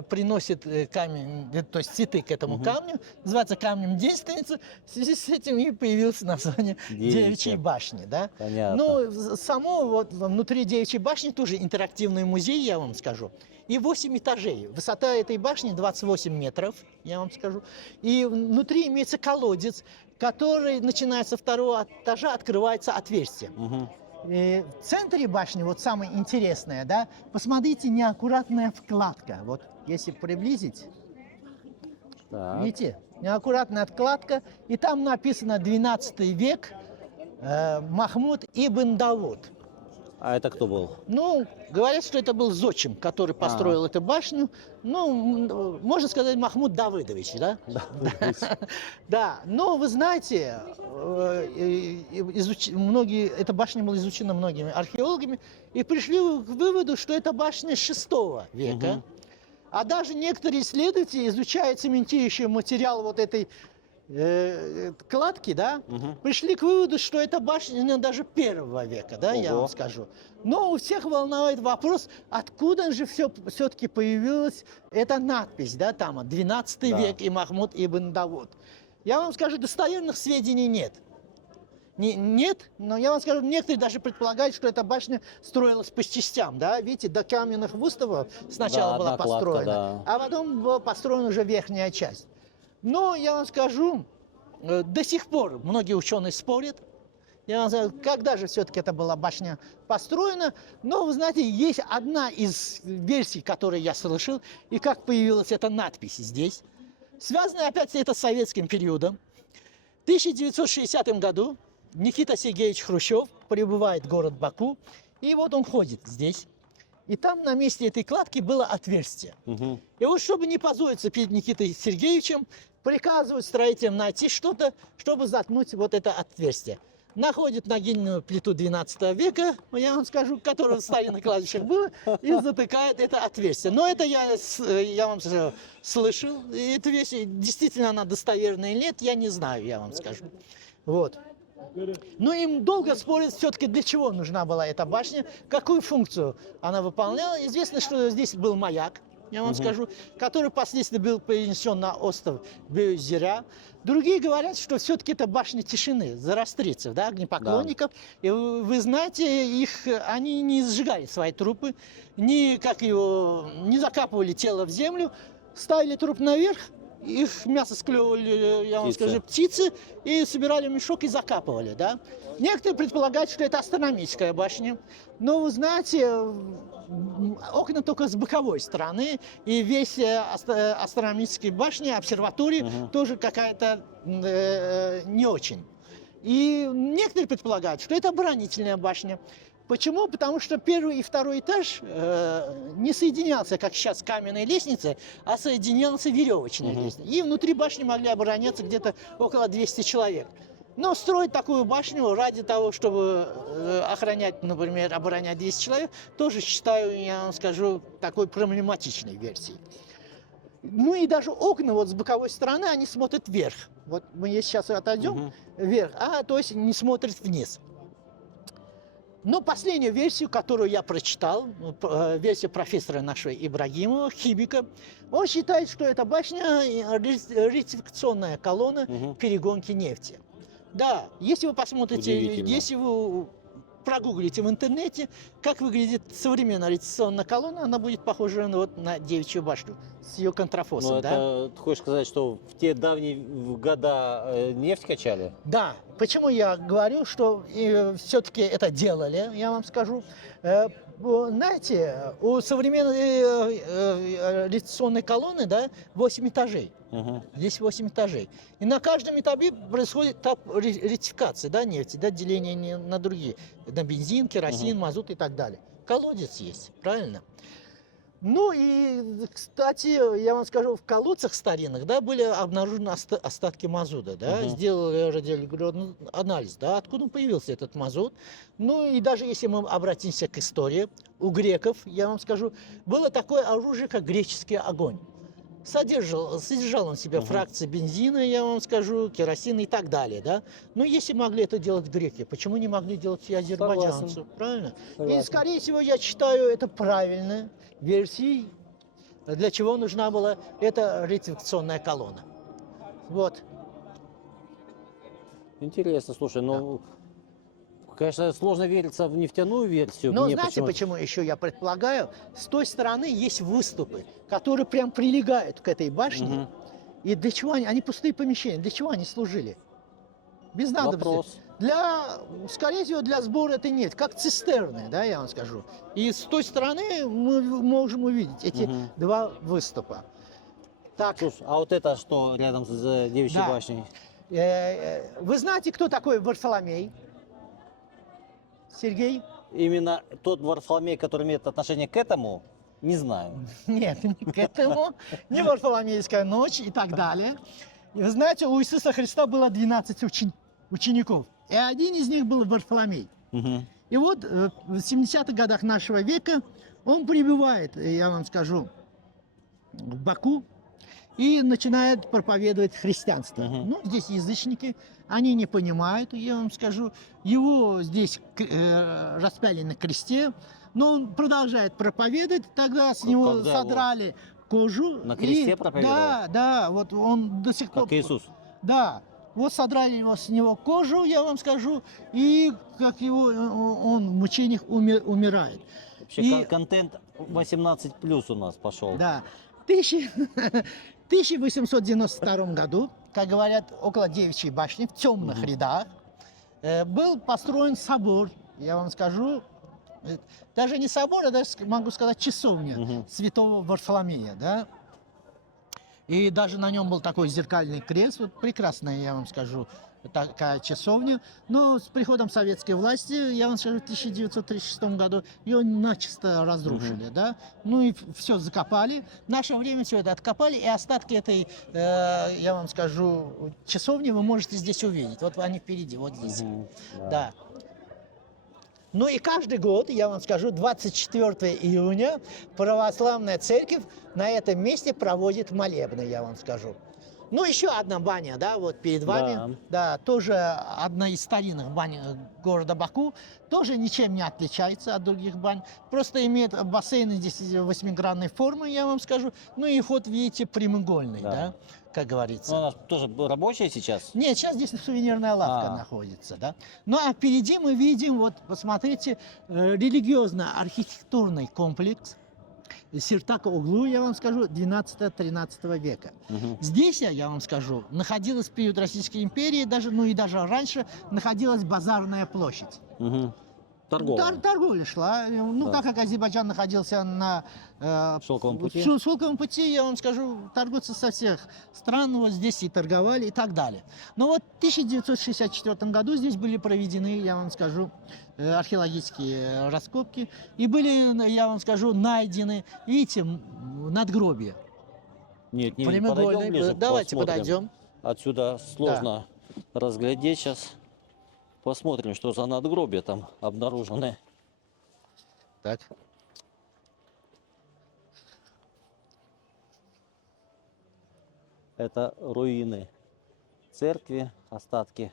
приносят камень, то есть цветы к этому камню, называется камнем девственницы. В связи с этим и появилось название Девичьей башни. Да? Понятно. Но само вот внутри Девичьей башни тоже интерактивный музей, я вам скажу. И 8 этажей. Высота этой башни 28 метров, я вам скажу. И внутри имеется колодец, который, начиная со второго этажа, открывается отверстие. В центре башни, вот самое интересное, да, посмотрите, неаккуратная вкладка. Вот, если приблизить, Так. видите, неаккуратная откладка, и там написано 12 век, Махмуд ибн Давуд. А это кто был? Ну, говорят, что это был зодчим, который построил эту башню. Ну, можно сказать, Махмуд Давыдович, да? Да, но вы знаете, эта башня была изучена многими археологами и пришли к выводу, что это башня 6 века. А даже некоторые исследователи, изучая цементирующий материал вот этой кладки, да, пришли к выводу, что это башня даже 1 века, да, я вам скажу. Но у всех волнует вопрос, откуда же все-таки появилась эта надпись, да, там, 12 век и Махмуд ибн Давуд. Я вам скажу, достоверных сведений нет. Нет, но я вам скажу, некоторые даже предполагают, что эта башня строилась по частям, да, видите, до каменных выставок сначала была построена, а потом была построена уже верхняя часть. Но я вам скажу, до сих пор многие ученые спорят, я вам скажу, когда же все-таки эта была башня построена. Но, вы знаете, есть одна из версий, которую я слышал, и как появилась эта надпись здесь. Связано опять это с советским периодом. В 1960 году Никита Сергеевич Хрущев прибывает в город Баку, и вот он ходит здесь. И там на месте этой кладки было отверстие. И вот, чтобы не позориться перед Никитой Сергеевичем, приказывают строителям найти что-то, чтобы заткнуть вот это отверстие. Находят нагильную плиту 12 века, я вам скажу, которая в старинных кладбищах была, и затыкает это отверстие. Но это я вам скажу, слышал. И эта вещь, действительно, она достоверная или нет, я не знаю, я вам скажу. Вот. Но им долго спорят все-таки, для чего нужна была эта башня, какую функцию она выполняла. Известно, что здесь был маяк. я вам скажу, который впоследствии был перенесен на остров Беозеря. Другие говорят, что все-таки это башня тишины, зороастрийцев, да, огнепоклонников. И вы знаете, они не сжигали свои трупы, не закапывали тело в землю, ставили труп наверх, их мясо склевывали, я вам скажу, птицы, и собирали в мешок и закапывали, да. Некоторые предполагают, что это астрономическая башня, но вы знаете, окна только с боковой стороны, и весь астрономические башни, обсерватории тоже какая-то не очень. И некоторые предполагают, что это оборонительная башня. Почему? Потому что первый и второй этаж не соединялся, как сейчас, каменной лестницей, а соединялся веревочной лестницей. И внутри башни могли обороняться где-то около 200 человек. Но строить такую башню ради того, чтобы охранять, например, оборонять 200 человек, тоже считаю, я вам скажу, такой проблематичной версией. Ну и даже окна вот с боковой стороны, они смотрят вверх. Вот мы сейчас отойдем вверх, то есть не смотрят вниз. Но последнюю версию, которую я прочитал, версию профессора нашего Ибрагимова, химика, он считает, что эта башня ретификационная колонна перегонки нефти. Да, если вы посмотрите, если вы прогуглите в интернете, как выглядит современная ретификационная колонна, она будет похожа на Девичью башню с ее контрафосом. Это, ты хочешь сказать, что в те давние года нефть качали? Да. Почему я говорю, что все-таки это делали, я вам скажу. Знаете, у современной ретификационной колонны, да, 8 этажей. Здесь 8 этажей. И на каждом этапе происходит этап ретификации, да, нефти, да, деление на другие. На бензин, керосин, мазут и так далее. Колодец есть, правильно? Ну и, кстати, я вам скажу, в колодцах старинных, да, были обнаружены остатки мазута, да, сделали радиоуглеродный анализ, да, откуда появился этот мазут. Ну и даже если мы обратимся к истории, у греков, я вам скажу, было такое оружие, как греческий огонь. Содержал он в себе фракции бензина, я вам скажу, керосина и так далее, да. Но если могли это делать греки, почему не могли делать и азербайджанцы? Согласен. Правильно? Согласен. И, скорее всего, я считаю, это правильной версией, для чего нужна была эта ретификационная колонна. Вот. Интересно, слушай, ну, конечно, сложно вериться в нефтяную версию. Но знаете, почему еще я предполагаю? С той стороны есть выступы, которые прям прилегают к этой башне. И для чего они пустые помещения, для чего они служили? Без надобности. Скорее всего, для сбора этой нефти, как цистерны, да, я вам скажу. И с той стороны мы можем увидеть эти два выступа. Так. Слушай, а вот это что рядом с Девичьей башней? Вы знаете, кто такой Варфоломей? Сергей? Именно тот Варфоломей, который имеет отношение к этому, не знаю. Нет, не к этому. Не Варфоломейская ночь и так далее. И вы знаете, у Иисуса Христа было 12 учеников. И один из них был Варфоломей. И вот в 70-х годах нашего века он прибывает, я вам скажу, в Баку и начинает проповедовать христианство. Ну, здесь язычники, они не понимают, я вам скажу. Его здесь распяли на кресте, но он продолжает проповедовать. Тогда с него содрали кожу. На кресте проповедовал? Да, вот он до сих пор... Как Иисус? Да. Вот содрали с него кожу, я вам скажу, и как он в мучениях умирает. Вообще контент 18+ у нас пошел. Да. В 1892 году, как говорят, около Девичьей башни, в темных рядах, был построен собор, я вам скажу, даже не собор, а даже, могу сказать, часовня святого Варфоломея, да. И даже на нем был такой зеркальный крест, вот прекрасная, я вам скажу, такая часовня. Но с приходом советской власти, я вам скажу, в 1936 году ее начисто разрушили, да. Ну и все закопали. В наше время все это откопали, и остатки этой, я вам скажу, часовни вы можете здесь увидеть. Вот они впереди, вот здесь. Да. Ну и каждый год, я вам скажу, 24 июня православная церковь на этом месте проводит молебны, я вам скажу. Ну, еще одна баня, да, вот перед вами. Да, тоже одна из старинных бань города Баку. Тоже ничем не отличается от других бань. Просто имеет бассейны здесь восьмигранной формы, я вам скажу. Ну и ход, видите, прямоугольный, да, как говорится. Ну, она тоже рабочая сейчас? Нет, сейчас здесь сувенирная лавка находится, да. Ну а впереди мы видим, вот посмотрите, религиозно-архитектурный комплекс Сиртак-Оглу, я вам скажу, 12-13 века. Здесь, я вам скажу, находилась в период Российской империи, даже, ну и даже раньше, находилась базарная площадь. Торговля. Торговля шла. Ну, так как Азербайджан находился на Шелковом пути. Шелковом пути, я вам скажу, торговцы со всех стран вот здесь и торговали и так далее. Но вот в 1964 году здесь были проведены, я вам скажу, археологические раскопки. И были, я вам скажу, найдены, видите, надгробия. Нет, не Прямоугольные. подойдем ближе, Давайте посмотрим. подойдем. Отсюда сложно разглядеть сейчас. Посмотрим, что за надгробия там обнаружены. Так. Это руины церкви, остатки.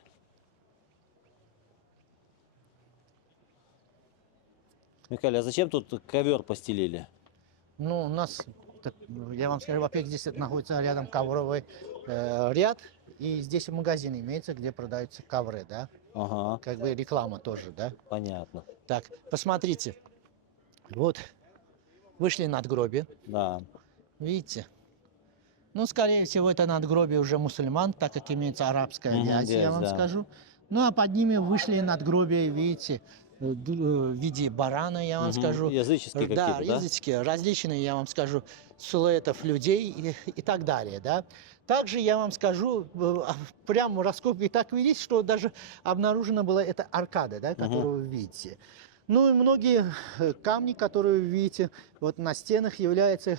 Михаил, а зачем тут ковер постелили? Ну, у нас, так, я вам скажу, во-первых, здесь находится рядом ковровый ряд, и здесь магазин имеется, где продаются ковры, да? Ага, Как бы реклама тоже, да? понятно. Так, посмотрите. Вот, вышли надгробия, Да. видите? Ну, скорее всего, это надгробие уже мусульман, так как имеется арабская вязь, я вязь, вам да. скажу. Ну, а под ними вышли надгробия, видите, в виде барана, я вам скажу. Языческие Да, какие-то, да? языческие, различные, я вам скажу, силуэтов людей и так далее, да. Также я вам скажу, прямо раскопки так велись, что даже обнаружена была эта аркада, да, которую вы видите. Ну и многие камни, которые вы видите вот на стенах, являются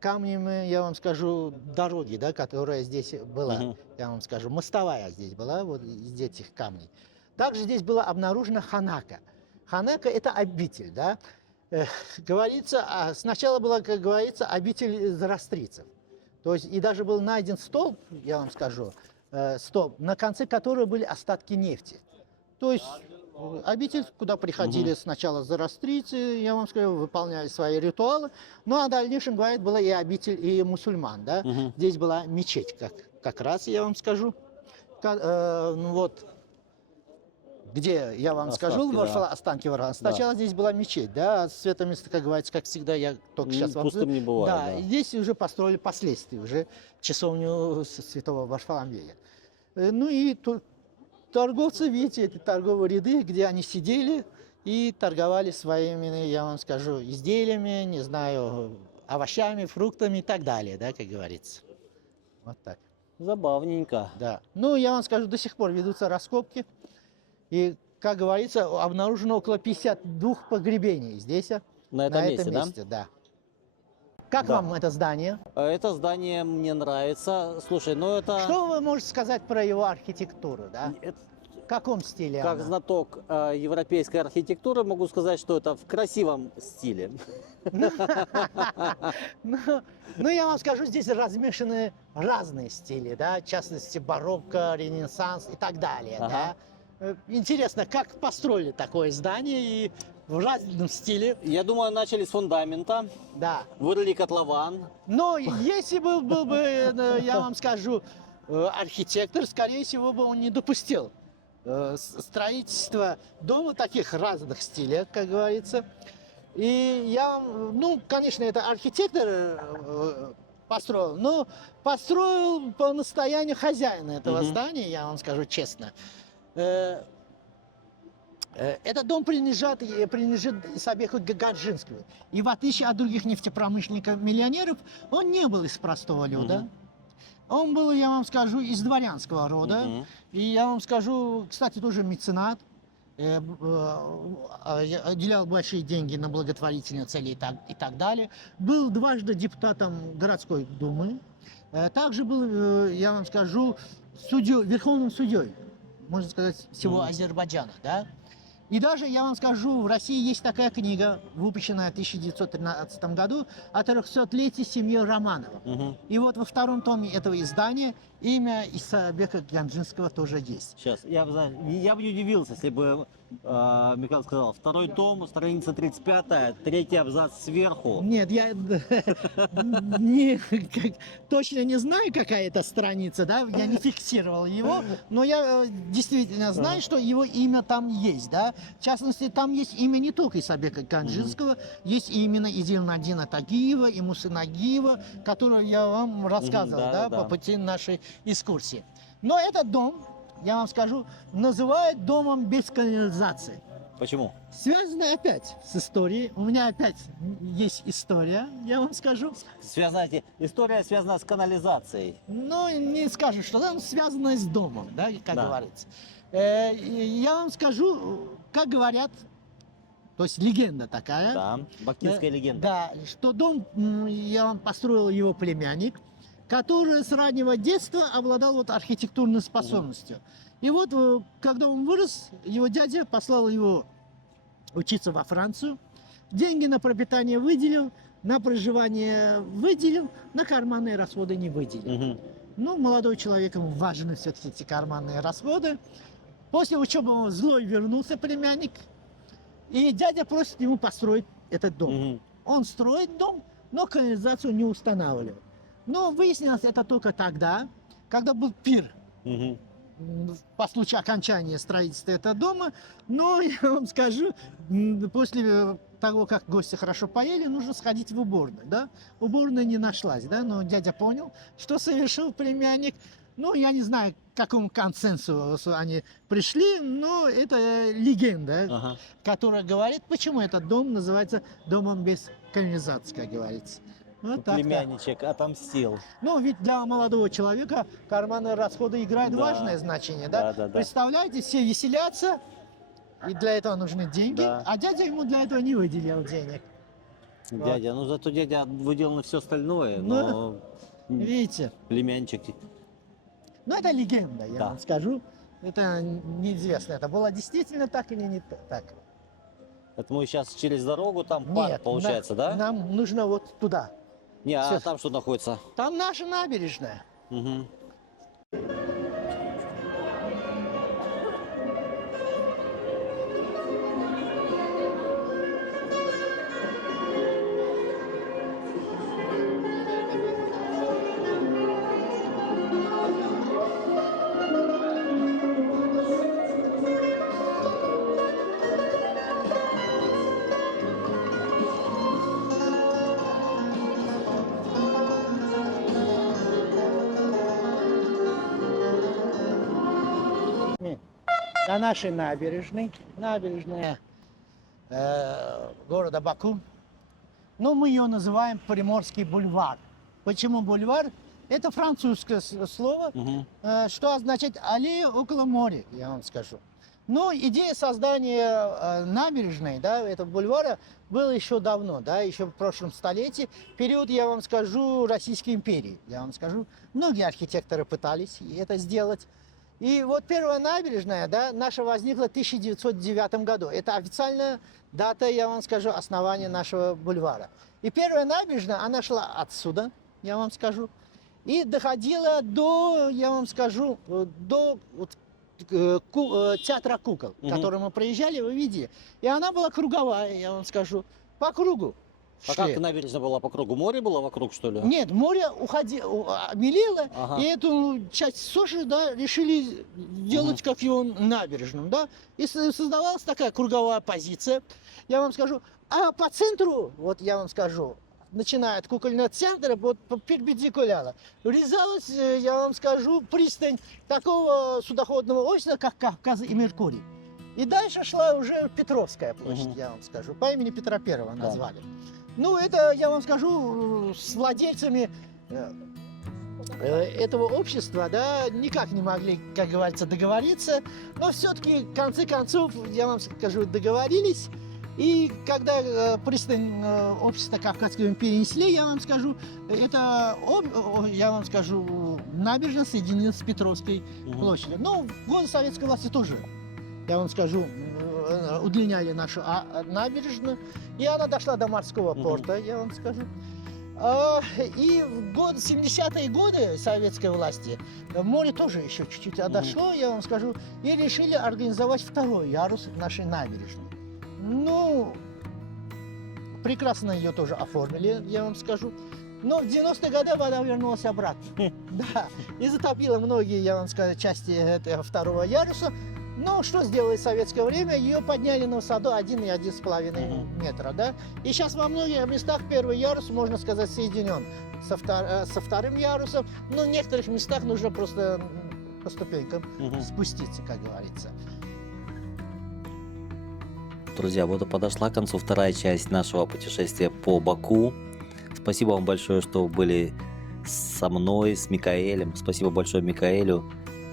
камнями, я вам скажу, дороги, да, которая здесь была, я вам скажу, мостовая здесь была, вот из этих камней. Также здесь была обнаружена ханака. Ханака – это обитель, да. Говорится, сначала была, как говорится, обитель зороастрийцев. То есть и даже был найден столб, я вам скажу, столб, на конце которого были остатки нефти. То есть обитель, куда приходили сначала зороастрийцы, я вам скажу, выполняли свои ритуалы. Ну а в дальнейшем, говорят, была и обитель и мусульман, да. Здесь была мечеть, как раз, я вам скажу. Ну, вот, где, я вам скажу, останки Варфоломея. Сначала здесь была мечеть, да, святое место, как говорится, как всегда, я только сейчас вам Пустым не бывает, да, да. и здесь уже построили впоследствии уже часовню святого Варфоломея. Ну и тут торговцы, видите, эти торговые ряды, где они сидели и торговали своими, я вам скажу, изделиями, не знаю, овощами, фруктами и так далее, да, как говорится. Вот так. Забавненько. Да. Ну, я вам скажу, до сих пор ведутся раскопки. И, как говорится, обнаружено около 52 погребений здесь, На этом месте, да? Как вам это здание? Это здание мне нравится. Слушай, ну это... Что вы можете сказать про его архитектуру, да? В каком стиле Как она? знаток европейской архитектуры могу сказать, что это в красивом стиле. Ну, я вам скажу, здесь размешаны разные стили, да, в частности, барокко, ренессанс и так далее, да. Интересно, как построили такое здание и в разном стиле, Я думаю, начали с фундамента, да. вырыли котлован. Но если бы был бы, я вам скажу, архитектор, скорее всего, бы он не допустил строительства дома таких разных стилей, как говорится. И я, ну, конечно, это архитектор построил, но построил по настоянию хозяина этого здания, я вам скажу честно. Этот дом принадлежит Исабеку Гаджинскому. И в отличие от других нефтепромышленников-миллионеров, он не был из простого люда. Он был, я вам скажу, из дворянского рода. И я вам скажу, кстати, тоже меценат. Уделял большие деньги на благотворительные цели и так далее. Был дважды депутатом городской думы. Также был, я вам скажу, верховным судьей, можно сказать, всего Азербайджана. Да? И даже, я вам скажу, в России есть такая книга, выпущенная в 1913 году, о 300-летии семьи Романовых. Мгм. И вот во втором томе этого издания имя Исаабека Ганжинского тоже есть. Сейчас, я бы не удивился, если бы Михаил сказал, второй том, страница 35, третий абзац сверху. Нет, я точно не знаю, какая это страница, да, я не фиксировал его, но я действительно знаю, что его имя там есть, да. В частности, там есть имя не только Исаабека Ганжинского, есть и именно Зейнальдина Тагиева и Мусы Нагиева, которые я вам рассказывал, да, да, да. по пути нашей экскурсии. Но этот дом, я вам скажу, называют домом без канализации. Почему? Связано опять с историей. У меня опять есть история, я вам скажу. История связана с канализацией. Но не скажешь, что там связано с домом, да, как Да. говорится. Я вам скажу, как говорят, то есть легенда такая. Да, бактинская легенда. Да, что дом, я вам построил его племянник, который с раннего детства обладал вот архитектурной способностью. И вот, когда он вырос, его дядя послал его учиться во Францию, деньги на пропитание выделил, на проживание выделил, на карманные расходы не выделил. Мгм. Ну, молодой человек, ему важны все-таки эти карманные расходы. После учебы он злой вернулся, племянник, и дядя просит ему построить этот дом. Мгм. Он строит дом, но канализацию не устанавливает. Но выяснилось это только тогда, когда был пир Мгм. по случаю окончания строительства этого дома. Но я вам скажу, после того, как гости хорошо поели, нужно сходить в уборную. Да? Уборная не нашлась, да? Но дядя понял, что совершил племянник. Ну, я не знаю, к какому консенсусу они пришли, но это легенда, Ага. которая говорит, почему этот дом называется домом без канализации, как говорится. Вот так-то. Племянничек отомстил. Ну, ведь для молодого человека карманные расходы играют Да. важное значение, да? Да. Представляете, все веселятся, и для этого нужны деньги, Да. а дядя ему для этого не выделил денег. Дядя, ну зато дядя выделал на все остальное, Ну, но Видите? племянчик. Ну, это легенда, я Да. вам скажу. Это неизвестно, это было действительно так или не так. Это мы сейчас через дорогу, там парк Нет, получается, да? нам нужно вот туда. Не, а всё. там что находится? Там наша набережная. Мгм. На нашей набережной, набережная города Баку. Но мы ее называем Приморский бульвар. Почему бульвар? Это французское слово, Мгм. что означает аллея около моря, я вам скажу. Но идея создания набережной, да, этого бульвара была еще давно, да, еще в прошлом столетии, период, я вам скажу, Российской империи, я вам скажу. Многие архитекторы пытались это сделать. И вот первая набережная, да, наша возникла в 1909 году. Это официальная дата, я вам скажу, основания нашего бульвара. И первая набережная, она шла отсюда, я вам скажу, и доходила до, я вам скажу, до вот, театра кукол, Мгм. который мы проезжали, вы видели. И она была круговая, я вам скажу, по кругу. А шли. как набережная была по кругу? Море было вокруг, что ли? Нет, море мелело, Ага. и эту часть суши, да, решили делать как его набережным, да, и создавалась такая круговая позиция, я вам скажу. А по центру, вот я вам скажу, начиная от кукольного центра, вот перпендикулярно, врезалась, я вам скажу, пристань такого судоходного общества, как Кавказ и Меркурий. И дальше шла уже Петровская площадь, Мгм. я вам скажу, по имени Петра Первого назвали. Ну, это, я вам скажу, с владельцами этого общества, да, никак не могли, как говорится, договориться, но все-таки, в конце концов, я вам скажу, договорились, и когда пристань общества Кавказского перенесли, я вам скажу, это, я вам скажу, набережная соединилась с Петровской Мгм. площадью. Ну, в годы советской власти тоже, я вам скажу, удлиняли нашу набережную, и она дошла до морского порта, я вам скажу. И в 70-е годы советской власти море тоже еще чуть-чуть отошло, я вам скажу, и решили организовать второй ярус нашей набережной. Ну, прекрасно ее тоже оформили, я вам скажу. Но в 90-е годы вода вернулась обратно. Да, и затопила многие, я вам скажу, части этого второго яруса. Но что сделали в советское время? Ее подняли на высоту 1,5 метра, да? И сейчас во многих местах первый ярус, можно сказать, соединен со вторым ярусом. Но в некоторых местах нужно просто по ступенькам спуститься, как говорится. Друзья, вот и подошла к концу вторая часть нашего путешествия по Баку. Спасибо вам большое, что были со мной, с Микаэлем. Спасибо большое Микаэлю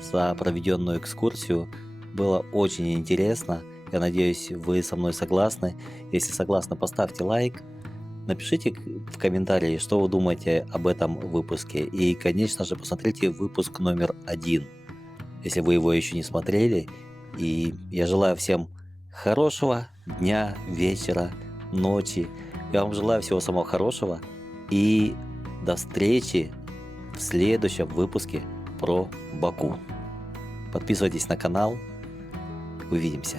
за проведенную экскурсию. Было очень интересно. Я надеюсь, вы со мной согласны. Если согласны, поставьте лайк. Напишите в комментарии, что вы думаете об этом выпуске. И, конечно же, посмотрите выпуск номер 1, если вы его еще не смотрели. И я желаю всем хорошего дня, вечера, ночи. Я вам желаю всего самого хорошего. И до встречи в следующем выпуске про Баку. Подписывайтесь на канал. Увидимся.